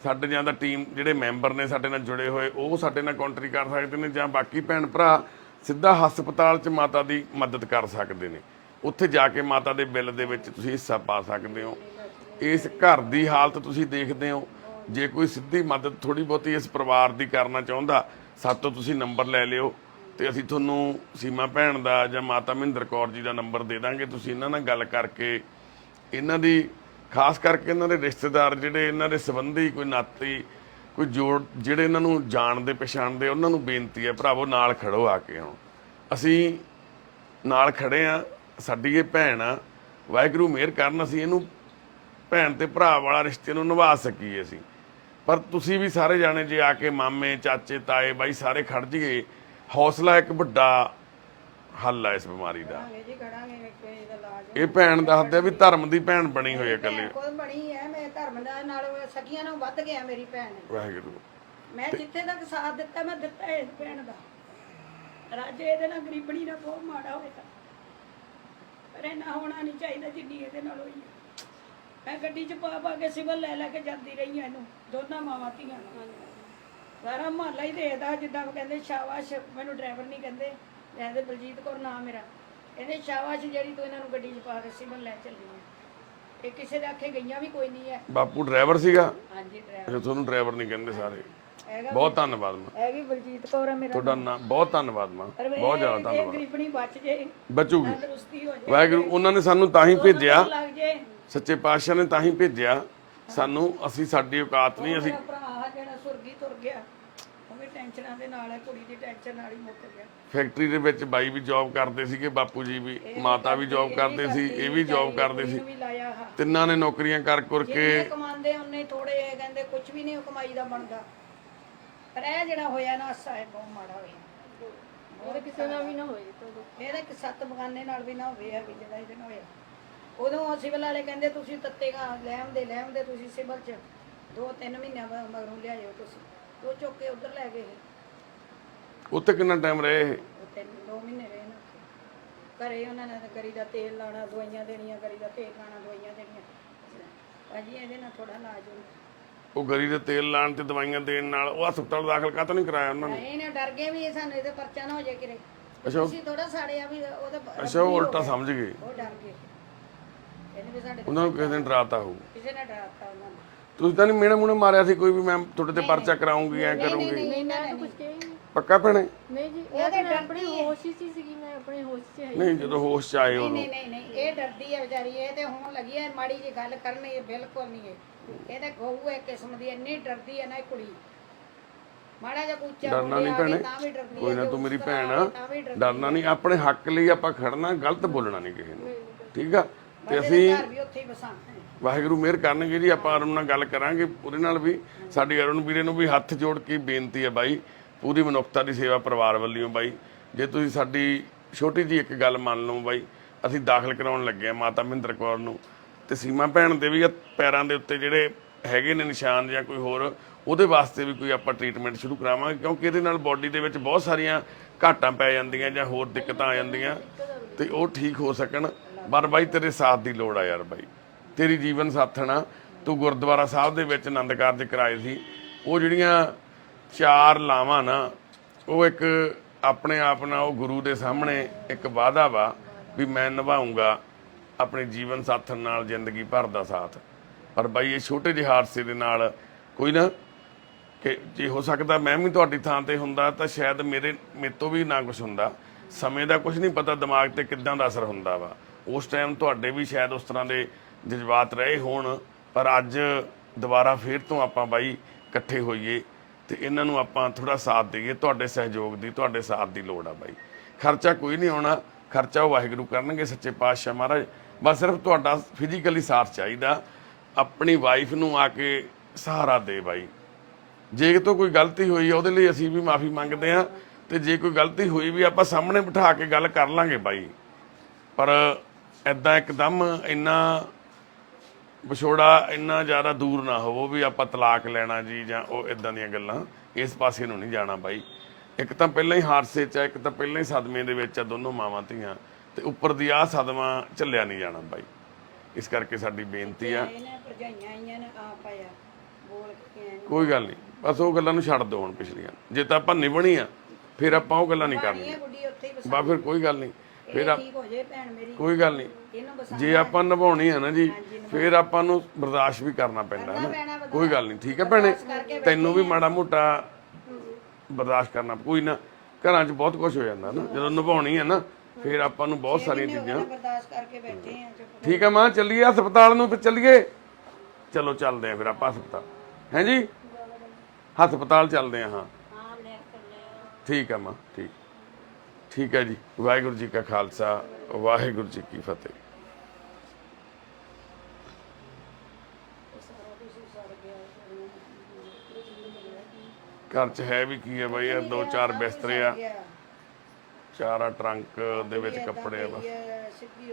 ਸਾਡੇ ਜਾਂ ਦਾ ਟੀਮ ਜਿਹੜੇ ਮੈਂਬਰ ਨੇ ਸਾਡੇ ਨਾਲ ਜੁੜੇ ਹੋਏ ਉਹ ਸਾਡੇ ਨਾਲ ਕਾਉਂਟਰੀ ਕਰ ਸਕਦੇ ਨੇ, ਜਾਂ ਬਾਕੀ ਭੈਣ ਭਰਾ ਸਿੱਧਾ ਹਸਪਤਾਲ 'ਚ ਮਾਤਾ ਦੀ ਮਦਦ ਕਰ ਸਕਦੇ ਨੇ। ਉੱਥੇ ਜਾ ਕੇ ਮਾਤਾ ਦੇ ਬਿੱਲ ਦੇ ਵਿੱਚ ਤੁਸੀਂ ਹਿੱਸਾ ਪਾ ਸਕਦੇ ਹੋ। ਇਸ ਘਰ ਦੀ ਹਾਲਤ ਤੁਸੀਂ ਦੇਖਦੇ ਹੋ, ਜੇ ਕੋਈ ਸਿੱਧੀ ਮਦਦ ਥੋੜੀ ਬਹੁਤੀ ਇਸ ਪਰਿਵਾਰ ਦੀ ਕਰਨਾ ਚਾਹੁੰਦਾ, ਸਾਤੋਂ ਤੁਸੀਂ ਨੰਬਰ ਲੈ ਲਿਓ ਤੇ ਅਸੀਂ ਤੁਹਾਨੂੰ ਸੀਮਾ ਭੈਣ ਦਾ ਜਾਂ ਮਾਤਾ ਮਹਿੰਦਰ ਕੌਰ ਜੀ ਦਾ ਨੰਬਰ ਦੇ ਦਾਂਗੇ। ਤੁਸੀਂ ਇਹਨਾਂ ਨਾਲ ਗੱਲ ਕਰਕੇ, ਇਹਨਾਂ ਦੀ ਖਾਸ ਕਰਕੇ ਇਹਨਾਂ ਦੇ ਰਿਸ਼ਤੇਦਾਰ ਜਿਹੜੇ ਇਹਨਾਂ ਦੇ ਸੰਬੰਧੀ, ਕੋਈ ਨਾਤੀ, ਕੋਈ ਜੋੜ ਜਿਹੜੇ ਇਹਨਾਂ ਨੂੰ ਜਾਣਦੇ ਪਛਾਣਦੇ, ਉਹਨਾਂ ਨੂੰ ਬੇਨਤੀ ਹੈ ਭਰਾਵੋ ਨਾਲ ਖੜੋ ਆ ਕੇ। ਹੁਣ ਅਸੀਂ ਨਾਲ ਖੜੇ ਆ, ਸਾਡੀ ਇਹ ਭੈਣ ਆ, ਵਾਹਿਗੁਰੂ ਮਿਹਰ ਕਰਨ ਅਸੀਂ ਇਹਨੂੰ ਭੈਣ ਤੇ ਭਰਾ ਵਾਲਾ ਰਿਸ਼ਤੇ ਨੂੰ ਨਿਭਾ ਸਕੀਏ ਅਸੀਂ। ਪਰ ਤੁਸੀਂ ਵੀ ਸਾਰੇ ਜਾਣੇ ਜੇ ਆ ਕੇ ਮਾਮੇ, ਚਾਚੇ, ਤਾਏ, ਬਾਈ ਸਾਰੇ ਖੜ ਜੀਏ, ਹੌਸਲਾ ਇੱਕ ਵੱਡਾ ਹੱਲ ਆ ਇਸ ਬਿਮਾਰੀ ਦਾ। ਇਹ ਭੈਣ ਦੱਸਦੇ ਵੀ ਧਰਮ ਦੀ ਭੈਣ ਬਣੀ ਹੋਈ ਹੈ ਇਕੱਲੀ। ਕੋਈ ਬਣੀ ਹੈ, ਮੈਂ ਧਰਮ ਦਾ ਨਾਲ ਸਕੀਆਂ ਨਾਲ ਵੱਧ ਗਿਆ ਮੇਰੀ ਭੈਣ। ਵਾਹਿਗੁਰੂ ਮੈਂ ਜਿੱਥੇ ਤੱਕ ਸਾਥ ਦਿੱਤਾ ਮੈਂ ਦਿੱਤਾ ਇਸ ਭੈਣ ਦਾ। ਰਾਜੇ ਇਹਦੇ ਨਾਲ ਗਰੀਬਣੀ ਨਾਲ ਬਹੁਤ ਮਾੜਾ ਹੋਇਆ, ਪਰ ਇਹਨਾਂ ਹੋਣਾ ਨਹੀਂ ਚਾਹੀਦਾ ਜਿੰਨੀ ਇਹਦੇ ਨਾਲ ਹੋਈ ਹੈ। ਮੈਂ ਗੱਡੀ 'ਚ ਪਾ ਪਾ ਕੇ ਸਿਵਲ ਲੈ ਲੈ ਕੇ ਜਾਂਦੀ ਰਹੀ ਹਾਂ ਇਹਨੂੰ, ਦੋਨਾਂ ਮਾਵਾਂ ਧੀਆਂ ਨੂੰ। ਸਾਰਾ ਮਹੱਲਾ ਹੀ ਦੇਖਦਾ, ਜਿੱਦਾਂ ਕਹਿੰਦੇ ਸ਼ਾਬਾਸ਼, ਮੈਨੂੰ ਡਰਾਈਵਰ ਨਹੀਂ ਕਹਿੰਦੇ, ਕਹਿੰਦੇ ਬਲਜੀਤ ਕੌਰ ਨਾਮ ਮੇਰਾ, ਇਹਨੇ ਸ਼ਾਬਾਸ਼ ਜਿਹੜੀ ਤੂੰ ਇਹਨਾਂ ਨੂੰ ਗੱਡੀ 'ਚ ਪਾ ਕੇ ਸਿਵਲ ਲੈ ਚੱਲੀ ਹੈ। ਇਹ ਕਿਸੇ ਦੇ ਆਖੇ ਗਈਆਂ ਵੀ ਕੋਈ ਨਹੀਂ ਹੈ। ਬਾਪੂ ਡਰਾਈਵਰ ਸੀਗਾ? ਹਾਂਜੀ ਡਰਾਈਵਰ। ਅੱਛਾ, ਤੁਹਾਨੂੰ ਡਰਾਈਵਰ ਨਹੀਂ ਕਹਿੰਦੇ ਸਾਰੇ। ਬਹੁਤ ਧੰਨਵਾਦ ਮਾਂ, ਹੈਗੀ ਬਲਜੀਤ ਕੌਰ ਹੈ ਮੇਰਾ ਤੁਹਾਡਾ ਨਾਮ। ਬਹੁਤ ਧੰਨਵਾਦ ਮਾਂ, ਬਹੁਤ ਜ਼ਿਆਦਾ ਧੰਨਵਾਦ। ਗਰੀਬਣੀ ਬਚ ਜੇ, ਬਚੂਗੀ ਤੰਦਰੁਸਤੀ ਹੋ ਜੇ, ਵਾਹਿਗੁਰੂ। ਉਹਨਾਂ ਨੇ ਸਾਨੂੰ ਤਾਂ ਹੀ ਭੇਜਿਆ, ਲੱਗ ਜੇ। ਸੱਚੇ ਪਾਤਸ਼ਾਹ ਨੇ ਤਾਂ ਹੀ ਭੇਜਿਆ ਸਾਨੂੰ। ਅਸੀਂ ਸਾਡੀ ਔਕਾਤ ਨਹੀਂ, ਅਸੀਂ ਮੇਰਾ ਭਰਾ ਜਿਹੜਾ ਸੁਰਗੀ ਤੁਰ ਗਿਆ, ਉਹ ਵੀ ਟੈਨਸ਼ਨਾਂ ਦੇ ਨਾਲ ਹੈ, ਕੁੜੀ ਦੀ ਟੈਨਸ਼ਨ ਨਾਲ ਹੀ ਮੁੱਕ ਗਿਆ। ਫੈਕਟਰੀ ਦੇ ਵਿੱਚ ਬਾਈ ਵੀ ਜੌਬ ਕਰਦੇ ਸੀਗੇ, ਬਾਪੂ ਜੀ ਵੀ, ਮਾਤਾ ਵੀ ਜੌਬ ਕਰਦੇ ਸੀ, ਇਹ ਵੀ ਜੌਬ ਕਰਦੇ ਸੀ। ਤਿੰਨਾਂ ਨੇ ਨੌਕਰੀਆਂ ਕਰ ਕੇ ਕਮਾਉਂਦੇ ਉਹਨੇ ਥੋੜੇ, ਕਹਿੰਦੇ ਕੁਝ ਵੀ ਨਹੀਂ ਕਮਾਈ ਦਾ ਬਣਦਾ। ਪਰ ਇਹ ਜਿਹੜਾ ਹੋਇਆ ਨਾ ਹਾਸਾ ਹੈ ਬਹੁਤ ਮਾੜਾ ਹੋਇਆ। ਉਹਦੇ ਕਿਸੇ ਨਾਲ ਵੀ ਨਾ ਹੋਏ, ਇਹਦਾ ਕਿ 7 ਬਗਾਨੇ ਨਾਲ ਵੀ ਨਾ ਹੋਵੇ, ਵੀ ਜਿਹੜਾ ਇਹਦੇ ਨਾਲ ਹੋਇਆ। ਉਦੋਂ ਸਿਵਲ ਵਾਲੇ ਕਹਿੰਦੇ ਤੁਸੀਂ ਤੱਤੇਗਾ ਲੈਮਦੇ ਤੁਸੀਂ ਸਿਵਲ 'ਚ 2-3 ਮਹੀਨਿਆਂ ਮਗਰੋਂ ਲਿਆਇਓ ਤੁਸੀਂ। ਉਹ ਚੁੱਕ ਕੇ ਉਧਰ ਲੈ ਗਏ। ਉੱਥੇ ਕਿੰਨਾ ਟਾਈਮ ਰਹੇ ਇਹ? 2 ਮਹੀਨੇ ਰਹੇ ਨਾ ਉੱਥੇ। ਘਰੇ ਉਹਨਾਂ ਨੇ ਗਰੀ ਦਾ ਤੇਲ ਲਾਣਾ, ਦਵਾਈਆਂ ਦੇਣੀਆਂ, ਗਰੀ ਦਾ ਤੇਲ ਲਾਣਾ, ਦਵਾਈਆਂ ਦੇਣੀਆਂ। ਭਾਜੀ ਇਹਦੇ ਨਾਲ ਥੋੜਾ ਇਲਾਜ ਹੁੰਦਾ। ਉਹ ਗਰੀ ਦੇ ਤੇਲ ਲਾਣ ਤੇ ਦਵਾਈਆਂ ਦੇਣ ਨਾਲ ਉਹ ਹਸਪਤਾਲ ਦਾਖਲ ਕਾਹਤੋਂ ਨਹੀਂ ਕਰਾਇਆ ਉਹਨਾਂ ਨੇ? ਇਹਨੇ ਡਰ ਗਏ ਵੀ ਸਾਨੂੰ ਇਹਦੇ ਪਰਚਾ ਨਾ ਹੋ ਜਾਏ ਕਿਰੇ। ਅੱਛਾ, ਤੁਸੀਂ ਥੋੜਾ ਸਾੜਿਆ ਵੀ ਉਹਦਾ। ਅੱਛਾ, ਉਹ ਉਲਟਾ ਸਮਝ ਗਏ। ਉਹ ਡਰ ਗਏ, ਇਹਨੇ ਵੀ ਸਾਡੇ ਉਹਨਾਂ ਨੂੰ ਕਿਸੇ ਨੇ ਡਰਾਤਾ ਹੋਊ। ਕਿਸੇ ਨੇ ਡਰਾਤਾ ਉਹਨਾਂ ਨੂੰ। ਤੁਸੀਂ ਤਾਂ ਨਹੀਂ ਮੇਣਾ ਮੂਣਾ ਮਾਰਿਆ ਸੀ ਕੋਈ ਵੀ, ਮੈਂ ਤੁਹਾਡੇ ਤੇ ਪਰਚਾ ਕਰਾਉਂਗੀ, ਐ ਕਰੂੰਗੀ? ਨਹੀਂ ਮੈਂ ਤਾਂ ਕੁਝ ਕਿਹਾ ਹੀ ਨਹੀਂ। ਪੱਕਾ ਭੈਣੇ? ਨਹੀਂ ਜੀ, ਮੈਂ ਤਾਂ ਆਪਣੀ ਹੋਸ਼ ਹੀ ਸੀਗੀ, ਮੈਂ ਆਪਣੇ ਹੋਸ਼ 'ਚ ਹੈ। ਨਹੀਂ, ਜਦੋਂ ਹੋਸ਼ 'ਚ ਆਏ ਉਦੋਂ। ਨਹੀਂ ਇਹ ਡਰਦੀ ਹੈ ਵਿਚਾਰੀ, ਇਹ ਤੇ ਹੋਣ ਲੱਗੀ ਹੈ ਮਾੜੀ ਜੀ ਗੱਲ ਕਰਨੀ, ਇਹ ਬਿਲਕੁਲ ਨਹੀਂ ਇਹ ਤਾਂ ਗਊ ਹੈ ਕਿਸਮ ਦੀ, ਇੰਨੀ ਡਰਦੀ ਹੈ ਨਾ ਇਹ ਕੁੜੀ। ਮਾੜਾ ਜਿਹਾ ਪੁੱਛਿਆ ਡਰਨਾ ਨਹੀਂ ਭੈਣੇ, ਕੋਈ ਨਾ, ਤੂੰ ਮੇਰੀ ਭੈਣ ਆ, ਡਰਨਾ ਨਹੀਂ। ਆਪਣੇ ਹੱਕ ਲਈ ਆਪਾਂ ਖੜਨਾ, ਗਲਤ ਬੋਲਣਾ ਨਹੀਂ ਕਿਸੇ ਨੂੰ, ਠੀਕ ਆ? ਤੇ ਅਸੀਂ ਉੱਥੇ ਹੀ ਬਸਾਣਾ। ਵਾਹਿਗੁਰੂ ਮਿਹਰ ਕਰਨਗੇ ਜੀ। ਆਪਾਂ ਅਰੁਣ ਨਾਲ ਗੱਲ ਕਰਾਂਗੇ ਉਹਦੇ ਨਾਲ ਵੀ। ਸਾਡੀ ਅਰੁਣ ਵੀਰੇ ਨੂੰ ਵੀ ਹੱਥ ਜੋੜ ਕੇ ਬੇਨਤੀ ਹੈ ਬਾਈ, ਪੂਰੀ ਮਨੁੱਖਤਾ ਦੀ ਸੇਵਾ ਪਰਿਵਾਰ ਵੱਲੋਂ ਬਾਈ, ਜੇ ਤੁਸੀਂ ਸਾਡੀ ਛੋਟੀ ਜਿਹੀ ਇੱਕ ਗੱਲ ਮੰਨ ਲਓ ਬਾਈ, ਅਸੀਂ ਦਾਖਲ ਕਰਾਉਣ ਲੱਗੇ ਆ ਮਾਤਾ ਮਹਿੰਦਰ ਕੌਰ ਨੂੰ। ਤੇ ਸੀਮਾ ਭੈਣ ਦੇ ਵੀ ਪੈਰਾਂ ਦੇ ਉੱਤੇ ਜਿਹੜੇ ਹੈਗੇ ਨੇ ਨਿਸ਼ਾਨ ਜਾਂ ਕੋਈ ਹੋਰ, ਉਹਦੇ ਵਾਸਤੇ ਵੀ ਕੋਈ ਆਪਾਂ ਟ੍ਰੀਟਮੈਂਟ ਸ਼ੁਰੂ ਕਰਾਵਾਂਗੇ, ਕਿਉਂਕਿ ਇਹਦੇ ਨਾਲ ਬਾਡੀ ਦੇ ਵਿੱਚ ਬਹੁਤ ਸਾਰੀਆਂ ਘਾਟਾਂ ਪੈ ਜਾਂਦੀਆਂ ਜਾਂ ਹੋਰ ਦਿੱਕਤਾਂ ਆ ਜਾਂਦੀਆਂ, ਤੇ ਉਹ ਠੀਕ ਹੋ ਸਕਣ। ਪਰ ਬਾਈ ਤੇਰੇ ਸਾਥ ਦੀ ਲੋੜ ਆ ਯਾਰ ਬਾਈ, ਤੇਰੀ ਜੀਵਨ ਸਾਥਣ ਆ। ਤੂੰ ਗੁਰਦੁਆਰਾ ਸਾਹਿਬ ਦੇ ਵਿੱਚ ਆਨੰਦ ਕਾਰਜ ਕਰਾਏ ਸੀ, ਉਹ ਜਿਹੜੀਆਂ 4 ਲਾਵਾਂ ਨਾ, ਉਹ ਇੱਕ ਆਪਣੇ ਆਪ ਨਾਲ ਉਹ ਗੁਰੂ ਦੇ ਸਾਹਮਣੇ ਇੱਕ ਵਾਅਦਾ ਵਾ ਵੀ ਮੈਂ ਨਿਭਾਉਂਗਾ ਆਪਣੇ ਜੀਵਨ ਸਾਥਣ ਨਾਲ ਜ਼ਿੰਦਗੀ ਭਰ ਦਾ ਸਾਥ। ਪਰ ਬਾਈ ਇਹ ਛੋਟੇ ਜਿਹੇ ਹਾਦਸੇ ਦੇ ਨਾਲ ਕੋਈ ਨਾ, ਕਿ ਜੇ ਹੋ ਸਕਦਾ ਮੈਂ ਵੀ ਤੁਹਾਡੀ ਥਾਂ ਤੇ ਹੁੰਦਾ ਤਾਂ ਸ਼ਾਇਦ ਮੇਰੇ ਤੋਂ ਵੀ ਨਾ ਕੁਝ ਹੁੰਦਾ। ਸਮੇਂ ਦਾ ਕੁਝ ਨਹੀਂ ਪਤਾ ਦਿਮਾਗ ਤੇ ਕਿੱਦਾਂ ਦਾ ਅਸਰ ਹੁੰਦਾ ਵਾ। ਉਸ ਟਾਈਮ ਤੁਹਾਡੇ ਵੀ ਸ਼ਾਇਦ ਉਸ ਤਰ੍ਹਾਂ ਦੇ ਜਜ਼ਬਾਤ ਰਹੇ ਹੋਣ, ਪਰ ਅੱਜ ਦੁਬਾਰਾ ਫੇਰ ਤੋਂ ਆਪਾਂ ਬਾਈ ਇਕੱਠੇ ਹੋਈਏ ਤੇ ਇਹਨਾਂ ਨੂੰ ਆਪਾਂ ਥੋੜਾ ਸਾਥ ਦੇਈਏ। ਤੁਹਾਡੇ ਸਹਿਯੋਗ ਦੀ, ਤੁਹਾਡੇ ਸਾਥ ਦੀ ਲੋੜ ਆ ਬਾਈ। ਖਰਚਾ ਕੋਈ ਨਹੀਂ ਆਉਣਾ, ਖਰਚਾ ਉਹ ਵਾਹਿਗੁਰੂ ਕਰਨਗੇ, ਸੱਚੇ ਪਾਤਸ਼ਾਹ ਮਹਾਰਾਜ। ਬਸ ਸਿਰਫ ਤੁਹਾਡਾ ਫਿਜ਼ੀਕਲੀ ਸਾਥ ਚਾਹੀਦਾ। ਆਪਣੀ ਵਾਈਫ ਨੂੰ ਆ ਕੇ ਸਹਾਰਾ ਦੇ ਬਾਈ। ਜੇ ਤੋਂ ਕੋਈ ਗਲਤੀ ਹੋਈ ਆ ਉਹਦੇ ਲਈ ਅਸੀਂ ਵੀ ਮਾਫੀ ਮੰਗਦੇ ਆ, ਤੇ ਜੇ ਕੋਈ ਗਲਤੀ ਹੋਈ ਵੀ ਆਪਾਂ ਸਾਹਮਣੇ ਬਿਠਾ ਕੇ ਗੱਲ ਕਰ ਲਾਂਗੇ ਬਾਈ। ਪਰ ਐਦਾਂ ਇੱਕਦਮ ਇੰਨਾ ਵਿਛੋੜਾ ਇੰਨਾ ਜ਼ਿਆਦਾ ਦੂਰ ਨਾ ਹੋਵੋ ਵੀ ਆਪਾਂ ਤਲਾਕ ਲੈਣਾ ਜੀ ਜਾਂ ਉਹ ਇਦਾਂ ਦੀਆਂ ਗੱਲਾਂ। ਇਸ ਪਾਸੇ ਨੂੰ ਨਹੀਂ ਜਾਣਾ ਬਾਈ। ਇੱਕ ਤਾਂ ਪਹਿਲਾਂ ਹੀ ਹਾਦਸੇ 'ਚ ਆ, ਇੱਕ ਤਾਂ ਪਹਿਲਾਂ ਹੀ ਸਦਮੇ ਦੇ ਵਿੱਚ ਆ ਦੋਨੋਂ ਮਾਵਾਂ ਧੀਆਂ, ਤੇ ਉੱਪਰ ਦੀ ਆਹ ਸਦਮਾ ਝੱਲਿਆ ਨਹੀਂ ਜਾਣਾ ਬਾਈ। ਇਸ ਕਰਕੇ ਸਾਡੀ ਬੇਨਤੀ ਆ, ਇਹਨੇ ਭਰਜਾਈਆਂ ਆਈਆਂ ਨੇ ਆਪ ਆਇਆ ਬੋਲ ਕੇ ਆਏ ਨੇ। ਕੋਈ ਗੱਲ ਨਹੀਂ, ਬਸ ਉਹ ਗੱਲਾਂ ਨੂੰ ਛੱਡ ਦਿਓ ਹੁਣ ਪਿਛਲੀਆਂ। ਜੇ ਤਾਂ ਆਪਾਂ ਨਿਭਣੀ ਆ ਫਿਰ ਆਪਾਂ ਉਹ ਗੱਲਾਂ ਨਹੀਂ ਕਰਨੀਆਂ। ਗੁੱਡੀ ਉੱਥੇ ਹੀ ਬਸ ਬਾ ਫਿਰ ਕੋਈ ਗੱਲ ਨਹੀਂ, ਫਿਰ ਠੀਕ ਹੋ ਜੇ ਭੈਣ ਮੇਰੀ, ਕੋਈ ਗੱਲ ਨਹੀਂ। ਇਹਨੂੰ ਬਸ ਜੇ ਆਪਾਂ ਨਿਭਾਉਣੀ ਆ ਨਾ ਜੀ, ਫਿਰ ਆਪਾਂ ਨੂੰ ਬਰਦਾਸ਼ਤ ਵੀ ਕਰਨਾ ਪੈਂਦਾ ਹੈ ਨਾ। ਕੋਈ ਗੱਲ ਨਹੀਂ, ਠੀਕ ਹੈ ਭੈਣੇ, ਤੈਨੂੰ ਵੀ ਮਾੜਾ ਮੋਟਾ ਬਰਦਾਸ਼ਤ ਕਰਨਾ ਕੋਈ ਨਾ। ਘਰਾਂ 'ਚ ਬਹੁਤ ਕੁਝ ਹੋ ਜਾਂਦਾ ਨਾ, ਜਦੋਂ ਨਿਭਾਉਣੀ ਹੈ ਨਾ ਫਿਰ ਆਪਾਂ ਨੂੰ ਬਹੁਤ ਸਾਰੀਆਂ ਚੀਜ਼ਾਂ। ਬਰਦਾਸ਼ਤ ਕਰਕੇ ਬੈਠੇ ਆ ਚੁੱਪ। ਠੀਕ ਹੈ ਮਾਂ, ਚੱਲੀਏ ਹਸਪਤਾਲ ਨੂੰ, ਫਿਰ ਚੱਲੀਏ। ਚਲੋ ਚੱਲਦੇ ਆ ਫਿਰ ਆਪਾਂ ਹਸਪਤਾਲ, ਹੈ ਜੀ, ਹਸਪਤਾਲ ਚੱਲਦੇ ਆ। ਹਾਂ ਠੀਕ ਹੈ ਮਾਂ, ਠੀਕ ਹੈ ਜੀ। ਵਾਹਿਗੁਰੂ ਜੀ ਕਾ ਖਾਲਸਾ, ਵਾਹਿਗੁਰੂ ਜੀ ਕੀ ਫਤਿਹ। ਘਰ 'ਚ ਹੈ ਵੀ ਕੀ ਹੈ ਬਾਈ, 2-4 ਬਿਸਤਰੇ ਆ, 4 ਟਰੰਕ ਦੇ ਵਿੱਚ ਕੱਪੜੇ ਆ ਬਸ। ਸਿੱਧੀ